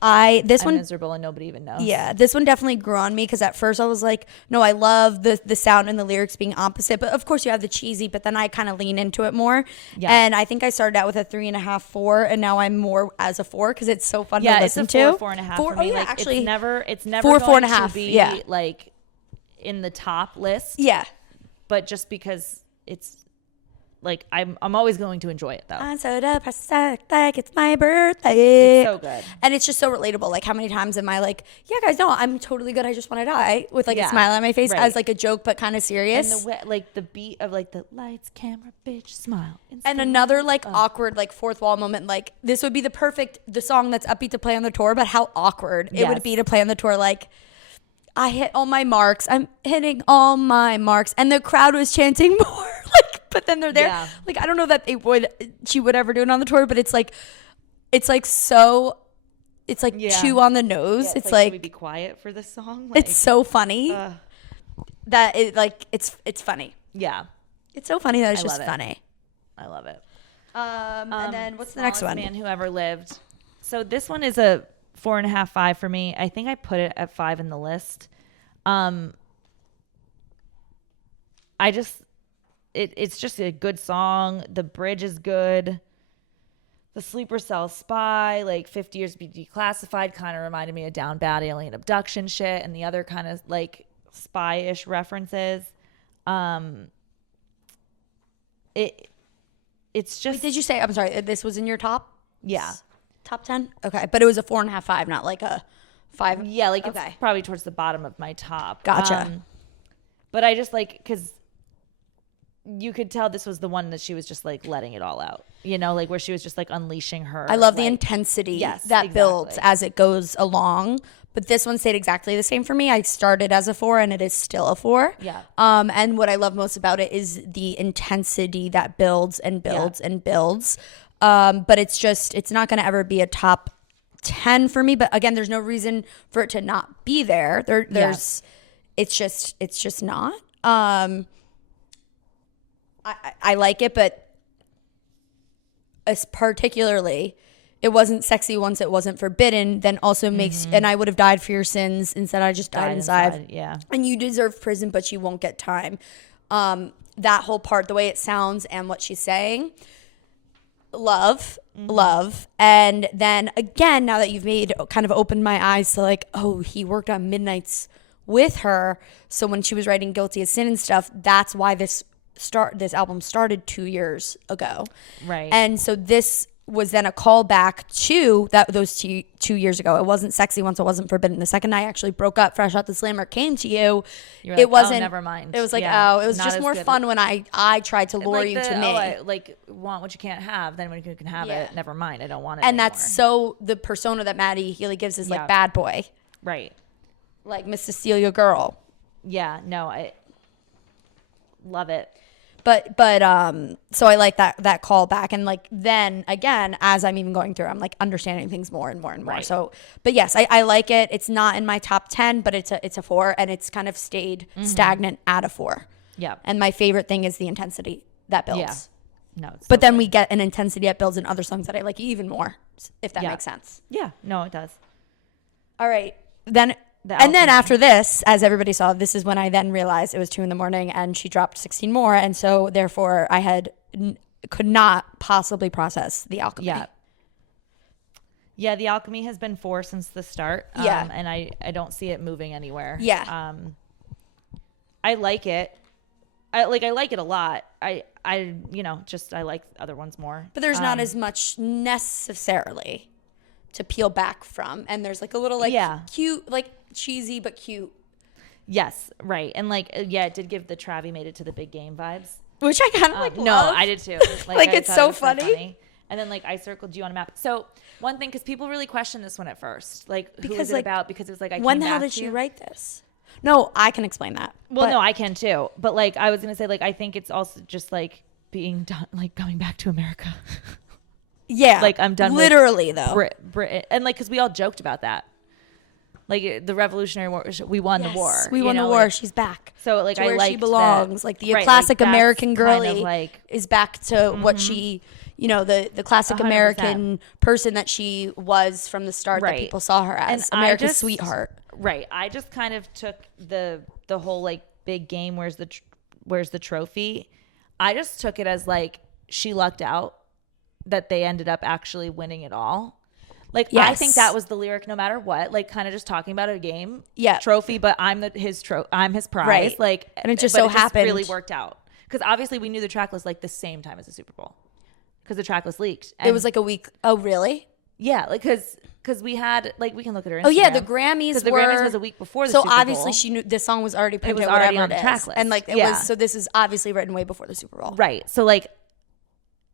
I'm one miserable and nobody even knows. Yeah, this one definitely grew on me because at first I was like, no, I love the sound and the lyrics being opposite, but of course you have the cheesy, but then I kind of lean into it more. Yeah. And I think I started out with a 3.5, 4, and now I'm more as a 4 because it's so fun to listen to. Yeah, it's a 4, 4.5 for me. Oh, yeah, like, actually, it's never 4, going 4.5. to be like in the top list. Yeah, but just because it's. Like, I'm always going to enjoy it, though. I'm so depressed, like it's my birthday. It's so good. And it's just so relatable. Like, how many times am I like, yeah, guys, no, I'm totally good. I just want to die. With, like, a smile on my face as, like, a joke, but kind of serious. And the beat of, like, the lights, camera, bitch, smile. And another, like, awkward, like, fourth wall moment. Like, this would be the song that's upbeat to play on the tour, but how awkward it would be to play on the tour. Like, I hit all my marks. I'm hitting all my marks. And the crowd was chanting more. But then they're there. Yeah. Like, I don't know that she would ever do it on the tour, but it's like so, it's like too on the nose. Yeah, it's like, should we be quiet for this song? Like, it's so funny that it's funny. Yeah. It's so funny that it's just funny. I love it. And then what's the next one? Man Who Ever Lived. So this one is a 4.5, 5 for me. I think I put it at 5 in the list. It's just a good song. The bridge is good. The Sleeper Cell Spy, like 50 Years to Be Declassified, kind of reminded me of Down Bad Alien Abduction shit and the other kind of like spy-ish references. It's just. Wait, did you say? I'm sorry. This was in your top? Yeah. Top 10? Okay, but it was a 4.5, 5, not like a 5. Yeah, like it's probably towards the bottom of my top. Gotcha. But I just like because. You could tell this was the one that she was just like letting it all out, you know, like where she was just like unleashing her. I love the intensity that builds as it goes along. But this one stayed exactly the same for me. I started as a 4 and it is still a 4. Yeah. And what I love most about it is the intensity that builds and builds and builds. But it's not going to ever be a top 10 for me. But again, there's no reason for it to not be there. It's just not. I like it, but as particularly, it wasn't sexy once it wasn't forbidden, then also makes, and I would have died for your sins. Instead, I just died inside. Yeah. And you deserve prison, but you won't get time. That whole part, the way it sounds and what she's saying, love. And then again, now that you've kind of opened my eyes to like, oh, he worked on Midnights with her. So when she was writing Guilty as Sin and stuff, that's why this album started 2 years ago. Right. And so this was then a callback to those 2 years ago. It wasn't sexy once it wasn't forbidden. The second I actually broke up, fresh out the slammer, came to you, like, it wasn't. Oh, never mind. It was like, it was just more fun when I tried to lure you to me. I want what you can't have. Then when you can have it, never mind. I don't want it. And anymore. That's so the persona that Maddie Healy gives is like bad boy, right? Like Miss Cecilia girl. Yeah. No, I love it. But so I like that call back, and like then again as I'm even going through, I'm like understanding things more and more and more. Right. So, but yes, I like it. It's not in my top 10, but it's a 4, and it's kind of stayed stagnant at a 4. Yeah. And my favorite thing is the intensity that builds. Yeah. No. But then we get an intensity that builds in other songs that I like even more, if that makes sense. Yeah. No, it does. All right. Then after this, as everybody saw, this is when I then realized it was 2 a.m. and she dropped 16 more. And so therefore I could not possibly process the Alchemy. Yeah. Yeah. The Alchemy has been 4 since the start. Yeah. And I don't see it moving anywhere. Yeah. I like it. I like it a lot. I like other ones more. But there's not as much necessarily to peel back from. And there's like a little cute, like cheesy but cute. Yes, right. And like it did give the Travi Made It to the Big Game vibes, which I kind of love. No, I did too. Like it's so funny. And then like I circled you on a map. So one thing, because people really questioned this one at first, like because who is it about? Because it was like when the hell did she write this? No, I can explain that. Well, no, I can too. But like I was gonna say, like I think it's also just like being done, like coming back to America. Yeah, like I'm done. Literally, though, Brit, and like because we all joked about that. like the Revolutionary War, we won the war. We won the war. Like, she's back. So like, to I where like she belongs. That, like the classic American girly kind of like, is back to what she, you know, the classic 100%. American person that she was from the start that people saw her as, and America's sweetheart. Right. I just kind of took the whole like big game. Where's the trophy? I just took it as like she lucked out that they ended up actually winning it all. Like, I think that was the lyric no matter what, like kind of just talking about a game trophy, but I'm his prize. Right. Like, and it just so happened. Really worked out. Because obviously we knew the track list like the same time as the Super Bowl. Because the track list leaked. And it was like a week. Oh, really? Yeah. Like, because we had, like, we can look at her Instagram. Oh, yeah. The Grammys were. The Grammys was a week before the So Super Bowl. obviously she knew this song was already printed. It was already on the track list. And like, it was, so this is obviously written way before the Super Bowl. Right. So like.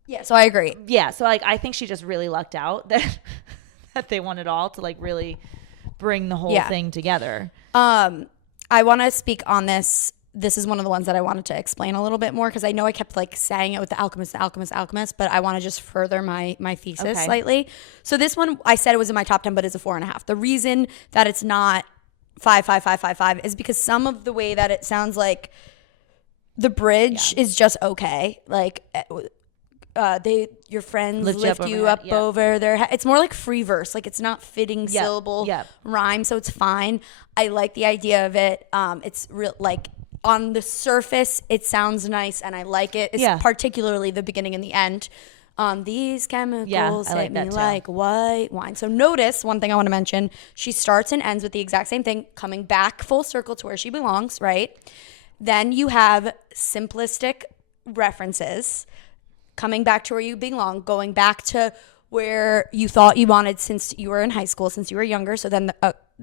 Yeah. So I agree. Yeah. So like, I think she just really lucked out that they won it all to like really bring the whole thing together. I want to speak on this. This is one of the ones that I wanted to explain a little bit more because I know I kept like saying it with the Alchemist, but I want to just further my thesis slightly. So this one, I said it was in my top 10, but it's a 4.5. The reason that it's not 5 is because some of the way that it sounds like the bridge is just okay. Like your friends lift you up over their head. It's more like free verse. Like it's not fitting syllable rhyme, so it's fine. I like the idea of it. It's real like on the surface, it sounds nice, and I like it. It's particularly the beginning and the end. These chemicals hit me like white wine. So notice one thing I want to mention. She starts and ends with the exact same thing, coming back full circle to where she belongs, right? Then you have simplistic references, coming back to where you belong, going back to where you thought you wanted since you were in high school, since you were younger. So then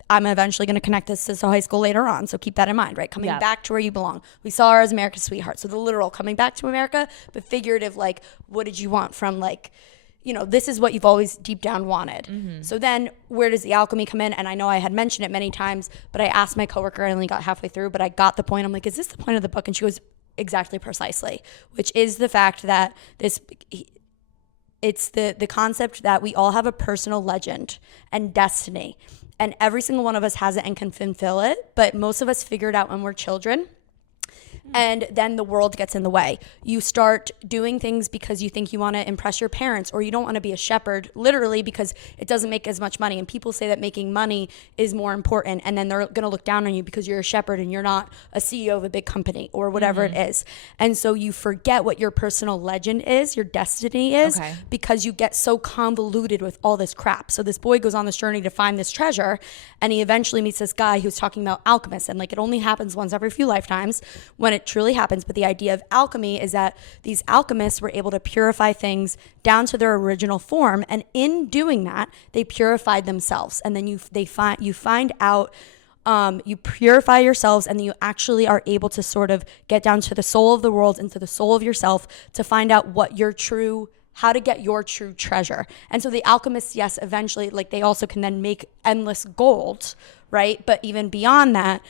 I'm eventually going to connect this to high school later on. So keep that in mind, right? Coming back to where you belong. We saw her as America's sweetheart. So the literal coming back to America, but figurative, like, what did you want from, like, you know, this is what you've always deep down wanted. Mm-hmm. So then where does the alchemy come in? And I know I had mentioned it many times, but I asked my coworker, I only got halfway through, but I got the point. I'm like, is this the point of the book? And she goes, exactly, precisely, which is the fact that it's the concept that we all have a personal legend and destiny, and every single one of us has it and can fulfill it, but most of us figure it out when we're children. And then the world gets in the way. You start doing things because you think you want to impress your parents, or you don't want to be a shepherd, literally, because it doesn't make as much money. And people say that making money is more important, and then they're going to look down on you because you're a shepherd and you're not a CEO of a big company or whatever it is. And so you forget what your personal legend is, your destiny is, because you get so convoluted with all this crap. So this boy goes on this journey to find this treasure, and he eventually meets this guy who's talking about alchemists, and like it only happens once every few lifetimes when it truly happens. But the idea of alchemy is that these alchemists were able to purify things down to their original form, and in doing that they purified themselves. And then you find out you purify yourselves, and then you actually are able to sort of get down to the soul of the world, into the soul of yourself, to find out what your true, how to get your true treasure. And so the alchemists, yes, eventually, like, they also can then make endless gold, right? But even beyond that,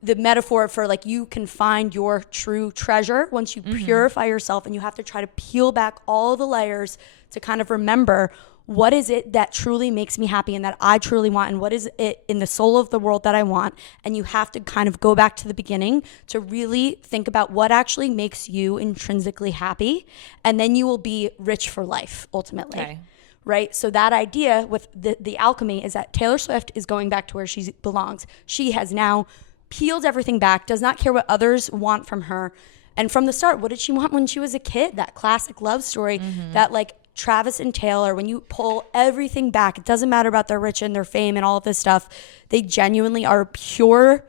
the metaphor for, like, you can find your true treasure once you purify yourself, and you have to try to peel back all the layers to kind of remember, what is it that truly makes me happy and that I truly want, and what is it in the soul of the world that I want? And you have to kind of go back to the beginning to really think about what actually makes you intrinsically happy, and then you will be rich for life, ultimately. Right? So that idea with the alchemy is that Taylor Swift is going back to where she belongs. She has now peeled everything back, does not care what others want from her. And from the start, what did she want when she was a kid? That classic love story, that, like, Travis and Taylor, when you pull everything back, it doesn't matter about their riches and their fame and all of this stuff. They genuinely are purely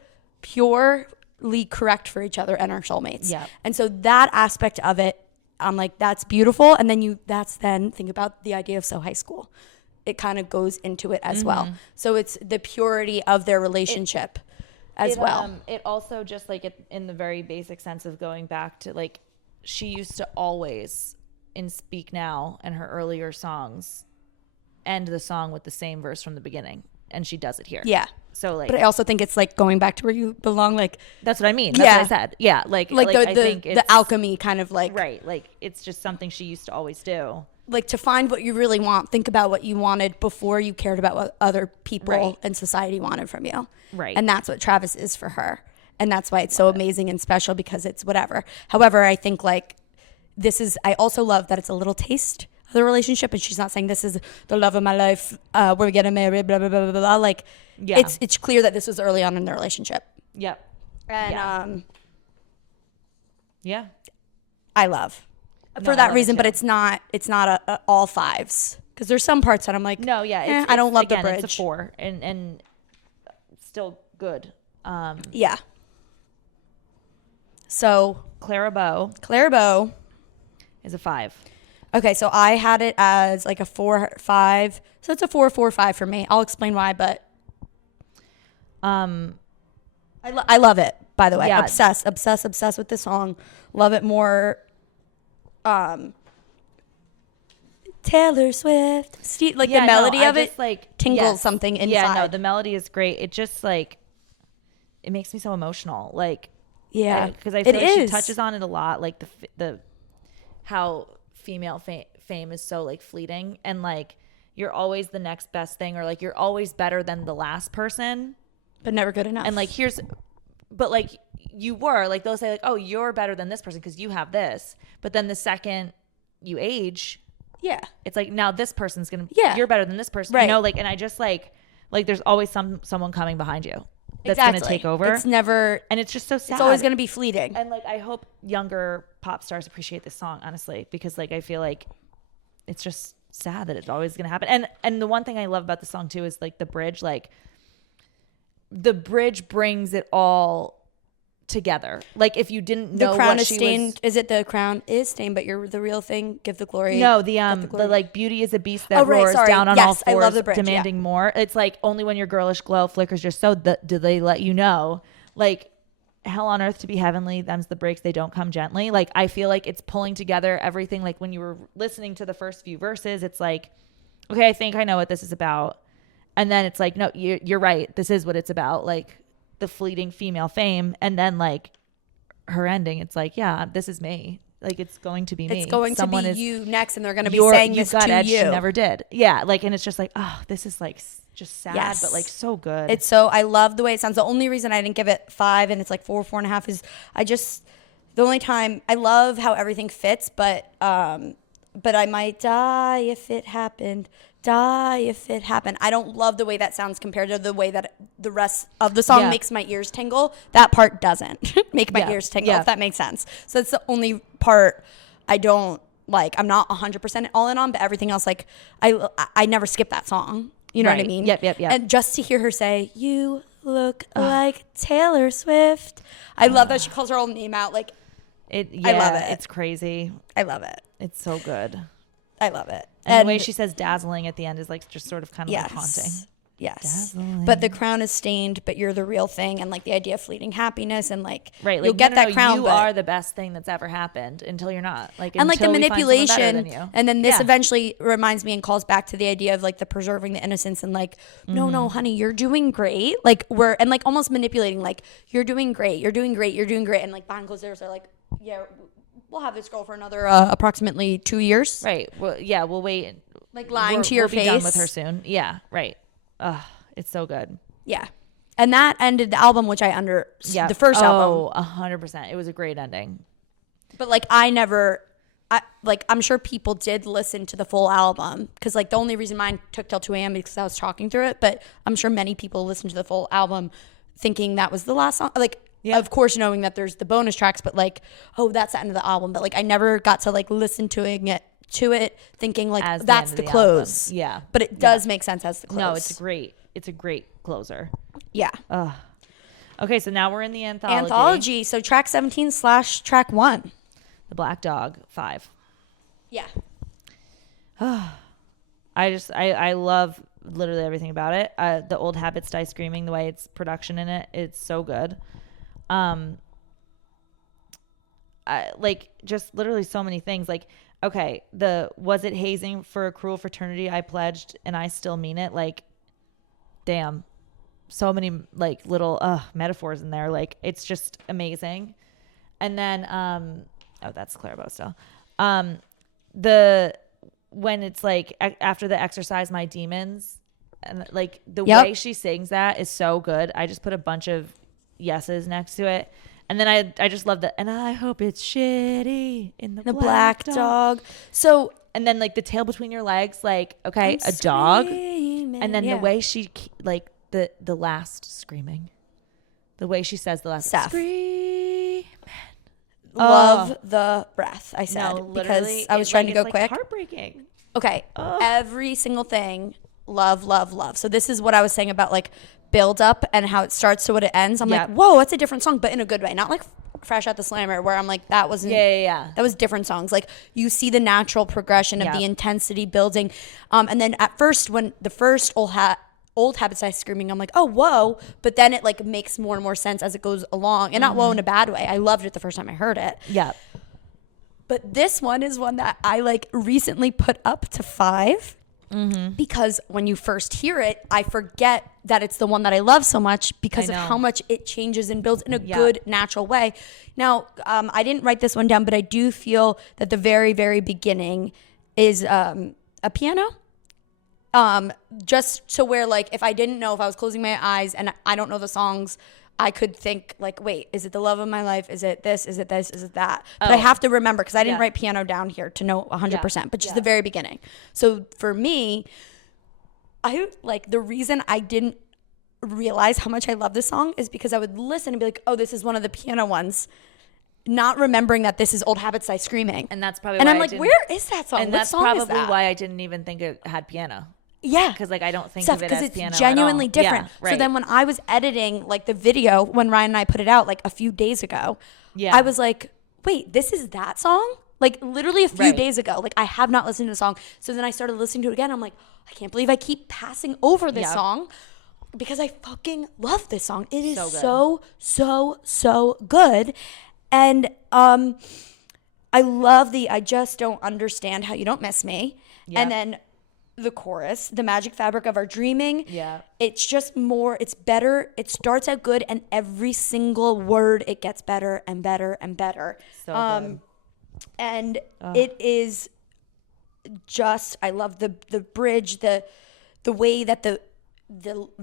correct for each other and are soulmates. Yeah. And so that aspect of it, I'm like, that's beautiful. And then think about the idea of So High School. It kind of goes into it as well. So it's the purity of their relationship as well. It also just, like, in the very basic sense of going back to, like, she used to always, in Speak Now and her earlier songs, end the song with the same verse from the beginning, and she does it here. Yeah. So, like, but I also think it's like going back to where you belong. Like, that's what I mean. That's what I said. Yeah. Like I think the alchemy kind of, like, right. Like, it's just something she used to always do. like to find what you really want, think about what you wanted before you cared about what other people and society wanted from you. Right. And that's what Travis is for her. And that's why it's so amazing and special, because it's whatever. However, I think like I also love that it's a little taste of the relationship, and she's not saying this is the love of my life, we're getting married, blah, blah, blah, blah, blah. Like, it's clear that this was early on in the relationship. Yep. And I love for that reason, but it's not a all fives, because there's some parts that I'm like, no, I don't love the bridge. It's a 4 and still good. So Clara Bow is a 5. Okay, so I had it as like a 4-5, so it's a 4-4-5 for me. I'll explain why, but I love it, by the way. Yeah. Obsessed with this song. Love it more. Taylor Swift, the melody of it like tingles something inside. Yeah, no, the melody is great. It just like, it makes me so emotional. Like, because I feel like she touches on it a lot, like the how female fame is so like fleeting, and like you're always the next best thing, or like you're always better than the last person, but never good enough. And like but like you were like, they'll say like, oh, you're better than this person because you have this, but then the second you age, it's like, now this person's gonna you're better than this person, right? You know, like, and I just like there's always someone coming behind you that's gonna take over. It's never, and it's just so sad. It's always gonna be fleeting. And like, I hope younger pop stars appreciate this song, honestly, because like I feel like it's just sad that it's always gonna happen. And the one thing I love about the song too is like the bridge. Like the bridge brings it all together. Like if you didn't know, the crown is stained. Is it the crown is stained, but you're the real thing? Give the glory. No, the like beauty is a beast that roars down on all fours, I love the bridge, demanding more. It's like only when your girlish glow flickers your soul do they let you know. Like hell on earth to be heavenly, them's the breaks, they don't come gently. Like I feel like it's pulling together everything. Like when you were listening to the first few verses, it's like, okay, I think I know what this is about. And then it's like, no, you're right. This is what it's about. Like the fleeting female fame. And then like her ending, it's like, yeah, this is me. Like it's going to be me. It's going to be you next, and they're going to be saying this to edge you. She never did. Yeah, like, and it's just like, oh, this is like just sad, but like so good. It's so, I love the way it sounds. The only reason I didn't give it 5 and it's like 4.5 is the only time I love how everything fits, but I might die if it happened. I don't love the way that sounds compared to the way that the rest of the song makes my ears tingle. That part doesn't make my ears tingle, if that makes sense. So it's the only part I don't like. I'm not 100% all in on, but everything else, like I never skip that song. You know what I mean? Yep. And just to hear her say, "You look like Taylor Swift," I love that she calls her own name out. Like I love it. It's crazy. I love it. It's so good. I love it. And the way she says dazzling at the end is like just sort of kind of like haunting. Yes. Dazzling. But the crown is stained, but you're the real thing. And like the idea of fleeting happiness, and like, right, like you'll get that crown. You are the best thing that's ever happened until you're not. Like, and like the manipulation. And then this eventually reminds me and calls back to the idea of like the preserving the innocence, and like, no, honey, you're doing great. Like and like almost manipulating, like, you're doing great. And like behind closed doors are like, yeah, we'll have this girl for another approximately 2 years. Right. Well, yeah, we'll wait. Like lying to your face. We'll be done with her soon. Yeah, right. It's so good. Yeah. And that ended the album, which the first album. Oh, 100%. It was a great ending. But like I'm sure people did listen to the full album, because like the only reason mine took till 2 a.m. because I was talking through it. But I'm sure many people listened to the full album thinking that was the last song. Like, of course, knowing that there's the bonus tracks, but like, oh, that's the end of the album. But like, I never got to like listen to it thinking like as that's the close. Album. Yeah. But it does make sense as the close. No, it's great. It's a great closer. Yeah. Okay, so now we're in the anthology. Anthology. So track 17 / track 1. The Black Dog 5. Yeah. I love literally everything about it. The Old Habits Die Screaming, the way it's production in it, it's so good. Like just literally so many things. Like, okay, was it hazing for a cruel fraternity I pledged and I still mean it? Like, damn, so many like little metaphors in there. Like, it's just amazing. And then that's Clara Bow still. when it's like after the exercise my demons, and like the Yep. way she sings that is so good. I just put a bunch of yeses next to it. And then I just love that. And I hope it's shitty in the black dog. So, and then like the tail between your legs, like, okay, I'm a dog. screaming. And then the way she, like the last screaming, the way she says the last Steph. screaming. Love the breath, I said, No, because I was trying to go like quick. Heartbreaking. Okay. Every single thing, love, love, love. So this is what I was saying about like build up and how it starts to what it ends. I'm like, whoa, that's a different song, but in a good way. Not like Fresh Out the Slammer where I'm like, that wasn't, that was different songs. Like you see the natural progression of the intensity building. And then at first when the first old habits I screaming, I'm like, oh, whoa. But then it like makes more and more sense as it goes along, and not whoa in a bad way. I loved it the first time I heard it. Yeah. But this one is one that I like recently put up to 5. Because when you first hear it, I forget that it's the one that I love so much because of how much it changes and builds in a good, natural way. Now, I didn't write this one down, but I do feel that the very, very beginning is a piano. Just to where, like, if I didn't know, if I was closing my eyes and I don't know the songs, I could think like, wait, is it the love of my life? Is it this? Is it this? Is it that? But I have to remember because I didn't write piano down here to know 100%, but just the very beginning. So for me, I like the reason I didn't realize how much I love this song is because I would listen and be like, oh, this is one of the piano ones, not remembering that this is Old Habits Die Screaming. And that's probably and why I'm like, where is that song? And what that's song probably is that? why I didn't even think it had piano. Yeah. Because like I don't think Stuff, of it as it's piano genuinely at all. different. Yeah, right. So then when I was editing like the video, when Ryan and I put it out like a few days ago, I was like, wait, this is that song? Like literally a few days ago. Like I have not listened to the song. So then I started listening to it again. I'm like, I can't believe I keep passing over this song because I fucking love this song. It is so good. And I love I just don't understand how you don't miss me. Yeah. And then the chorus, the magic fabric of our dreaming. Yeah. It's just more, it's better. It starts out good and every single word, it gets better and better and better. So good. And it is just, I love the bridge, the way that the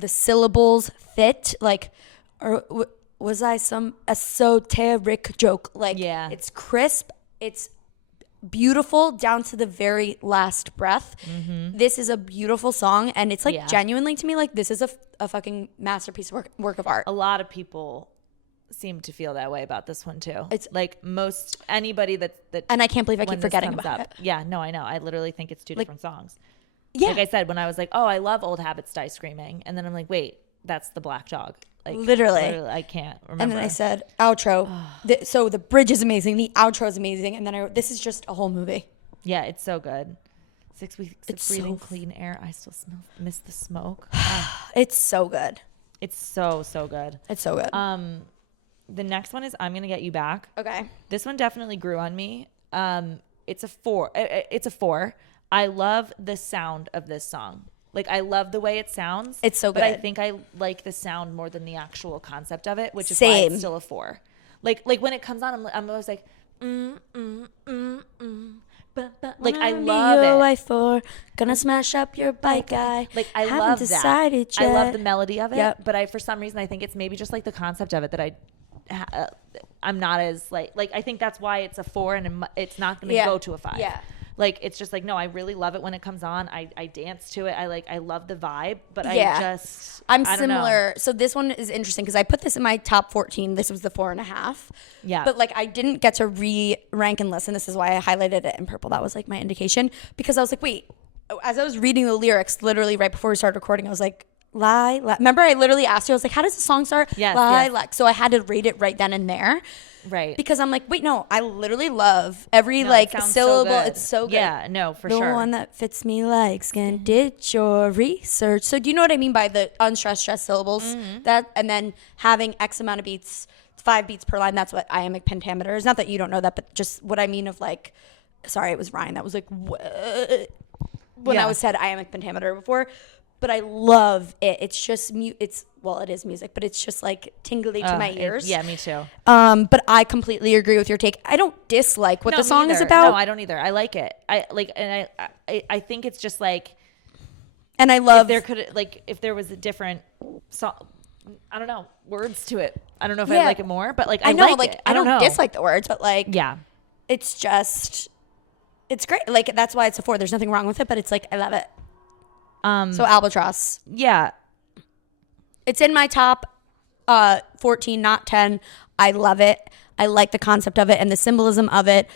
syllables fit. Like, or was I some esoteric joke? Like, it's crisp. It's beautiful down to the very last breath. This is a beautiful song, and it's like genuinely to me, like this is a fucking masterpiece of work of art. A lot of people seem to feel that way about this one too. It's like most anybody that and I can't believe I keep forgetting about it. Yeah, no, I know. I literally think it's two different songs. Yeah, like I said, when I was like, oh, I love Old Habits Die Screaming, and then I'm like, wait, that's the Black Dog. Like literally, I can't remember. And then I said outro. So the bridge is amazing, the outro is amazing, and then this is just a whole movie. Yeah, it's so good. 6 weeks of breathing clean air. I still miss the smoke. It's so good. It's so good. It's so good. The next one is I'm Gonna Get You Back. Okay. This one definitely grew on me. It's a 4. It's a 4. I love the sound of this song. Like, I love the way it sounds. It's so good. But I think I like the sound more than the actual concept of it, which is why it's still a 4. Like when it comes on, I'm always like, Like, I love it. Wife for gonna smash up your bike guy. Like, I love that. Yet. I love the melody of it. But for some reason, I think it's maybe just like the concept of it that I'm not as like I think that's why it's a 4 and it's not going to go to a 5. Yeah. Like, it's just like, no, I really love it when it comes on. I dance to it. I love the vibe, but I'm similar. So this one is interesting because I put this in my top 14. This was the 4.5. Yeah. But like, I didn't get to re-rank and listen. This is why I highlighted it in purple. That was like my indication because I was like, wait, as I was reading the lyrics, literally right before we started recording, I was like, lie. Remember, I literally asked you, I was like, how does the song start? Yes, lie. So I had to rate it right then and there. Right. Because I'm like, wait, no, I literally love every syllable. So it's so good. Yeah, no, for sure. The one that fits me like skin. Did your research. So do you know what I mean by the unstressed, stressed syllables? Mm-hmm. That, and then having X amount of beats, 5 beats per line. That's what iambic pentameter is. Not that you don't know that, but just what I mean of like, sorry, it was Ryan that was like, what? When I was said iambic pentameter before. But I love it. It's just it's well, it is music, but it's just like tingly to my ears. Yeah, me too. But I completely agree with your take. I don't dislike what the song is about. No, I don't either. I like it. I think it's just like, and I love if there was a different song, I don't know, words to it. I don't know if I like it more, but like I know, like it. I don't dislike the words, but like it's just, it's great. Like that's why it's a 4. There's nothing wrong with it, but it's like I love it. So Albatross. Yeah. It's in my top 14, not 10. I love it. I like the concept of it and the symbolism of it.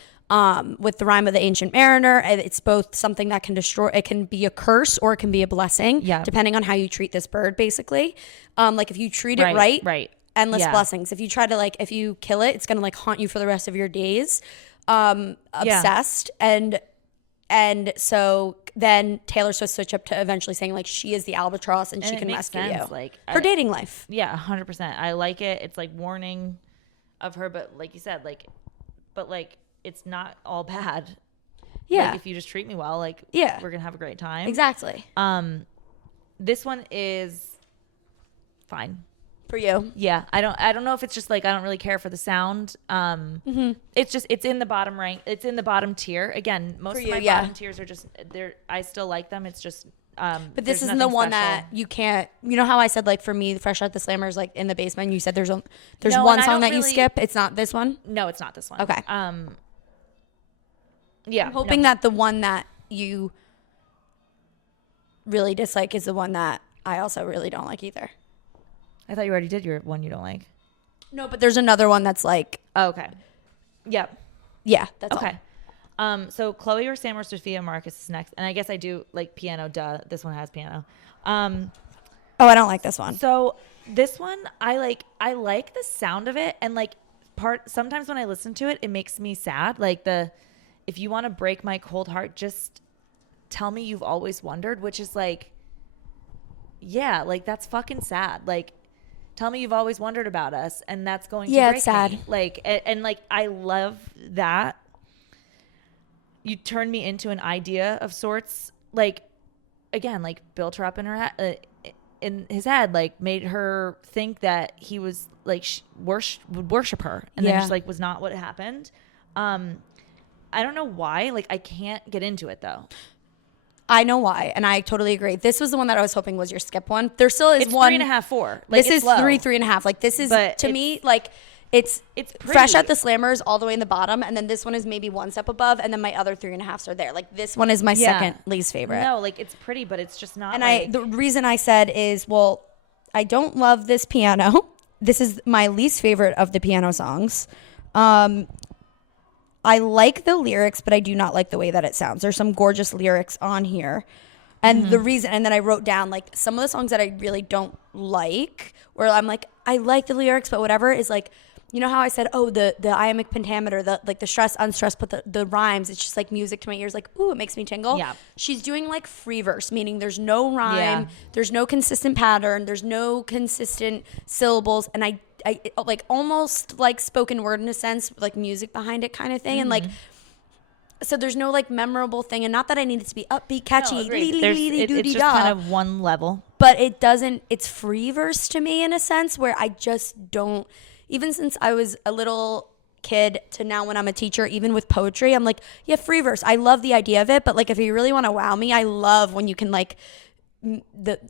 With the rhyme of the ancient mariner, it's both something that can destroy. It can be a curse or it can be a blessing, depending on how you treat this bird. Basically, like if you treat it right, endless blessings. If you try to if you kill it, it's gonna like haunt you for the rest of your days. Obsessed and so then Taylor Swift switched up to eventually saying like she is the albatross and she can rescue you. Like her dating life. Yeah, 100%. I like it. It's like warning of her, but like you said, it's not all bad. Yeah. Like if you just treat me well, we're gonna have a great time. Exactly. This one is fine. For you. Yeah. I don't know if it's just like I don't really care for the sound. It's in the bottom rank. It's in the bottom tier. Again, most of my bottom tiers are just I still like them. It's just but this isn't the one special. That you can't, you know how I said like for me Fresh Out the Slammer is like in the basement. You said there's one song that you skip. It's not this one? No, it's not this one. Okay. Yeah. I'm hoping that the one that you really dislike is the one that I also really don't like either. I thought you already did your one you don't like. No, but there's another one that's like. Oh, okay. Yep. Yeah, that's okay. All. So Chloe or Sam or Sophia Marcus is next, and I guess I do like piano. Duh, this one has piano. Oh, I don't like this one. So this one, I like the sound of it, and like sometimes when I listen to it, it makes me sad. Like if you want to break my cold heart, just tell me you've always wondered, which is like, yeah, like that's fucking sad. Like. Tell me you've always wondered about us, and that's going to break it's sad. Me. Like, and like I love that. You turned me into an idea of sorts. Like, again, like built her up in her in his head, like made her think that he was like would worship her, and then just like was not what happened. I don't know why. Like, I can't get into it though. I know why, and I totally agree. This was the one that I was hoping was your skip one. There still is it's one. 3.5, 4. Like, this is low. 3.5. Like this is to me like it's Fresh Out the Slammers all the way in the bottom, and then this one is maybe one step above, and then my other 3.5s are there. Like this one is my second least favorite. No, like it's pretty, but it's just not. And the reason I said is, well, I don't love this piano. This is my least favorite of the piano songs. I like the lyrics, but I do not like the way that it sounds. There's some gorgeous lyrics on here. And the reason, and then I wrote down like some of the songs that I really don't like, where I'm like, I like the lyrics, but whatever, is like, you know how I said, oh, the iambic pentameter, the stress, unstressed, but the rhymes, it's just like music to my ears, like, ooh, it makes me tingle. Yeah. She's doing like free verse, meaning there's no rhyme, there's no consistent pattern, there's no consistent syllables, and I like almost like spoken word in a sense, like music behind it kind of thing. And like, so there's no like memorable thing. And not that I need it to be upbeat, catchy, it's just kind of one level. But it doesn't, it's free verse to me in a sense where I just don't, even since I was a little kid to now when I'm a teacher, even with poetry, I'm like, yeah, free verse. I love the idea of it. But like, if you really want to wow me, I love when you can like,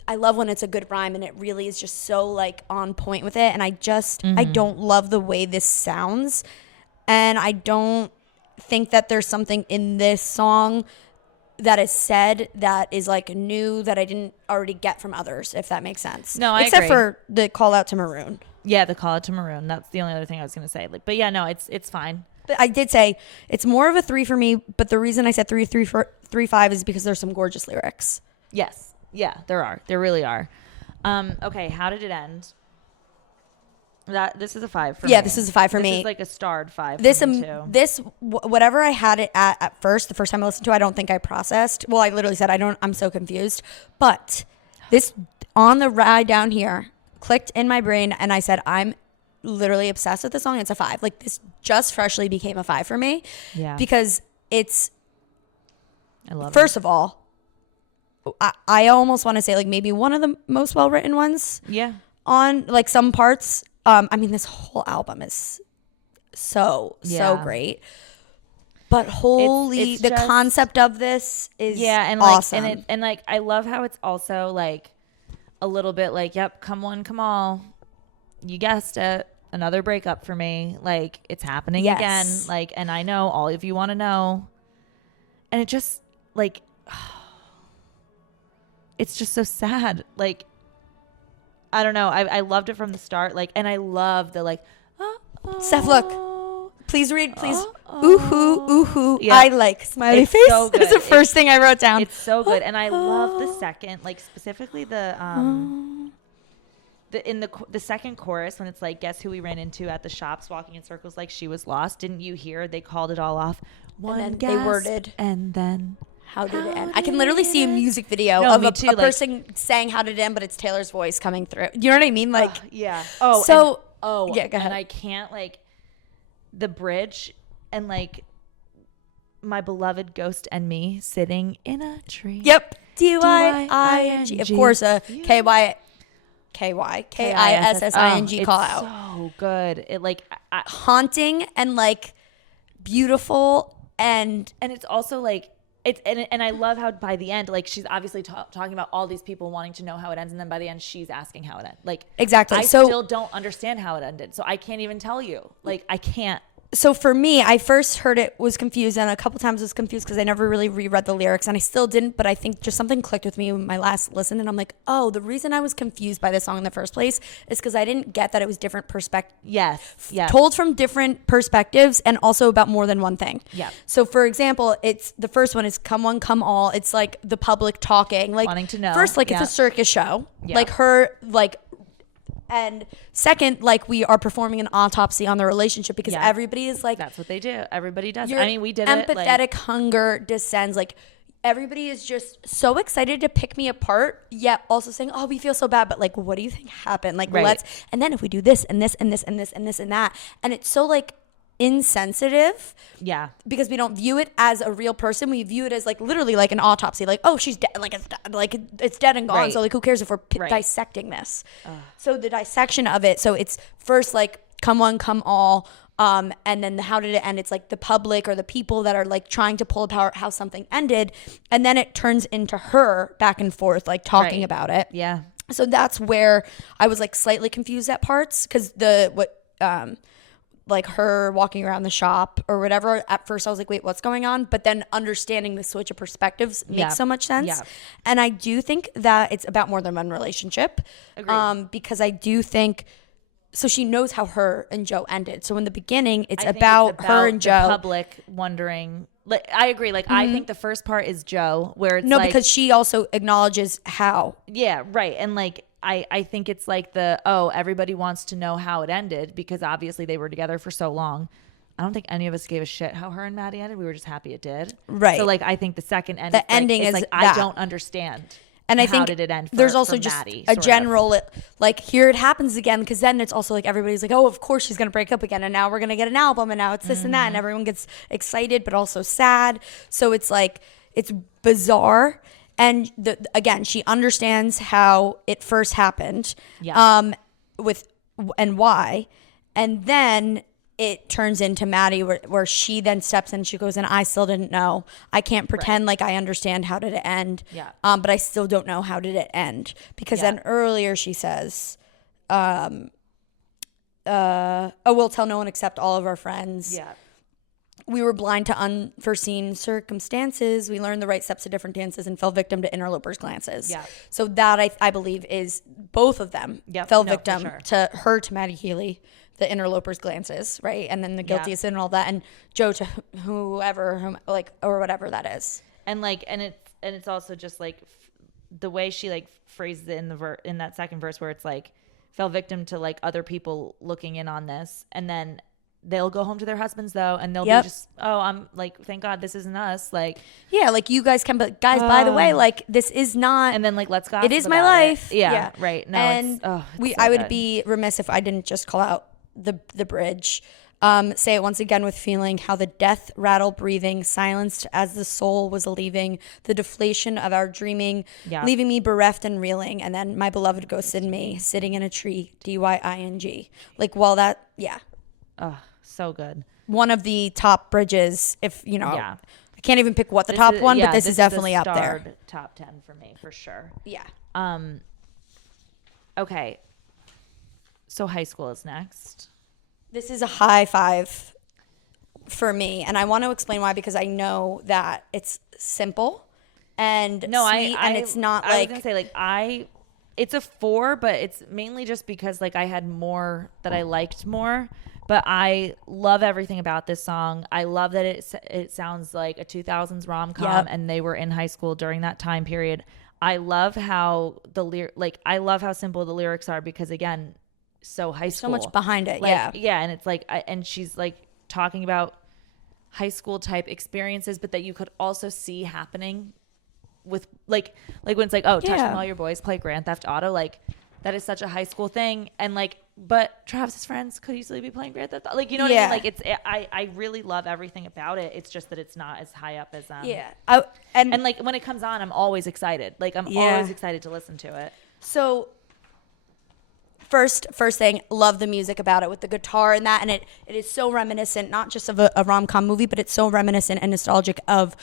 I love when it's a good rhyme and it really is just so like on point with it, and I just I don't love the way this sounds, and I don't think that there's something in this song that is said that is like new that I didn't already get from others, if that makes sense. No, I except agree. for the call out to Maroon. Yeah, the call out to Maroon. That's the only other thing I was gonna say. Like, but yeah, no, it's fine. But I did say it's more of a 3 for me, but the reason I said 3.5 is because there's some gorgeous lyrics. Yes. Yeah, there really are. Okay, how did it end? This is a 5 for me. Yeah, this is a 5 for me. This is like a starred 5 this for me too. This whatever I had it at first, the first time I listened to it, I don't think I processed. Well, I literally said I'm so confused. But this on the ride down here clicked in my brain, and I said I'm literally obsessed with the song. It's a 5. Like this just freshly became a 5 for me. Yeah. Because it's I love first of all, I almost want to say like maybe one of the most well-written ones. Yeah. on like some parts. I mean, this whole album is so great. But holy, the concept of this is and awesome. Like, and like I love how it's also like a little bit like, yep, come one, come all. You guessed it. Another breakup for me. Like, it's happening again. Like, and I know all of you want to know. And it just like, it's just so sad. Like, I don't know. I loved it from the start. Like, and I love the like, Steph, look. Please read, please. Ooh-hoo. Yeah. I like smiley face. So good. That's the first thing I wrote down. It's so good. And I love the second, like specifically the second chorus when it's like, guess who we ran into at the shops walking in circles like she was lost. Didn't you hear? They called it all off. One guess, they worded. And then how did it end? I can literally see a music video of a person saying how did it end, but it's Taylor's voice coming through. You know what I mean? Like, yeah. Oh, so yeah, go ahead. And I can't like the bridge and like my beloved ghost and me sitting in a tree. Yep. D-Y-I-N-G. Of course, K-Y-K-I-S-S-I-N-G call out. So good. It like haunting and like beautiful and it's also like it's and I love how by the end like she's obviously talking about all these people wanting to know how it ends, and then by the end she's asking how it ended. Like exactly. I still don't understand how it ended, so I can't even tell you. Like I can't. So for me, I first heard it, was confused, and a couple times was confused because I never really reread the lyrics, and I still didn't, but I think just something clicked with me in my last listen, and I'm like, oh, the reason I was confused by this song in the first place is because I didn't get that it was different perspectives. Yes. Told from different perspectives and also about more than one thing. Yeah. So for example, it's the first one is come one, come all. It's like the public talking. Like wanting to know. First, like it's a circus show. Yeah. Like her, like... And second, like we are performing an autopsy on the relationship because everybody is like... That's what they do. Everybody does. I mean, we did empathetic it. Empathetic hunger descends. Like everybody is just so excited to pick me apart, yet also saying, oh, we feel so bad. But like, what do you think happened? Like, let's... And then if we do this and this and this and this and this and that. And it's so like insensitive. Yeah. Because we don't view it as a real person. We view it as like literally like an autopsy. Like, oh, she's dead. Like it's dead and gone. Right. So like who cares if we're dissecting this? So the dissection of it. So it's first like come one, come all. And then how did it end? It's like the public or the people that are like trying to pull apart how something ended. And then it turns into her back and forth, like talking about it. Yeah. So that's where I was like slightly confused at parts because like her walking around the shop or whatever. At first I was like, wait, what's going on? But then understanding the switch of perspectives makes so much sense. Yeah. And I do think that it's about more than one relationship. Agreed. Because I do think, so she knows how her and Joe ended. So in the beginning, it's about her and Joe. The public wondering. Like, I agree. Like, I think the first part is Joe where it's because she also acknowledges how. Yeah, right. And like, I think it's like everybody wants to know how it ended because obviously they were together for so long. I don't think any of us gave a shit how her and Maddie ended. We were just happy it did. Right. So like I think the second end, ending is like that. I don't understand. And I think how did it end? There's also just Maddie, a general like here it happens again because then it's also like everybody's like, oh, of course she's gonna break up again, and now we're gonna get an album, and now it's this and that, and everyone gets excited but also sad. So it's like it's bizarre. And again, she understands how it first happened, with and why, and then it turns into Maddie where she then steps in. And she goes, and I still didn't know. I can't pretend like I understand how did it end. Yeah. But I still don't know how did it end because then earlier she says, we'll tell no one except all of our friends. Yeah. We were blind to unforeseen circumstances. We learned the right steps to different dances and fell victim to interlopers' glances. Yeah. So that I believe is both of them fell victim to her, to Maddie Healy, the interlopers' glances, right? And then the guiltiest and all that, and Joe to whoever, or whatever that is. And like, and it's also just like the way she like phrases it in that second verse where it's like fell victim to like other people looking in on this, and then they'll go home to their husbands though, and they'll be just, I'm like, thank God this isn't us. Like, yeah, like you guys can, but guys, by the way, like this is not, and then like let's gossip. It is my life. Yeah, right. No, and I would be remiss if I didn't just call out the bridge. Say it once again with feeling, how the death rattle breathing, silenced as the soul was leaving, the deflation of our dreaming, leaving me bereft and reeling, and then my beloved ghosted me, sitting in a tree, DYING. Like, well, that, Oh, so good. One of the top bridges, if, you know, I can't even pick what the top one, but this is definitely up there. Top 10 for me, for sure. Yeah. Okay. So high school is next. This is a high 5 for me, and I want to explain why, because I know that it's simple and sweet, and it's not like... I was going to say, like, it's a 4, but it's mainly just because, like, I had more that I liked more, but I love everything about this song. I love that it sounds like a 2000s rom-com, and they were in high school during that time period. I love how I love how simple the lyrics are, because, again... so high school, so much behind it, like, and it's like and she's like talking about high school type experiences, but that you could also see happening with like when it's like, oh, touch them all your boys play Grand Theft Auto, like that is such a high school thing, and like, but Travis's friends could easily be playing Grand Theft Auto, like, you know what I mean? Like, it's I really love everything about it. It's just that it's not as high up as and like when it comes on, I'm always excited, like I'm always excited to listen to it. So First thing, love the music about it with the guitar and that, and it is so reminiscent, not just of a rom-com movie, but it's so reminiscent and nostalgic of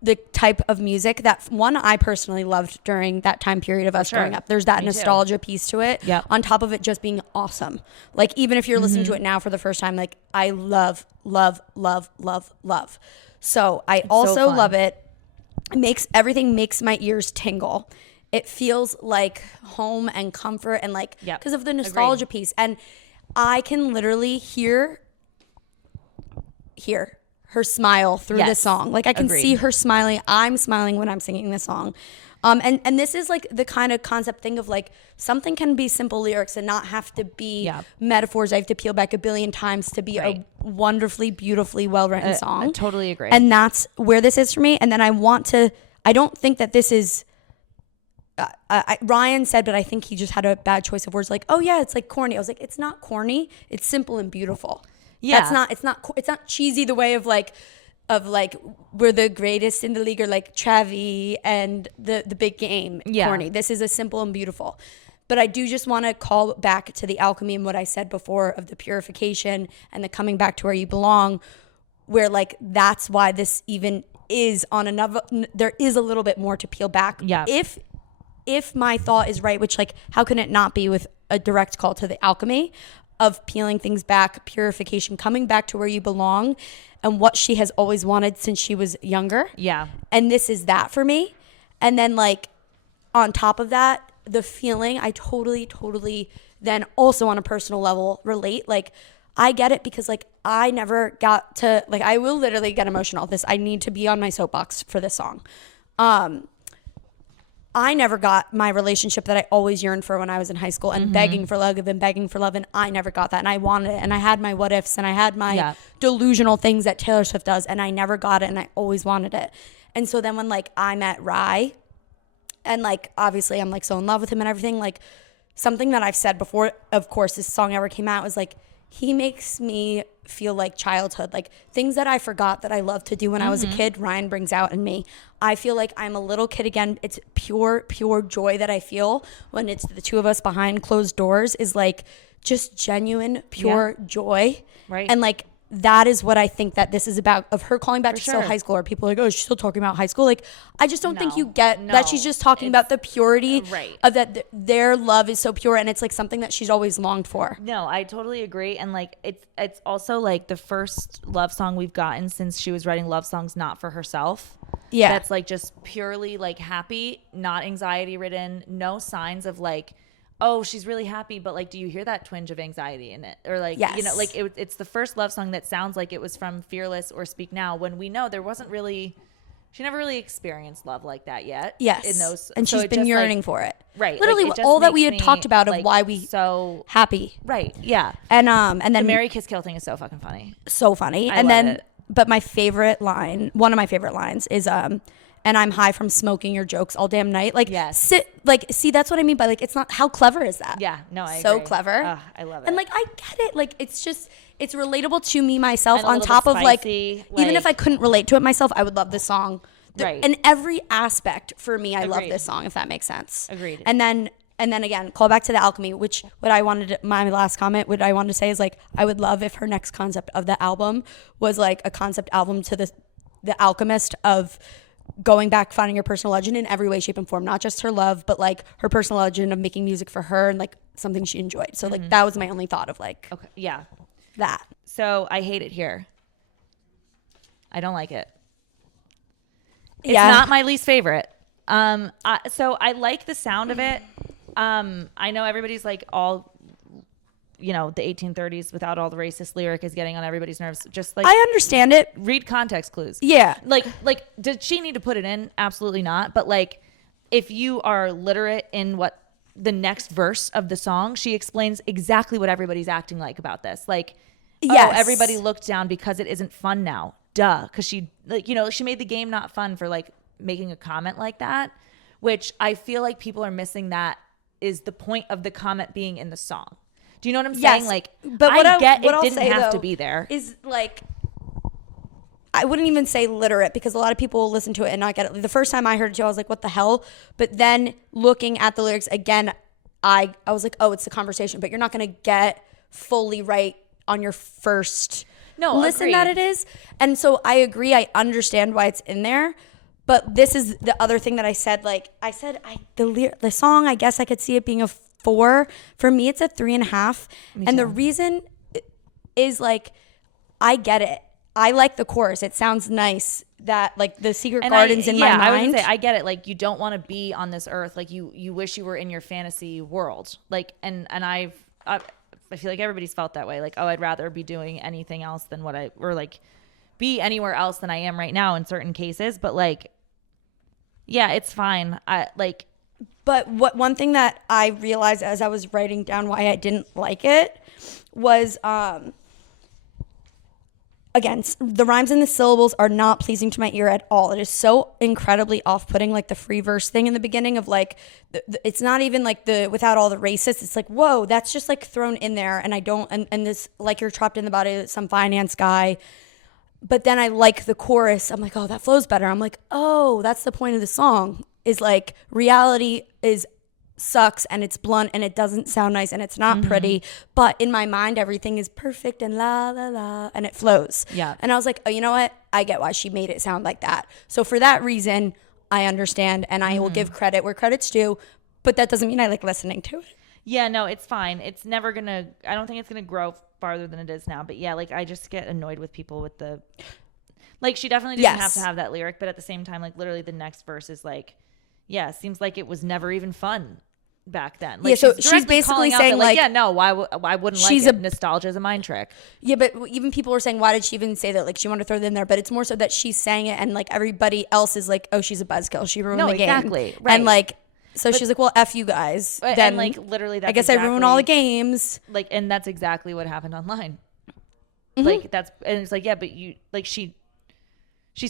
the type of music that I personally loved during that time period of us growing up. There's that nostalgia piece to it. Yep. On top of it just being awesome. Like, even if you're listening to it now for the first time, like, I love. So I also love it. Everything makes my ears tingle. It feels like home and comfort, and like, because of the nostalgia piece. And I can literally hear her smile through the song. Like, I can see her smiling. I'm smiling when I'm singing this song. And this is like the kind of concept thing of like, something can be simple lyrics and not have to be metaphors I have to peel back a billion times to be a wonderfully, beautifully well-written song. I totally agree. And that's where this is for me. And then I don't think that this is... Ryan said, but I think he just had a bad choice of words. Like, oh yeah, it's like corny. I was like, it's not corny. It's simple and beautiful. Yeah, it's not cheesy the way of like we're the greatest in the league, or like Travi and the big game. Corny. This is a simple and beautiful. But I do just want to call back to the Alchemy and what I said before of the purification and the coming back to where you belong, where like that's why this even is on another. There is a little bit more to peel back. Yeah. If my thought is right, which like, how can it not be with a direct call to the Alchemy of peeling things back, purification, coming back to where you belong, and what she has always wanted since she was younger. Yeah. And this is that for me. And then like on top of that, the feeling, I totally then also on a personal level relate. Like, I get it, because like I never got to, like, I will literally get emotional. I need to be on my soapbox for this song. I never got my relationship that I always yearned for when I was in high school, and begging for love and I never got that, and I wanted it, and I had my what ifs, and I had my delusional things that Taylor Swift does, and I never got it, and I always wanted it. And so then when like I met Rye, and like obviously I'm like so in love with him and everything, like something that I've said before, of course this song ever came out, was like, he makes me feel like childhood, like things that I forgot that I loved to do when I was a kid, Ryan brings out in me. I feel like I'm a little kid again. It's pure joy that I feel when it's the two of us behind closed doors, is like just genuine, pure joy. Right. And like, that is what I think that this is about, of her calling back to so high school, or people are like, oh, she's still talking about high school. Like, I just don't think you get that she's just talking about the purity of that their love is so pure, and it's like something that she's always longed for. No, I totally agree. And like, it's also like the first love song we've gotten since she was writing love songs not for herself. Yeah. That's like just purely like happy, not anxiety ridden, no signs of like, oh, she's really happy, but like, do you hear that twinge of anxiety in it? Or like, you know, like it's the first love song that sounds like it was from Fearless or Speak Now, when we know there wasn't really, she never really experienced love like that yet. Yes. In those, and so she's been yearning for it. Right. Literally like, all that we had talked about of like, why we so happy. Right. Yeah. And then the Mary Kiss Kill thing is so fucking funny. So funny. And then, but my favorite line, one of my favorite lines is, and I'm high from smoking your jokes all damn night. Like, yes. See, that's what I mean by like, it's not, how clever is that? Yeah, no, I so agree. clever. I love it. And like, I get it. Like, it's just, it's relatable to me myself, And on top of spicy, like, even if I couldn't relate to it myself, I would love this song. Right. In every aspect for me, I love Agreed. this song, if that makes sense. Agreed. And then again, call back to the Alchemy, which my last comment, what I wanted to say is like, I would love if her next concept of the album was like a concept album to the alchemist of going back, finding your personal legend in every way, shape, and form, not just her love, but like her personal legend of making music for her and like something she enjoyed. So like, that was my only thought of like, okay, yeah, that. So I hate it here. I don't like it. It's Yeah. not my least favorite. So I like the sound of it. I know everybody's like all, the 1830s without all the racist lyric is getting on everybody's nerves. Just like, I understand it. read context clues. Yeah. Like, did she need to put it in? Absolutely not. But like, if you are literate in what the next verse of the song, she explains exactly what everybody's acting like about this. Like, yes. Oh, everybody looked down because it isn't fun now. Duh. Because she, she made the game not fun for like making a comment like that, which I feel like people are missing. That is the point of the comment being in the song. Do you know what I'm saying? Yes, Like, but what it I'll didn't say, have though, to be there. Is like, I wouldn't even say literate, because a lot of people will listen to it and not get it. The first time I heard it too, I was like, what the hell? But then looking at the lyrics again, I was like, oh, it's the conversation, but you're not going to get fully right on your first listen agreed. that it is. And so I agree. I understand why it's in there. But this is the other thing that I said. Like the song, I guess I could see it being a 4. For me, it's a 3.5. And the reason is like, I get it. I like the chorus. It sounds nice. That like the secret gardens in my mind. I was gonna say, I get it. Like, you don't want to be on this earth. Like, you wish you were in your fantasy world. Like, and I feel like everybody's felt that way. Like, oh, I'd rather be doing anything else than or like be anywhere else than I am right now in certain cases. But like, yeah, it's fine. But one thing that I realized as I was writing down why I didn't like it was, again, the rhymes and the syllables are not pleasing to my ear at all. It is so incredibly off-putting, like the free verse thing in the beginning of like, it's not even like the without all the racist. It's like, whoa, that's just like thrown in there. And I don't, and this, like, you're trapped in the body of some finance guy. But then I like the chorus. I'm like, oh, that flows better. I'm like, oh, that's the point of the song, is like reality sucks and it's blunt and it doesn't sound nice and it's not pretty, but in my mind everything is perfect and la la la and it flows. Yeah. And I was like, oh, you know what, I get why she made it sound like that. So for that reason I understand, and I will give credit where credit's due, but that doesn't mean I like listening to it. Yeah, no, it's fine. It's never gonna, I don't think it's gonna grow farther than it is now. But yeah, like, I just get annoyed with people with the, like, she definitely didn't have to have that lyric, but at the same time, like, literally the next verse is like, yeah, seems like it was never even fun back then. Like, yeah, so she's basically saying, that, like, yeah, no, why wouldn't like it? Nostalgia is a mind trick. Yeah, but even people were saying, why did she even say that? Like, she wanted to throw it in there, but it's more so that she's saying it and like everybody else is like, oh, she's a buzzkill, she ruined the game. Exactly, right. And like, so she's like, well, F you guys. Then, and like, literally, that's I guess I ruined all the games. Like, and that's exactly what happened online. Like, that's, and it's like, yeah, but you, like, she's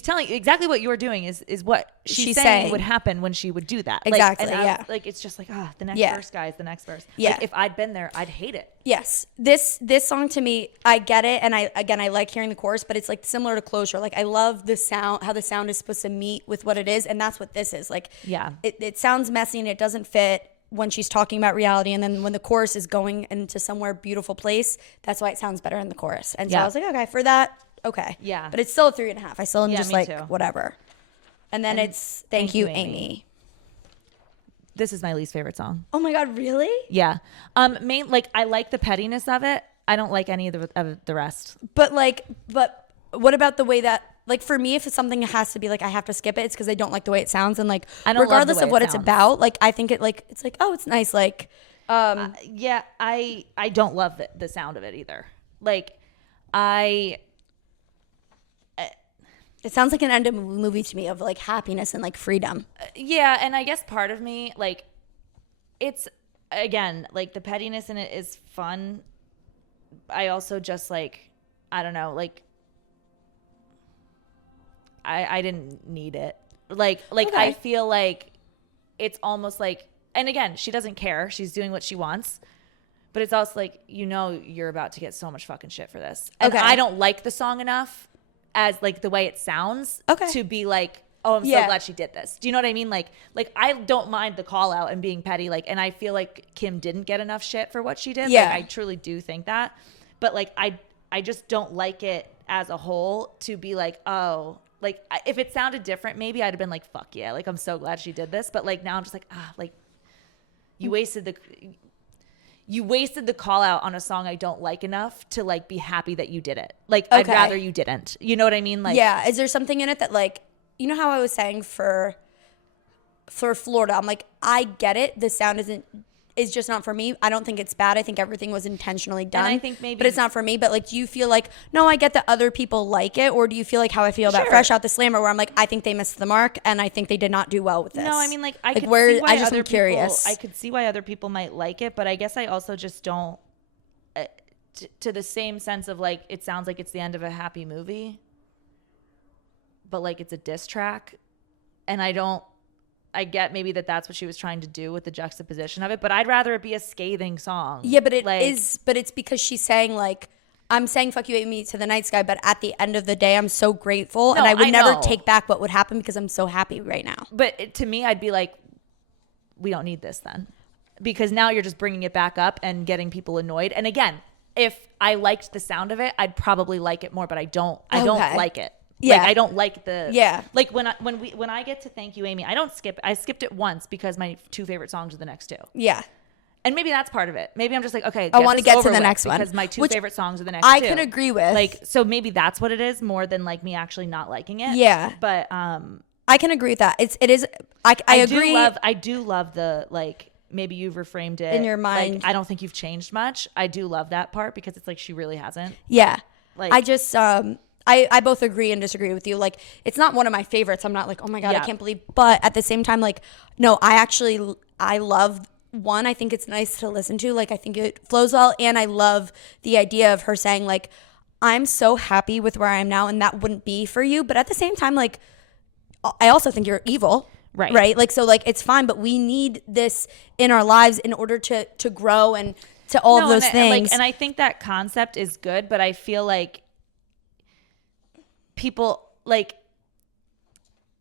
telling exactly what you're doing is what she's saying would happen when she would do that. Exactly. Like, yeah. Like, it's just like, the next verse, guys, the next verse. Yeah. Like, if I'd been there, I'd hate it. Yes. This song, to me, I get it. And I like hearing the chorus, but it's like similar to Closure. Like, I love the sound, how the sound is supposed to meet with what it is. And that's what this is. Like, yeah, it sounds messy and it doesn't fit when she's talking about reality. And then when the chorus is going into somewhere beautiful place, that's why it sounds better in the chorus. And so I was like, okay, for that, okay. Yeah. But it's still a 3.5. I still am just like, too. whatever. And then it's Thank You, Amy. This is my least favorite song. Oh my God, really? Yeah. Like, I like the pettiness of it. I don't like any of the rest. But what about the way that, like, for me, if it's something that has to be like, I have to skip it, it's because I don't like the way it sounds. And like, regardless of what it's about, like, I think it's like, oh, it's nice. Like, yeah, I don't love the sound of it either. Like, it sounds like an end of a movie to me, of like happiness and like freedom. Yeah, and I guess part of me, like, it's, again, like, the pettiness in it is fun. I also just, like, I don't know, like, I didn't need it. Like Okay. I feel like it's almost like, and again, she doesn't care. She's doing what she wants. But it's also like, you're about to get so much fucking shit for this. And I don't like the song enough as like the way it sounds to be like, oh, I'm so glad she did this. Do you know what I mean? Like I don't mind the call out and being petty. Like, and I feel like Kim didn't get enough shit for what she did. Yeah. Like, I truly do think that. But like, I just don't like it as a whole to be like, oh, like if it sounded different, maybe I'd have been like, fuck yeah. Like, I'm so glad she did this. But like, now I'm just like, like you wasted the call out on a song I don't like enough to like be happy that you did it. Like, I'd rather you didn't. You know what I mean? Like, yeah. Is there something in it that like, you know how I was saying for Florida, I'm like, I get it. The sound is just not for me. I don't think it's bad. I think everything was intentionally done. And I think maybe, but it's not for me. But like, do you feel like, no, I get that other people like it, or do you feel like how I feel about Fresh Out the Slammer, where I'm like, I think they missed the mark, and I think they did not do well with this. No, I mean, like I could see why I just other am curious. I could see why other people might like it, but I guess I also just don't. To the same sense of like, it sounds like it's the end of a happy movie, but like it's a diss track, and I get maybe that's what she was trying to do with the juxtaposition of it, but I'd rather it be a scathing song. Yeah, but but it's because she's saying like, I'm saying fuck you aIMee to the night sky, but at the end of the day, I'm so grateful, and I would never take back what would happen because I'm so happy right now. But to me, I'd be like, we don't need this then, because now you're just bringing it back up and getting people annoyed. And again, if I liked the sound of it, I'd probably like it more, but I don't like it. Yeah. Like, I don't like the, like when I get to Thank You aIMee, I skipped it once because my two favorite songs are the next two. Yeah. And maybe that's part of it. Maybe I'm just like, okay, I want to get to the next one because my two favorite songs are the next two. I can agree with. Like, so maybe that's what it is more than like me actually not liking it. Yeah. But I can agree with that. It is. I agree. I do love the like. Maybe you've reframed it in your mind. Like, I don't think you've changed much. I do love that part because it's like she really hasn't. Yeah. Like, I just I both agree and disagree with you. Like, it's not one of my favorites. I'm not like, oh my God, I can't believe. But at the same time, like, no, I love one. I think it's nice to listen to. Like, I think it flows well. And I love the idea of her saying, like, I'm so happy with where I am now, and that wouldn't be for you. But at the same time, like, I also think you're evil. Right. Like, so like, it's fine, but we need this in our lives in order to grow and to all of those things. And I think that concept is good, but I feel like people like,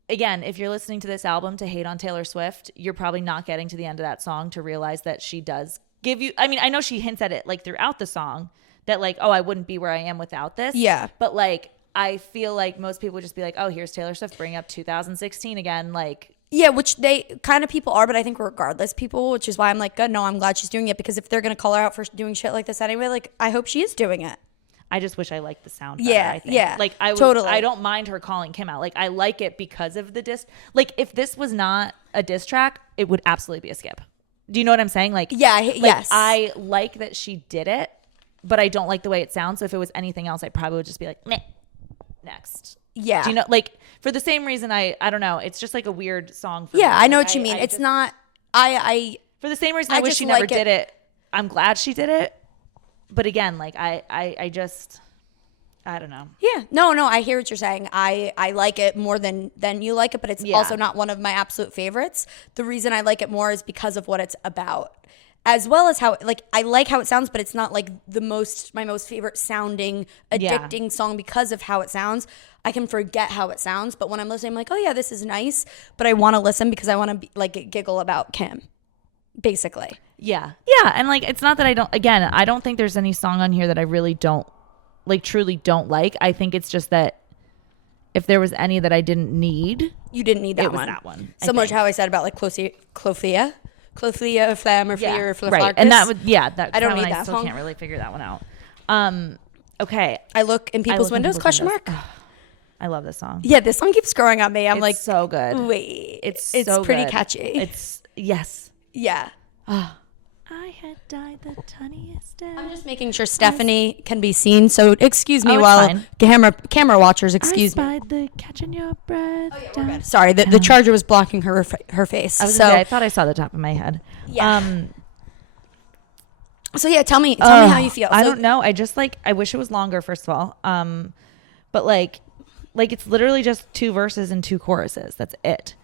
again, if you're listening to this album to hate on Taylor Swift, you're probably not getting to the end of that song to realize that she does give you, I mean, I know she hints at it like throughout the song that like, oh, I wouldn't be where I am without this. Yeah. But like, I feel like most people would just be like, oh, here's Taylor Swift bringing up 2016 again. Like, yeah, which they kind of people are, but I think regardless people, which is why I'm like, good, no, I'm glad she's doing it, because if they're going to call her out for doing shit like this anyway, like, I hope she is doing it. I just wish I liked the sound better, yeah, I think. Yeah, like, I don't mind her calling Kim out. Like, I like it because of the diss. Like, if this was not a diss track, it would absolutely be a skip. Do you know what I'm saying? Like, yes. I like that she did it, but I don't like the way it sounds. So if it was anything else, I probably would just be like, meh, next. Yeah. Do you know, like, for the same reason, I don't know. It's just like a weird song for me. I know like, what you mean. It's just, not, for the same reason I wish she never did it. I'm glad she did it. But again, like, I just, I don't know. Yeah. No, I hear what you're saying. I like it more than you like it, but it's also not one of my absolute favorites. The reason I like it more is because of what it's about. As well as how, like, I like how it sounds, but it's not like my most favorite sounding, addicting song because of how it sounds. I can forget how it sounds, but when I'm listening, I'm like, oh yeah, this is nice, but I want to listen because I want to like giggle about Kim, basically. Yeah, and like, it's not that I don't think there's any song on here that I really don't, like, truly don't like. I think it's just that if there was any that I didn't need, you didn't need that it one. was that one. Similar to how I said about like Clothea, Flam, or Fear, right. And that would, I don't need that. I still can't really figure that one out. Okay. I look in people's windows? Question mark. I love this song. Yeah, this song keeps growing on me. I'm like, so good. Wait, it's so pretty good. catchy. It's yes. Yeah. I had died the tiniest death. I'm just making sure Stephanie can be seen. So excuse me while camera watchers. Excuse me. I spied the catch in your breath. Oh yeah, we're good. Sorry, the charger was blocking her face. I thought I saw the top of my head. Yeah. So yeah, tell me how you feel. I don't know. I just like, I wish it was longer, first of all. But like, Like it's literally just 2 verses and 2 choruses. That's it.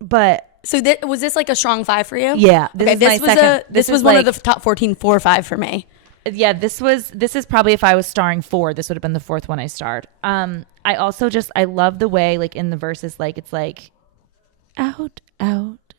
But so was this like a strong 5 for you? Yeah. This was one of the top 14 4 or 5 for me. Yeah, this is probably, if I was starring 4, this would have been the 4th one I starred. I also I love the way like in the verses, like it's like out, out,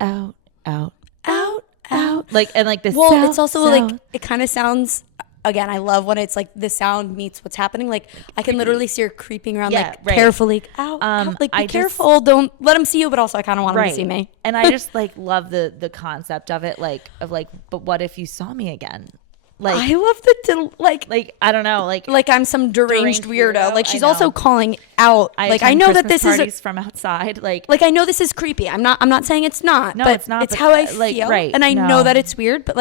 out, out, out, out. Like, and like this. Well, it's also like, it kind of sounds, again, I love when it's like the sound meets what's happening. Like I can literally see her creeping around, carefully. Ow, like be careful. Don't let him see you, but also I kind of want him to see me. And I just like love the concept of it, like but what if you saw me again? Like I love the like I don't know, like I'm some deranged weirdo. Like she's also calling out. Like I know Christmas that this is from outside. Like I know this is creepy. I'm not saying it's not. No, but it's not. It's how I feel, right? And I know that it's weird, but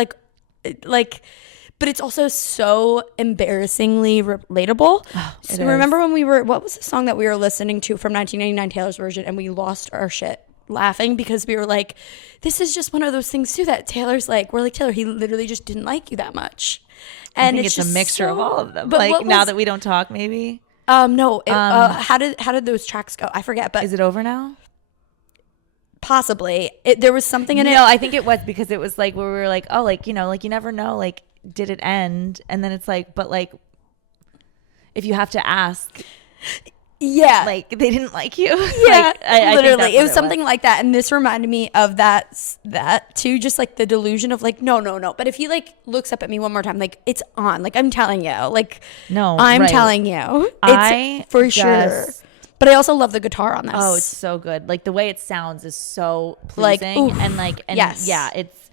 but it's also so embarrassingly relatable. So remember when what was the song that we were listening to from 1999 Taylor's version, and we lost our shit laughing because we were like, this is just one of those things too that Taylor's like, we're like, Taylor, he literally just didn't like you that much. And I think it's a mixture of all of them. But like now that we don't talk, maybe. No. How did those tracks go? I forget. But is it over now? Possibly. There was something in it. No, I think it was because it was like where we were like, oh, like, you know, like you never know, like did it end? And then it's like, but like if you have to ask. Yeah. Like they didn't like you. Yeah. Like, I literally. It was something like that. And this reminded me of that too. Just like the delusion of like, no. But if he like looks up at me one more time, like it's on. Like I'm telling you. Like no, I'm telling you. It's for sure. But I also love the guitar on this. Oh, it's so good. Like the way it sounds is so pleasing. Like, and yes. Yeah, it's,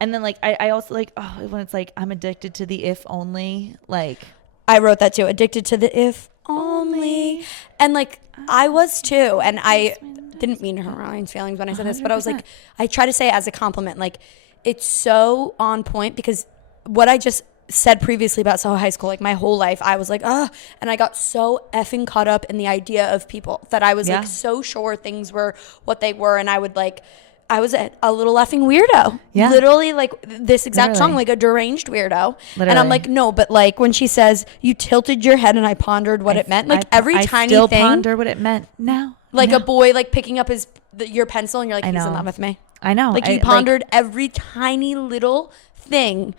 and then like, I also like, oh, when it's like, I'm addicted to the if only, like. I wrote that too. Addicted to the if only. And like, I was too. And I didn't mean to hurt Ryan's feelings when I said 100%. This, but I was like, I try to say it as a compliment. Like, it's so on point because what I just said previously about Soho High School, like my whole life, I was like, and I got so effing caught up in the idea of people that I was like so sure things were what they were, and I was a little effing weirdo. Yeah. Literally like this exact song, like a deranged weirdo. Literally. And I'm like, no, but like when she says, you tilted your head and I pondered what it meant, like every tiny thing. I still thing. ponder what it meant now. Like a boy like picking up your pencil and you're like, he's in love with me. I know. Like you pondered every tiny little thing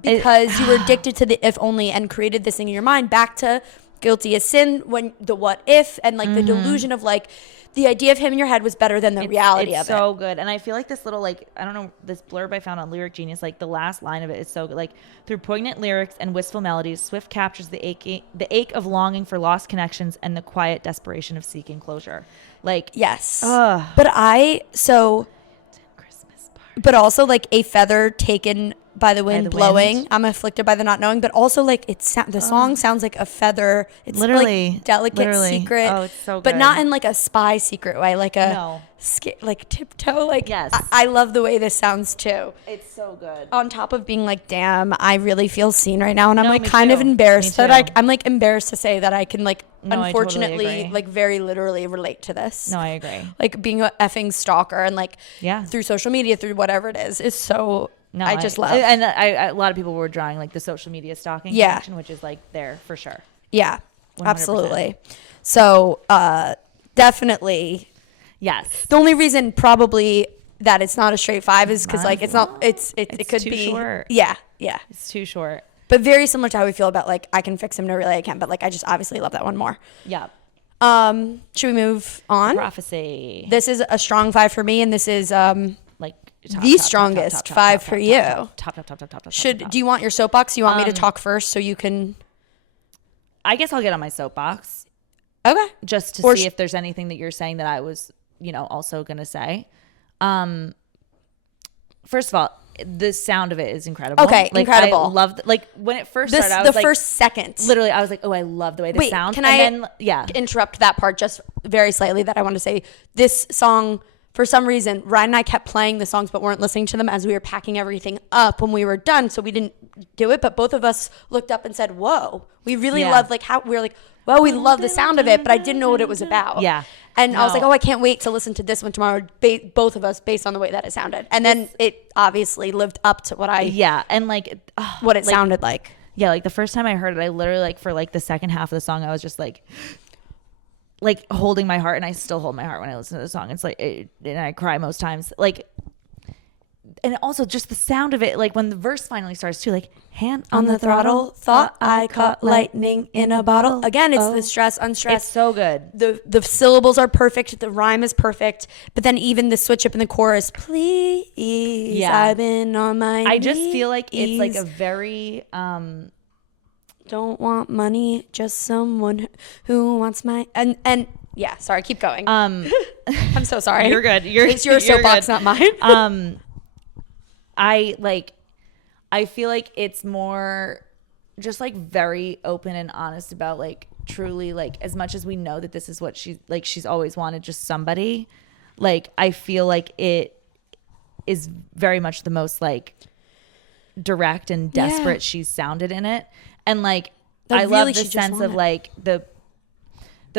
because you were addicted to the if only and created this thing in your mind. Back to guilty as sin, when the what if and like the delusion of like the idea of him in your head was better than the reality of it. It's so good. And I feel like this little like, I don't know, this blurb I found on Lyric Genius, like the last line of it is so good. Like through poignant lyrics and wistful melodies, Swift captures the ache of longing for lost connections and the quiet desperation of seeking closure. Like, yes. But but also like a feather taken by the wind blowing. I'm afflicted by the not knowing, but also like the song sounds like a feather. It's literally like delicate secret. Oh, it's so good. But not in like a spy secret way, like like tiptoe. Like yes. I love the way this sounds too. It's so good. On top of being like, damn, I really feel seen right now, and I'm like kind of embarrassed that I'm like embarrassed to say that I can like unfortunately totally like very literally relate to this. No, I agree. Like being a effing stalker and like through social media, through whatever it is so. No, I just love. And a lot of people were drawing like the social media stalking connection, which is like there for sure. Yeah, 100%. Absolutely. So definitely. Yes. The only reason probably that it's not a straight 5 is because like it's not. It could be short. Yeah. It's too short. But very similar to how we feel about like I can fix him, no really I can't. But like I just obviously love that one more. Yeah. Should we move on? Prophecy. This is a strong 5 for me, and this is like. The strongest 5 for you. Top. Do you want your soapbox? You want me to talk first so you can? I guess I'll get on my soapbox. Okay. Just to see if there's anything that you're saying that I was, also gonna say. First of all, the sound of it is incredible. Okay, like, incredible. I love like when it first started. I was the first second. Literally, I was like, oh, I love the way this sounds. Can interrupt that part just very slightly? That I want to say this song. For some reason, Ryan and I kept playing the songs but weren't listening to them as we were packing everything up when we were done. So we didn't do it. But both of us looked up and said, whoa, we really love like how we were like, well, we love the sound of it, but I didn't know what it was about. Yeah. And I was like, oh, I can't wait to listen to this one tomorrow, both of us, based on the way that it sounded. And then it obviously lived up to what and like what it sounded like. Yeah, like the first time I heard it, I literally like for like the second half of the song, I was just like holding my heart, and I still hold my heart when I listen to the song. It's like, and I cry most times. Like, and also just the sound of it, like when the verse finally starts too, like hand on the throttle, thought I caught lightning in a bottle. Again, it's the stress, unstressed. It's so good. The syllables are perfect. The rhyme is perfect. But then even the switch up in the chorus, please, I've been on my knees. I just feel like it's like a very don't want money, just someone who wants my and yeah. Sorry, keep going. I'm so sorry. You're good. It's your soapbox, not mine. I feel like it's more just like very open and honest about like truly like as much as we know that this is what she's always wanted, just somebody. Like I feel like it is very much the most like direct and desperate she's sounded in it. And like I love the sense of like the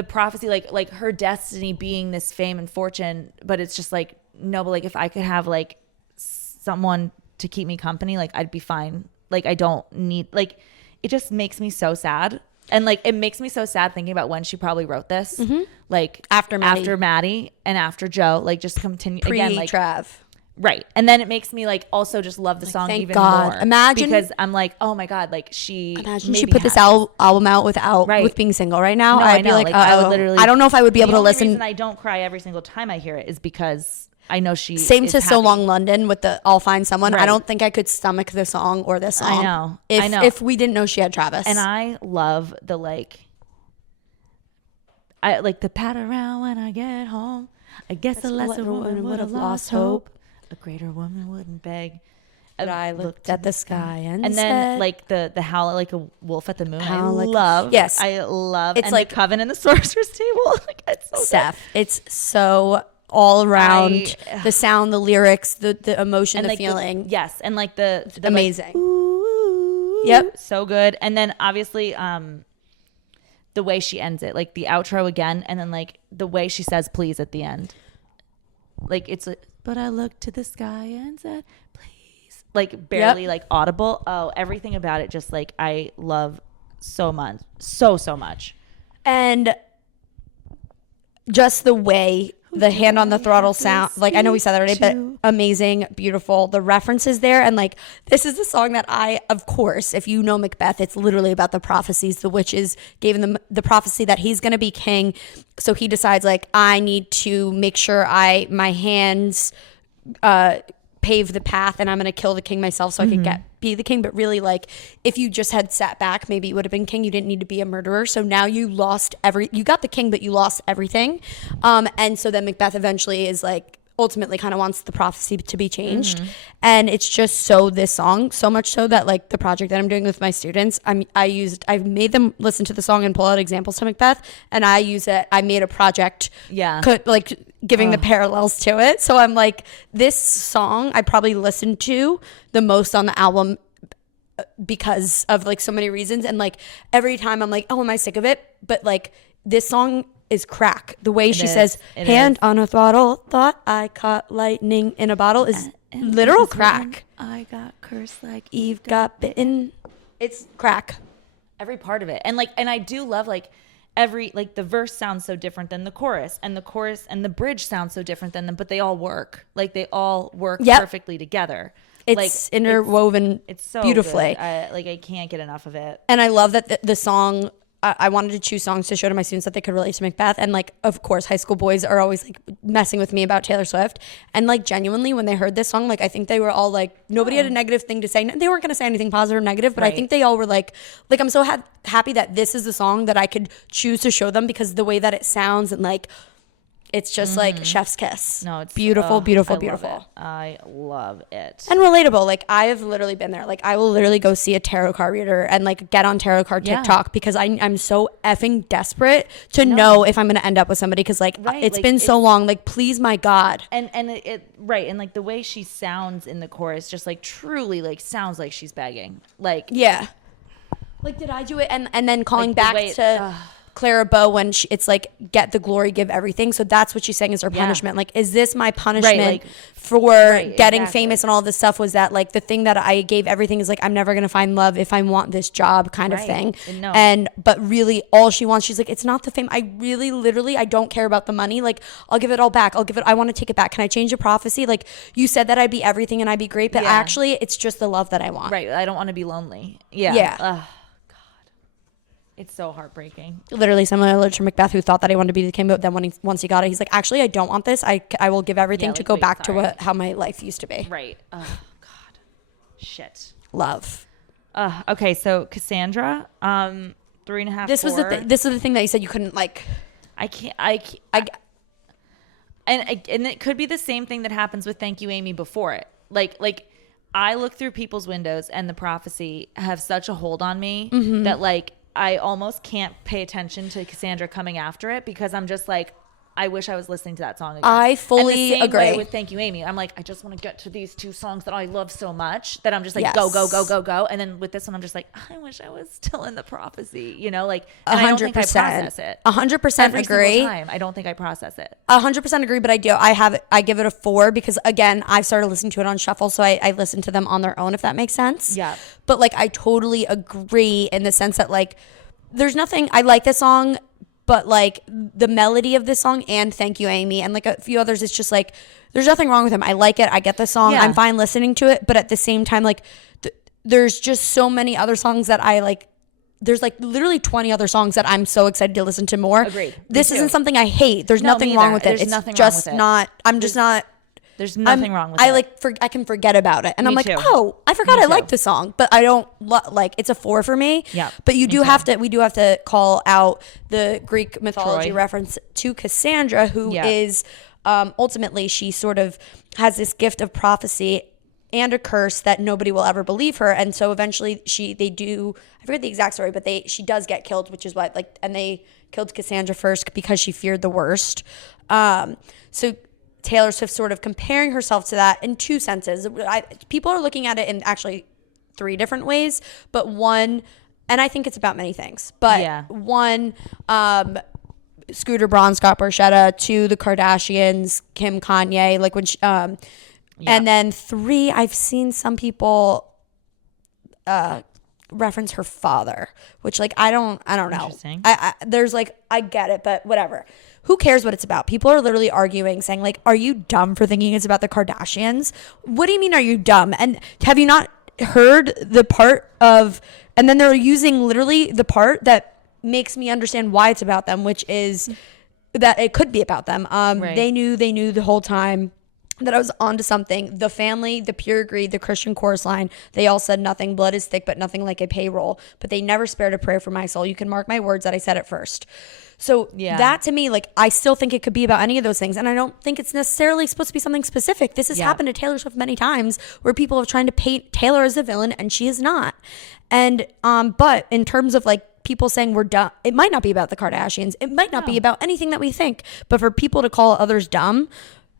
prophecy, like her destiny being this fame and fortune, but it's just like no, but like if I could have like someone to keep me company, like I'd be fine. Like I don't need, like it just makes me so sad. And like it makes me so sad thinking about when she probably wrote this. Like after Maddie and after Joe, like just continue again like Trav. Right. And then it makes me like also just love the song even more. Imagine, because I'm like, oh my God, like she put this album out with being single right now. No, I'd be like, I would literally, I don't know if I would be able to listen. The reason I don't cry every single time I hear it is because I know she same is to happy. So Long London with the I'll Find Someone. Right. I don't think I could stomach the song or this song. I know. If we didn't know she had Travis. And I love the I like the pat around when I get home. I guess a lesser woman would have lost hope. A greater woman wouldn't beg. But I looked at the sky and then said, like the howl like a wolf at the moon. I love. I love. It's like the Coven and the Sorcerer's Table. Like it's so Steph. Good. It's so all around the sound, the lyrics, the emotion, and the feeling. Yes, and like the amazing. Like, ooh, yep, so good. And then obviously the way she ends it, like the outro again, and then like the way she says please at the end. Like it's but I looked to the sky and said please. Like barely like audible. Oh, everything about it just like I love so much. So much. And just the way the hand on the throttle sound, like I know we said that already, but amazing, beautiful. The references there, and like this is the song that of course, if you know Macbeth, it's literally about the prophecies. The witches gave him the prophecy that he's going to be king, so he decides like I need to make sure my hands pave the path, and I'm going to kill the king myself so I can be the king. But really, like if you just had sat back, maybe you would have been king. You didn't need to be a murderer. So now you lost you got the king, but you lost everything. And so then Macbeth eventually is like ultimately kind of wants the prophecy to be changed. And it's just this song, so much so that like the project that I'm doing with my students, I've made them listen to the song and pull out examples to Macbeth, and I made a project like giving the parallels to it. So I'm like, this song I probably listened to the most on the album because of like so many reasons, and like every time I'm like, oh, am I sick of it? But like this song is crack. The way she says hand on a throttle, thought I caught lightning in a bottle is literal crack. I got cursed like Eve got bitten. It's crack. Every part of it. And I do love like every, like the verse sounds so different than the chorus and the bridge sounds so different than them, but they all work. Like they all work perfectly together. It's like, interwoven it's so beautifully. I can't get enough of it. And I love that the song, I wanted to choose songs to show to my students that they could relate to Macbeth. And like, of course, high school boys are always like messing with me about Taylor Swift. And like genuinely when they heard this song, like I think they were all like, nobody had a negative thing to say. They weren't going to say anything positive or negative, but I think they all were like I'm so happy that this is the song that I could choose to show them because the way that it sounds and like, it's just like chef's kiss. No, it's beautiful, beautiful, beautiful. I love it. And relatable. Like I have literally been there. Like I will literally go see a tarot card reader and like get on tarot card TikTok because I'm so effing desperate to know if I'm going to end up with somebody because like it's been so long. Like please, my God. And it and like the way she sounds in the chorus just like truly like sounds like she's begging. Like like did I do it and then calling like back to Clara Bow when it's like, get the glory, give everything. So that's what she's saying is her punishment. Like, is this my punishment for getting famous and all this stuff? Was that like the thing that I gave everything is like, I'm never going to find love if I want this job kind of thing. But really all she wants, she's like, it's not the fame. I really, literally, I don't care about the money. Like, I'll give it all back. I want to take it back. Can I change the prophecy? Like, you said that I'd be everything and I'd be great, but actually it's just the love that I want. Right. I don't want to be lonely. Yeah. It's so heartbreaking. Literally, similar to Macbeth, who thought that he wanted to be the king, but then once he got it, he's like, actually, I don't want this. I will give everything to go back to how my life used to be. Right. Oh, God. Shit. Love. Okay, so Cassandra, 3.5. This was this is the thing that you said you couldn't like. I can't. And it could be the same thing that happens with Thank You, aIMee before it. Like I look through people's windows and the prophecy have such a hold on me that like I almost can't pay attention to Cassandra coming after it because I'm just like, I wish I was listening to that song again. I fully agree. Way with Thank You, aIMee. I'm like, I just want to get to these two songs that I love so much that I'm just like, go, go, go, go, go. And then with this one, I'm just like, I wish I was still in the prophecy, you know, like, and 100%. I don't think I process it. 100% agree. Time, I don't think I process it. 100% agree, but I give it a 4 because again, I've started listening to it on shuffle, so I listen to them on their own, if that makes sense. Yeah. But like, I totally agree in the sense that like, there's nothing, I like this song, but like the melody of this song and Thank You, aIMee, and like a few others, it's just like, there's nothing wrong with them. I like it. I get the song. Yeah. I'm fine listening to it. But at the same time, like there's just so many other songs that I like. There's like literally 20 other songs that I'm so excited to listen to more. Agreed. This isn't something I hate. There's nothing wrong with it. It's just not, I'm just not. There's nothing wrong with it. I can forget about it. And I'm like, oh, I forgot I like the song, but I don't like, it's a 4 for me. Yeah. But we do have to call out the Greek mythology reference to Cassandra, who is ultimately, she sort of has this gift of prophecy and a curse that nobody will ever believe her. And so eventually I forget the exact story, but she does get killed, which is what and they killed Cassandra first because she feared the worst. So Taylor Swift sort of comparing herself to that in 2 senses. People are looking at it in actually 3 different ways, but one, and I think it's about many things, but one, Scooter Braun, Scott Borchetta, 2, the Kardashians, Kim, Kanye, like when she, and then 3, I've seen some people reference her father, which like I don't know. There's like, I get it, but whatever. Who cares what it's about? People are literally arguing, saying like, are you dumb for thinking it's about the Kardashians? What do you mean, are you dumb? And have you not heard the part of, and then they're using literally the part that makes me understand why it's about them, which is that it could be about them. They knew the whole time that I was onto something. The family, the pure greed, the Christian chorus line, they all said nothing. Blood is thick, but nothing like a payroll. But they never spared a prayer for my soul. You can mark my words that I said it first. So that to me, like, I still think it could be about any of those things. And I don't think it's necessarily supposed to be something specific. This has happened to Taylor Swift many times where people have tried to paint Taylor as a villain and she is not. And, but in terms of like people saying we're dumb, it might not be about the Kardashians. It might not be about anything that we think, but for people to call others dumb,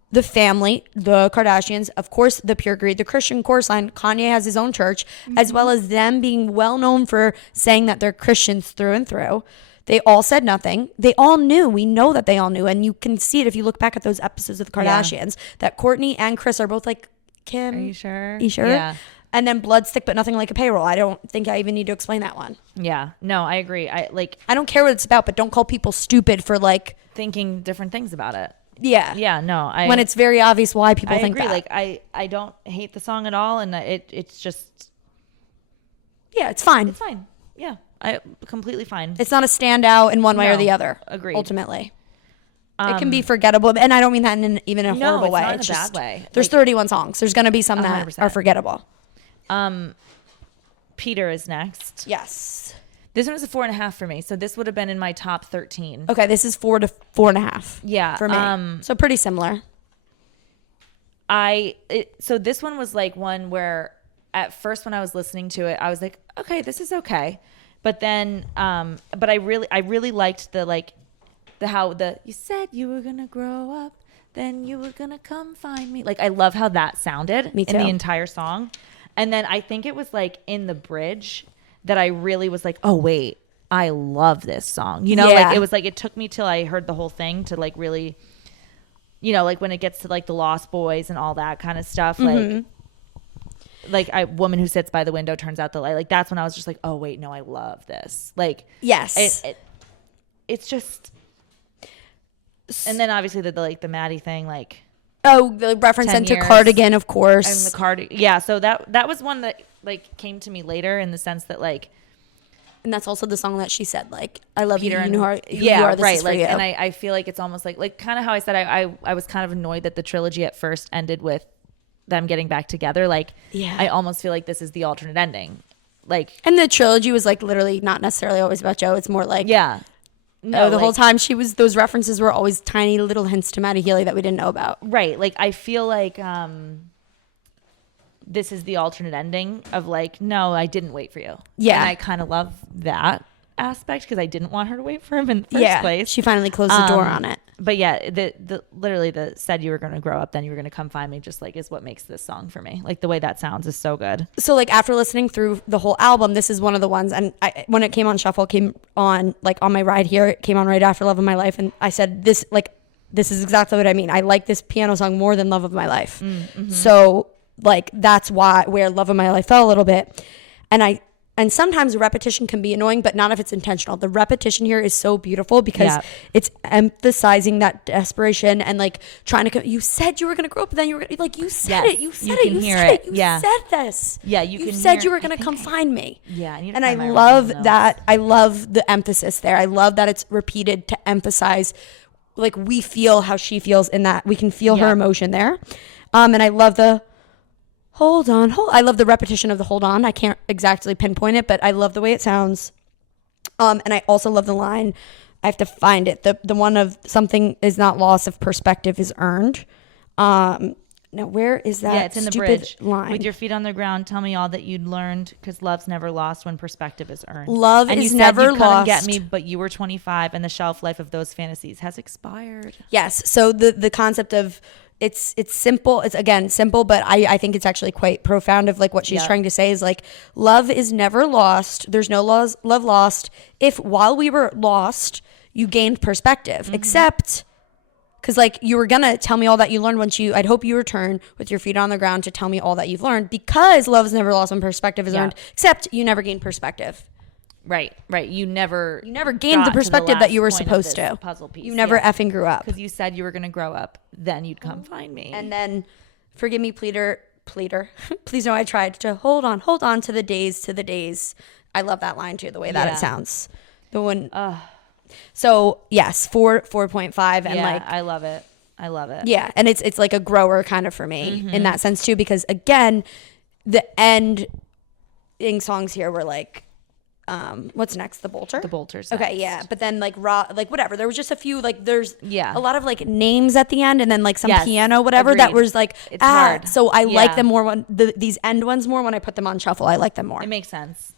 the family, the Kardashians, of course, the pure greed, the Christian chorus line, Kanye has his own church, as well as them being well known for saying that they're Christians through and through. They all said nothing. They all knew. We know that they all knew. And you can see it if you look back at those episodes of the Kardashians, that Kourtney and Kris are both like, Kim, are you sure? You sure? Yeah. And then blood stick, but nothing like a payroll. I don't think I even need to explain that one. Yeah. No, I agree. I don't care what it's about, but don't call people stupid for like thinking different things about it. Yeah. Yeah. No. When it's very obvious why people think agree. that. Like I don't hate the song at all, and it's just. Yeah, it's fine. It's fine. Yeah. Completely fine. It's not a standout in one way or the other. Agreed. Ultimately, it can be forgettable, and I don't mean that in even a horrible way. Not in a bad way. There's 31 songs. There's going to be some 100%. That are forgettable. Peter is next. Yes. This one was a 4.5 for me, so this would have been in my top 13. Okay, this is 4 to 4.5. Yeah, for me. So pretty similar. So this one was like one where at first when I was listening to it, I was like, okay, this is okay. But then, but I really liked how you said you were gonna grow up, then you were gonna come find me. Like I love how that sounded Me too. in the entire song. And then I think it was like in the bridge that I really was like, oh wait, I love this song. You know, like it was like, it took me till I heard the whole thing to like really, you know, like when it gets to like the Lost Boys and all that kind of stuff, like I woman who sits by the window turns out the light. Like that's when I was just like, oh wait, no, I love this. Like, yes, it's just, and then obviously the like the Maddie thing, like, oh, the reference into Cardigan, of course. And the Cardigan. Yeah. So that was one that like came to me later in the sense that like, and that's also the song that she said, like, I love Peter you, and you know who you are, this is for you. And I feel like it's almost like kind of how I said, I was kind of annoyed that the trilogy at first ended with them getting back together. Like, I almost feel like this is the alternate ending. Like, and the trilogy was like literally not necessarily always about Joe. It's more like, no, the whole time those references were always tiny little hints to Maddie Healy that we didn't know about. Right. Like, I feel like this is the alternate ending of like, no, I didn't wait for you. Yeah. And I kind of love that aspect because I didn't want her to wait for him in the first place. She finally closed the door on it. But yeah, the literally the said you were going to grow up, then you were going to come find me, just like is what makes this song for me. Like the way that sounds is so good. So like after listening through the whole album, this is one of the ones, and when it came on shuffle, came on like on my ride here, it came on right after Love of My Life, and I said this is exactly what I mean. I like this piano song more than Love of My Life. Mm-hmm. So like that's where Love of My Life fell a little bit, and sometimes repetition can be annoying, but not if it's intentional. The repetition here is so beautiful because it's emphasizing that desperation and like trying to. You said you were going to grow up, but then you were like, you said it. You said it. You said it. You said this. Yeah, you said you were going to come find me. Yeah, and I love that. I love the emphasis there. I love that it's repeated to emphasize, like we feel how she feels in that. We can feel her emotion there, and I love the. Hold on. I love the repetition of the hold on. I can't exactly pinpoint it, but I love the way it sounds. And I also love the line. I have to find it. The one of something is not lost if perspective is earned. Now, where is that? Yeah, it's in the bridge. Line? With your feet on the ground, tell me all that you'd learned because love's never lost when perspective is earned. Love and is you never said you lost. Couldn't get me, but you were 25 and the shelf life of those fantasies has expired. Yes. So the concept of it's simple. It's again simple, but I think it's actually quite profound of like what she's trying to say is like love is never lost. There's no love lost if while we were lost you gained perspective. Except because like you were gonna tell me all that you learned I'd hope you return with your feet on the ground to tell me all that you've learned because love is never lost when perspective is earned. Except you never gained perspective. Right. You never gained the perspective that you were supposed to. Puzzle piece. You never effing grew up. Because you said you were going to grow up, then you'd come find me. And then, forgive me, pleader. Please know I tried to hold on to the days. I love that line too, the way that it sounds. The one. So yes, 4.5, and like I love it. Yeah, and it's like a grower kind of for me in that sense too, because again, the ending songs here were like. What's next? The Bolter? The Bolter's okay, next. yeah. But then like whatever. There was just a few like there's a lot of like names at the end and then like some piano whatever agreed. That was like it's hard. So I like them more when these end ones more when I put them on shuffle. I like them more. It makes sense.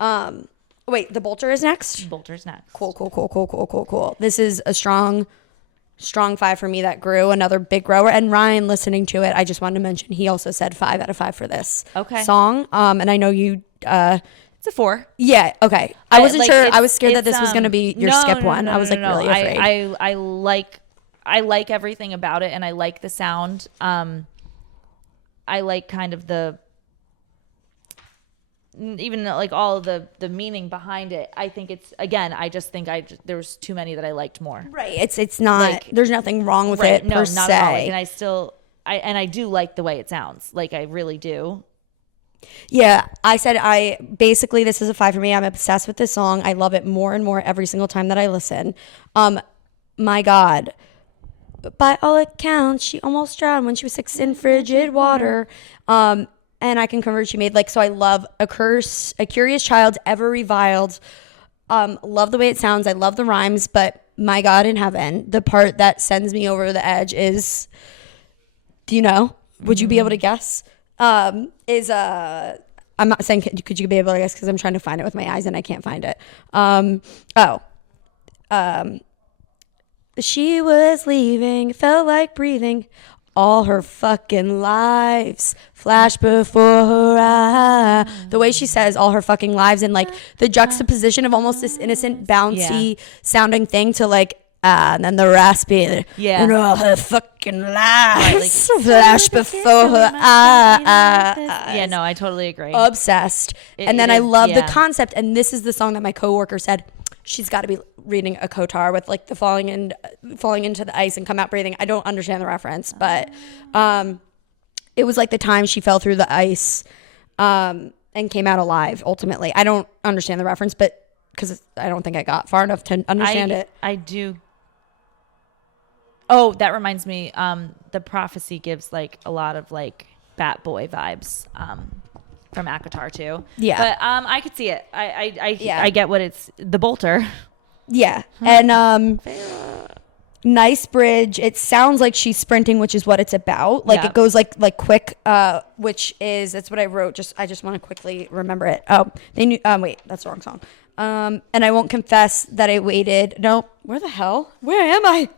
Wait, the Bolter is next? Bolter's next. Cool. This is a strong 5 for me that grew, another big grower. And Ryan listening to it, I just wanted to mention he also said 5 out of 5 for this song. And I know you it's a 4. Yeah. Okay. I wasn't sure. I was scared that this was going to be your skip one. I was like really afraid. I like everything about it, and I like the sound. I like kind of even like all of the meaning behind it. I think it's I just think there was too many that I liked more. Right. It's not. Like, there's nothing wrong with it. No, not at all. Like, and I do like the way it sounds. Like I really do. Yeah, I said basically this is a 5 for me. I'm obsessed with this song. I love it more and more every single time that I listen. My God. By all accounts, she almost drowned when she was 6 in frigid water. And I can convert she made so I love a curious child ever reviled. Love the way it sounds. I love the rhymes, but my God in heaven, the part that sends me over the edge is, do you know? Would you be able to guess? I'm not saying could you be able to guess because I'm trying to find it with my eyes and I can't find it. She was leaving, felt like breathing. All her fucking lives flashed before her eye. the way she says all her fucking lives and like the juxtaposition of almost this innocent, bouncy sounding thing to like, and then the raspy, and all her fucking lives flash before her eyes. Yeah, no, I totally agree. Obsessed. And then I love the concept. And this is the song that my coworker said she's got to be reading a Kotar with like the falling into the ice and come out breathing. I don't understand the reference, but it was like the time she fell through the ice and came out alive. Ultimately, I don't understand the reference, but because I don't think I got far enough to understand it. I do. Oh, that reminds me. The prophecy gives like a lot of like Bat Boy vibes from ACOTAR too. Yeah, but I could see it. I get what it's the bolter. Yeah, and nice bridge. It sounds like she's sprinting, which is what it's about. Like it goes like quick, which is that's what I wrote. I just want to quickly remember it. Oh, they knew. Wait, that's the wrong song. And I won't confess that I waited. No, where the hell? Where am I?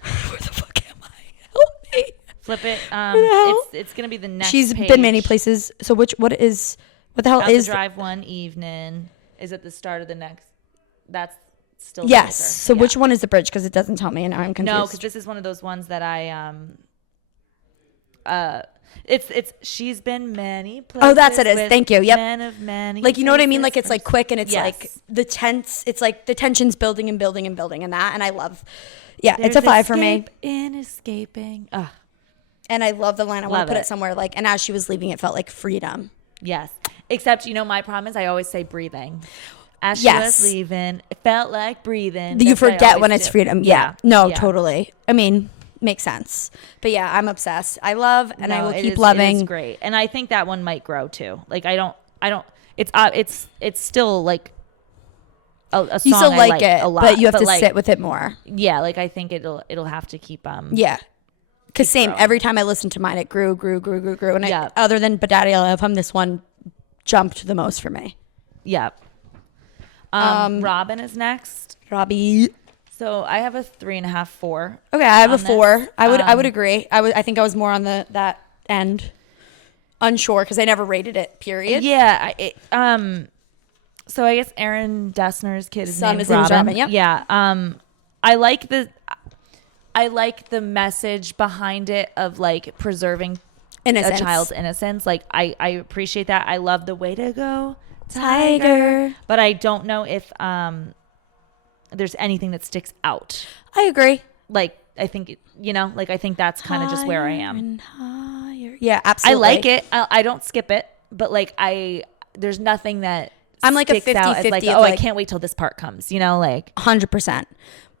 Where the fuck am I? Help me. Flip it. It's gonna be the next. She's page. been many places. So what the hell Out is the drive one evening is at the start of the next. That's still yes. So which one is the bridge? Because it doesn't tell me, and I'm confused. No, because this is one of those ones that it's she's been many places. Oh, that's it. Is thank you. Yep. Men of many. Like you know what I mean? Like it's like quick and it's like the tense. It's like the tension's building and building and building and that. And I love. Yeah, it's a 5 for me. In escaping. Ugh. And I love the line. I want to put it somewhere like. And as she was leaving, it felt like freedom. Yes. Except my problem is I always say breathing. As she was leaving, it felt like breathing. You forget when it's freedom. Yeah. No, totally. I mean, makes sense. But yeah, I'm obsessed. I love and I will keep loving. It's great. And I think that one might grow too. Like I don't it's still like a song you still like I it a lot, but you have to sit with it more. Yeah, like I think it'll have to keep yeah. Because same growing. Every time I listened to mine, it grew. And other than Badaddy, I love him. This one jumped the most for me. Yeah. Robin is next. Robbie. So I have a 3.5, 4. Okay, I have a 4. This. I would agree. I think I was more on that end. Unsure because I never rated it. Period. Yeah. So I guess Aaron Dessner's kid is named Robin. Yep. Yeah. I like the message behind it of like preserving innocence. A child's innocence. Like I appreciate that. I love the way to go, Tiger. But I don't know if there's anything that sticks out. I agree. Like I think I think that's kind of just where I am. Yeah, absolutely. I like it. I don't skip it, but like there's nothing that I'm like a 50-50. Like, I can't wait till this part comes. Like 100%.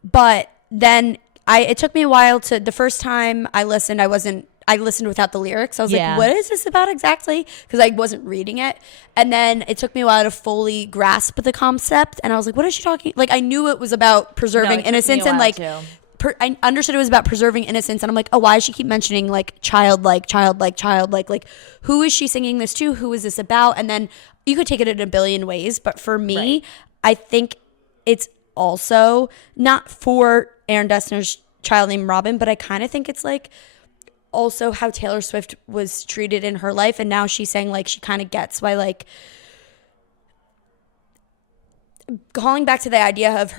But then it took me a while the first time I listened, I listened without the lyrics. I was like, what is this about exactly? Because I wasn't reading it. And then it took me a while to fully grasp the concept. And I was like, what is she talking? Like, I knew it was about preserving innocence. And like, I understood it was about preserving innocence. And I'm like, oh, why does she keep mentioning like childlike? Like, who is she singing this to? Who is this about? And then you could take it in a billion ways. But for me, I think it's also not for Aaron Dessner's child named Robin, but I kind of think it's like also how Taylor Swift was treated in her life. And now she's saying like she kind of gets why, like, calling back to the idea of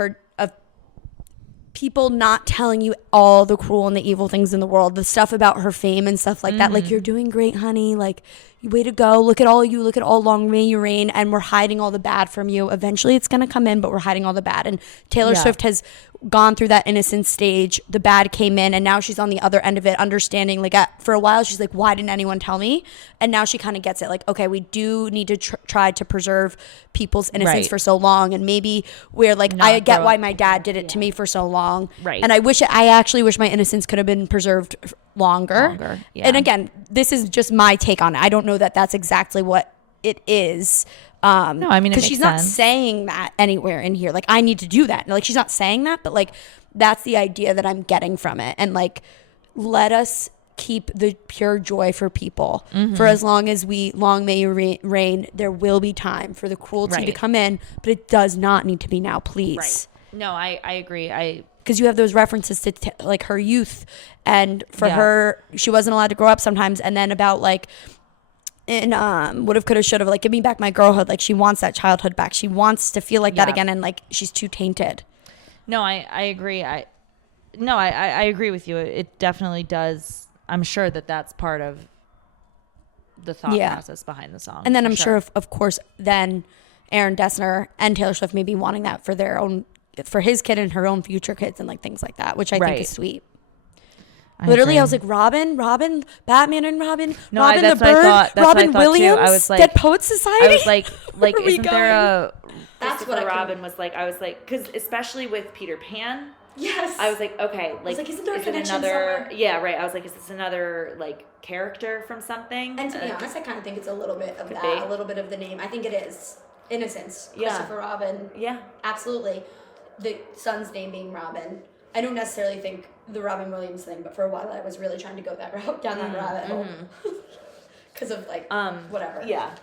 people not telling you all the cruel and the evil things in the world, the stuff about her fame and stuff like that. Like, you're doing great, honey. Like, way to go. Look at all long may you reign. And we're hiding all the bad from you. Eventually it's going to come in, but we're hiding all the bad. And Taylor Swift has gone through that innocent stage. The bad came in and now she's on the other end of it, understanding like for a while she's like, why didn't anyone tell me? And now she kind of gets it, like, okay, we do need to try to preserve people's innocence for so long. And maybe we're like, I get why my dad did it to me for so long. Right. And I actually wish my innocence could have been preserved longer. Yeah. And again, this is just my take on it. I don't know that that's exactly what it is. No, I mean, because she's not saying that anywhere in here. Like, I need to do that. Like, she's not saying that, but like, that's the idea that I'm getting from it. And like, let us keep the pure joy for people for as long as long may you reign. There will be time for the cruelty to come in, but it does not need to be now, please. Right. No, I agree. Because you have those references to like her youth, and for her, she wasn't allowed to grow up sometimes. And then about like, in Would've, Could've, Should've, like, give me back my girlhood. Like, she wants that childhood back. She wants to feel like that again, and like she's too tainted. No, I agree. I agree with you. It definitely does. I'm sure that's part of the thought process behind the song. And then I'm sure of course then Aaron Dessner and Taylor Swift may be wanting that for their own, for his kid and her own future kids and like things like that, which I think is sweet. Literally, I was like, Robin, Batman and Robin, no, Robin that's the Bird, what I thought. That's Robin what I thought Williams, too. I was like, Dead Poets Society. I was like isn't there a... That's what Robin was like. I was like, because especially with Peter Pan. Yes. I was like, okay, like, isn't there a connection another? somewhere? Yeah, right. I was like, is this another like character from something? And to be honest, I kind of think it's a little bit of that, a little bit of the name. I think it is Innocence. Christopher Robin. Yeah, absolutely. The son's name being Robin. I don't necessarily think the Robin Williams thing, but for a while I was really trying to go that route, down that rabbit hole, because of like whatever. Yeah.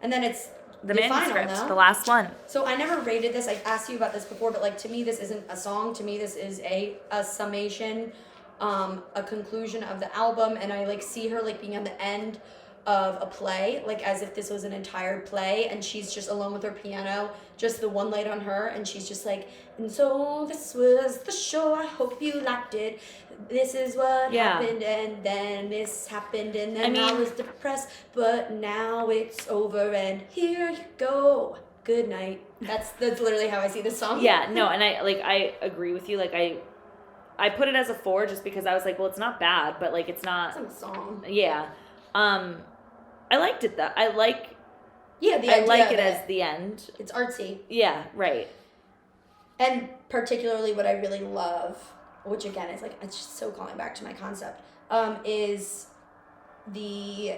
And then it's the Manuscript, the last one. So I never rated this. I asked you about this before, but like to me, this isn't a song. To me, this is a summation, a conclusion of the album, and I like see her like being on the end of a play, like as if this was an entire play, and she's just alone with her piano, just the one light on her, and she's just like, and so this was the show, I hope you liked it, this is what happened, and then this happened, and then I was depressed, but now it's over, and here you go, good night. That's literally how I see this song. Yeah, no, and I agree with you, like I put it as a 4 just because I was like, well, it's not bad, but like it's not a song. Yeah. I liked it though. I like it as the end. It's artsy. Yeah, right. And particularly what I really love, which again is like, it's just so calling back to my concept, is the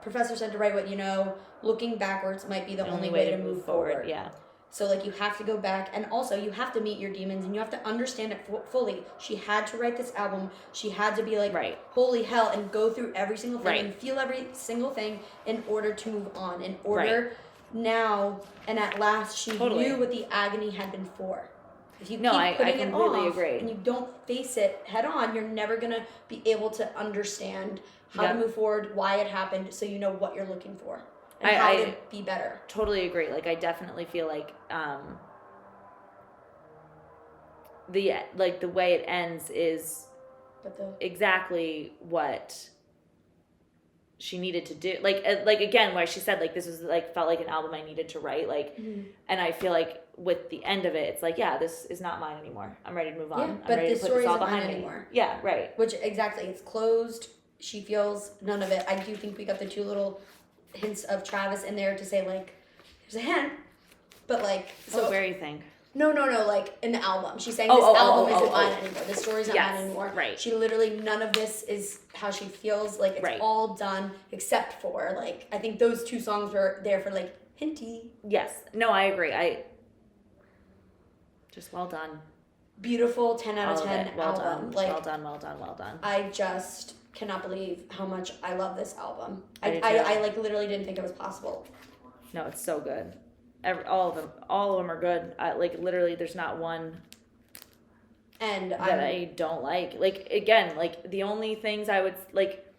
professor said to write what you know, looking backwards might be the only way to move forward. Yeah. So, like, you have to go back, and also you have to meet your demons, and you have to understand it fully. She had to write this album. She had to be like, holy hell, and go through every single thing and feel every single thing in order to move on, in order now, and at last, she knew what the agony had been for. If you keep putting it off and you don't face it head on, you're never going to be able to understand how to move forward, why it happened, so you know what you're looking for. And how to be better. Totally agree. Like, I definitely feel like the way it ends is exactly what she needed to do. Like again, why she said like this was like felt like an album I needed to write. Like, and I feel like with the end of it, it's like, yeah, this is not mine anymore. I'm ready to move on. Yeah, I'm ready to put this all behind me anymore. Yeah, right. Which exactly, it's closed. She feels none of it. I do think we got the 2 little hints of Travis in there to say like, there's a hint, but like, so where you think? No, like in the album. She's saying this album isn't mine anymore. This story's not mine anymore. Right. She literally, none of this is how she feels. Like it's all done except for like, I think those 2 songs were there for like hinty. Yes. No, I agree. Just well done. Beautiful 10 out of 10 well album. Done. Like, well done. I just cannot believe how much I love this album. I like literally didn't think it was possible. No, it's so good. All of them are good. Like literally, there's not one and that I don't like. Like again, like the only things I would like.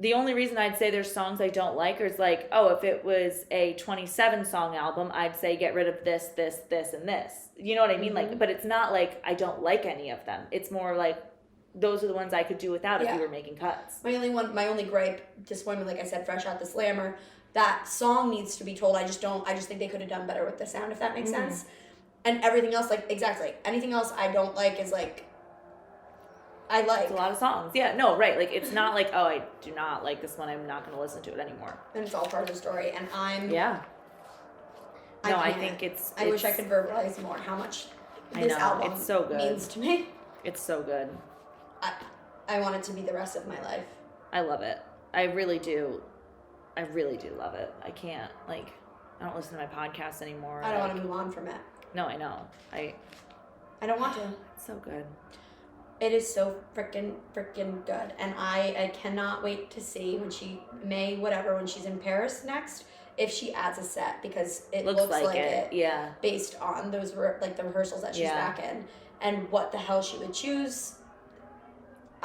The only reason I'd say there's songs I don't like is like, oh, if it was a 27 song album, I'd say get rid of this, this, this, and this. You know what I mean? Like, but it's not like I don't like any of them. It's more like those are the ones I could do without if we were making cuts. My only gripe, disappointment, like I said, fresh out the slammer, that song needs to be told. I just think they could have done better with the sound, if that makes sense. And everything else, like, exactly. Anything else I don't like is like, I like. It's a lot of songs. Yeah, no, right. Like, it's not like, oh, I do not like this one. I'm not going to listen to it anymore. And it's all part of the story. And I think it's I wish I could verbalize more how much this album it's so good. means to me. It's so good. I want it to be the rest of my life. I love it. I really do love it. I can't, like, I don't listen to my podcast anymore. I don't want to move on from it. No, I know. I don't want to. It's so good. It is so freaking good. And I cannot wait to see when she's in Paris next, if she adds a set, because it looks like it. Yeah. Based on those, like, the rehearsals that she's back in. And what the hell she would choose.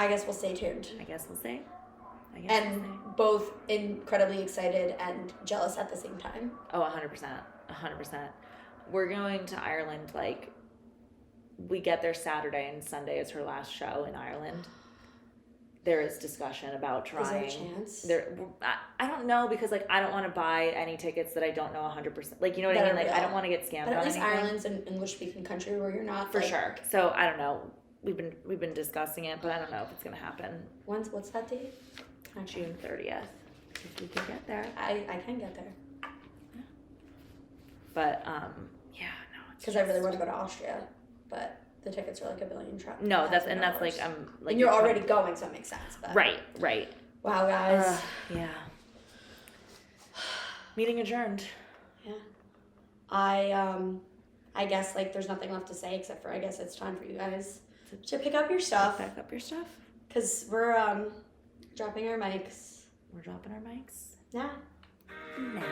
I guess we'll stay tuned. I guess we'll see. And both incredibly excited and jealous at the same time. Oh, 100%. 100%. We're going to Ireland, like, we get there Saturday and Sunday is her last show in Ireland. There is discussion about trying. Is there a chance? I don't know, because, like, I don't want to buy any tickets that I don't know 100%. Like, you know what I mean? Like, I don't want to get scammed. But at least anything. Ireland's an English-speaking country where you're not. For sure. So, I don't know. We've been discussing it, but I don't know if it's going to happen. What's that date? June 30th. If we can get there. I can get there. Yeah. But, yeah, no. Because I really want to go to Austria, but the tickets are like $1 billion. No, that's like I'm like. And you're already going, so it makes sense. But. Right. Wow, guys. Yeah. Meeting adjourned. Yeah. I guess like there's nothing left to say except for I guess it's time for you guys to pick up your stuff. Pack up your stuff. Because we're dropping our mics. We're dropping our mics. Yeah. Now.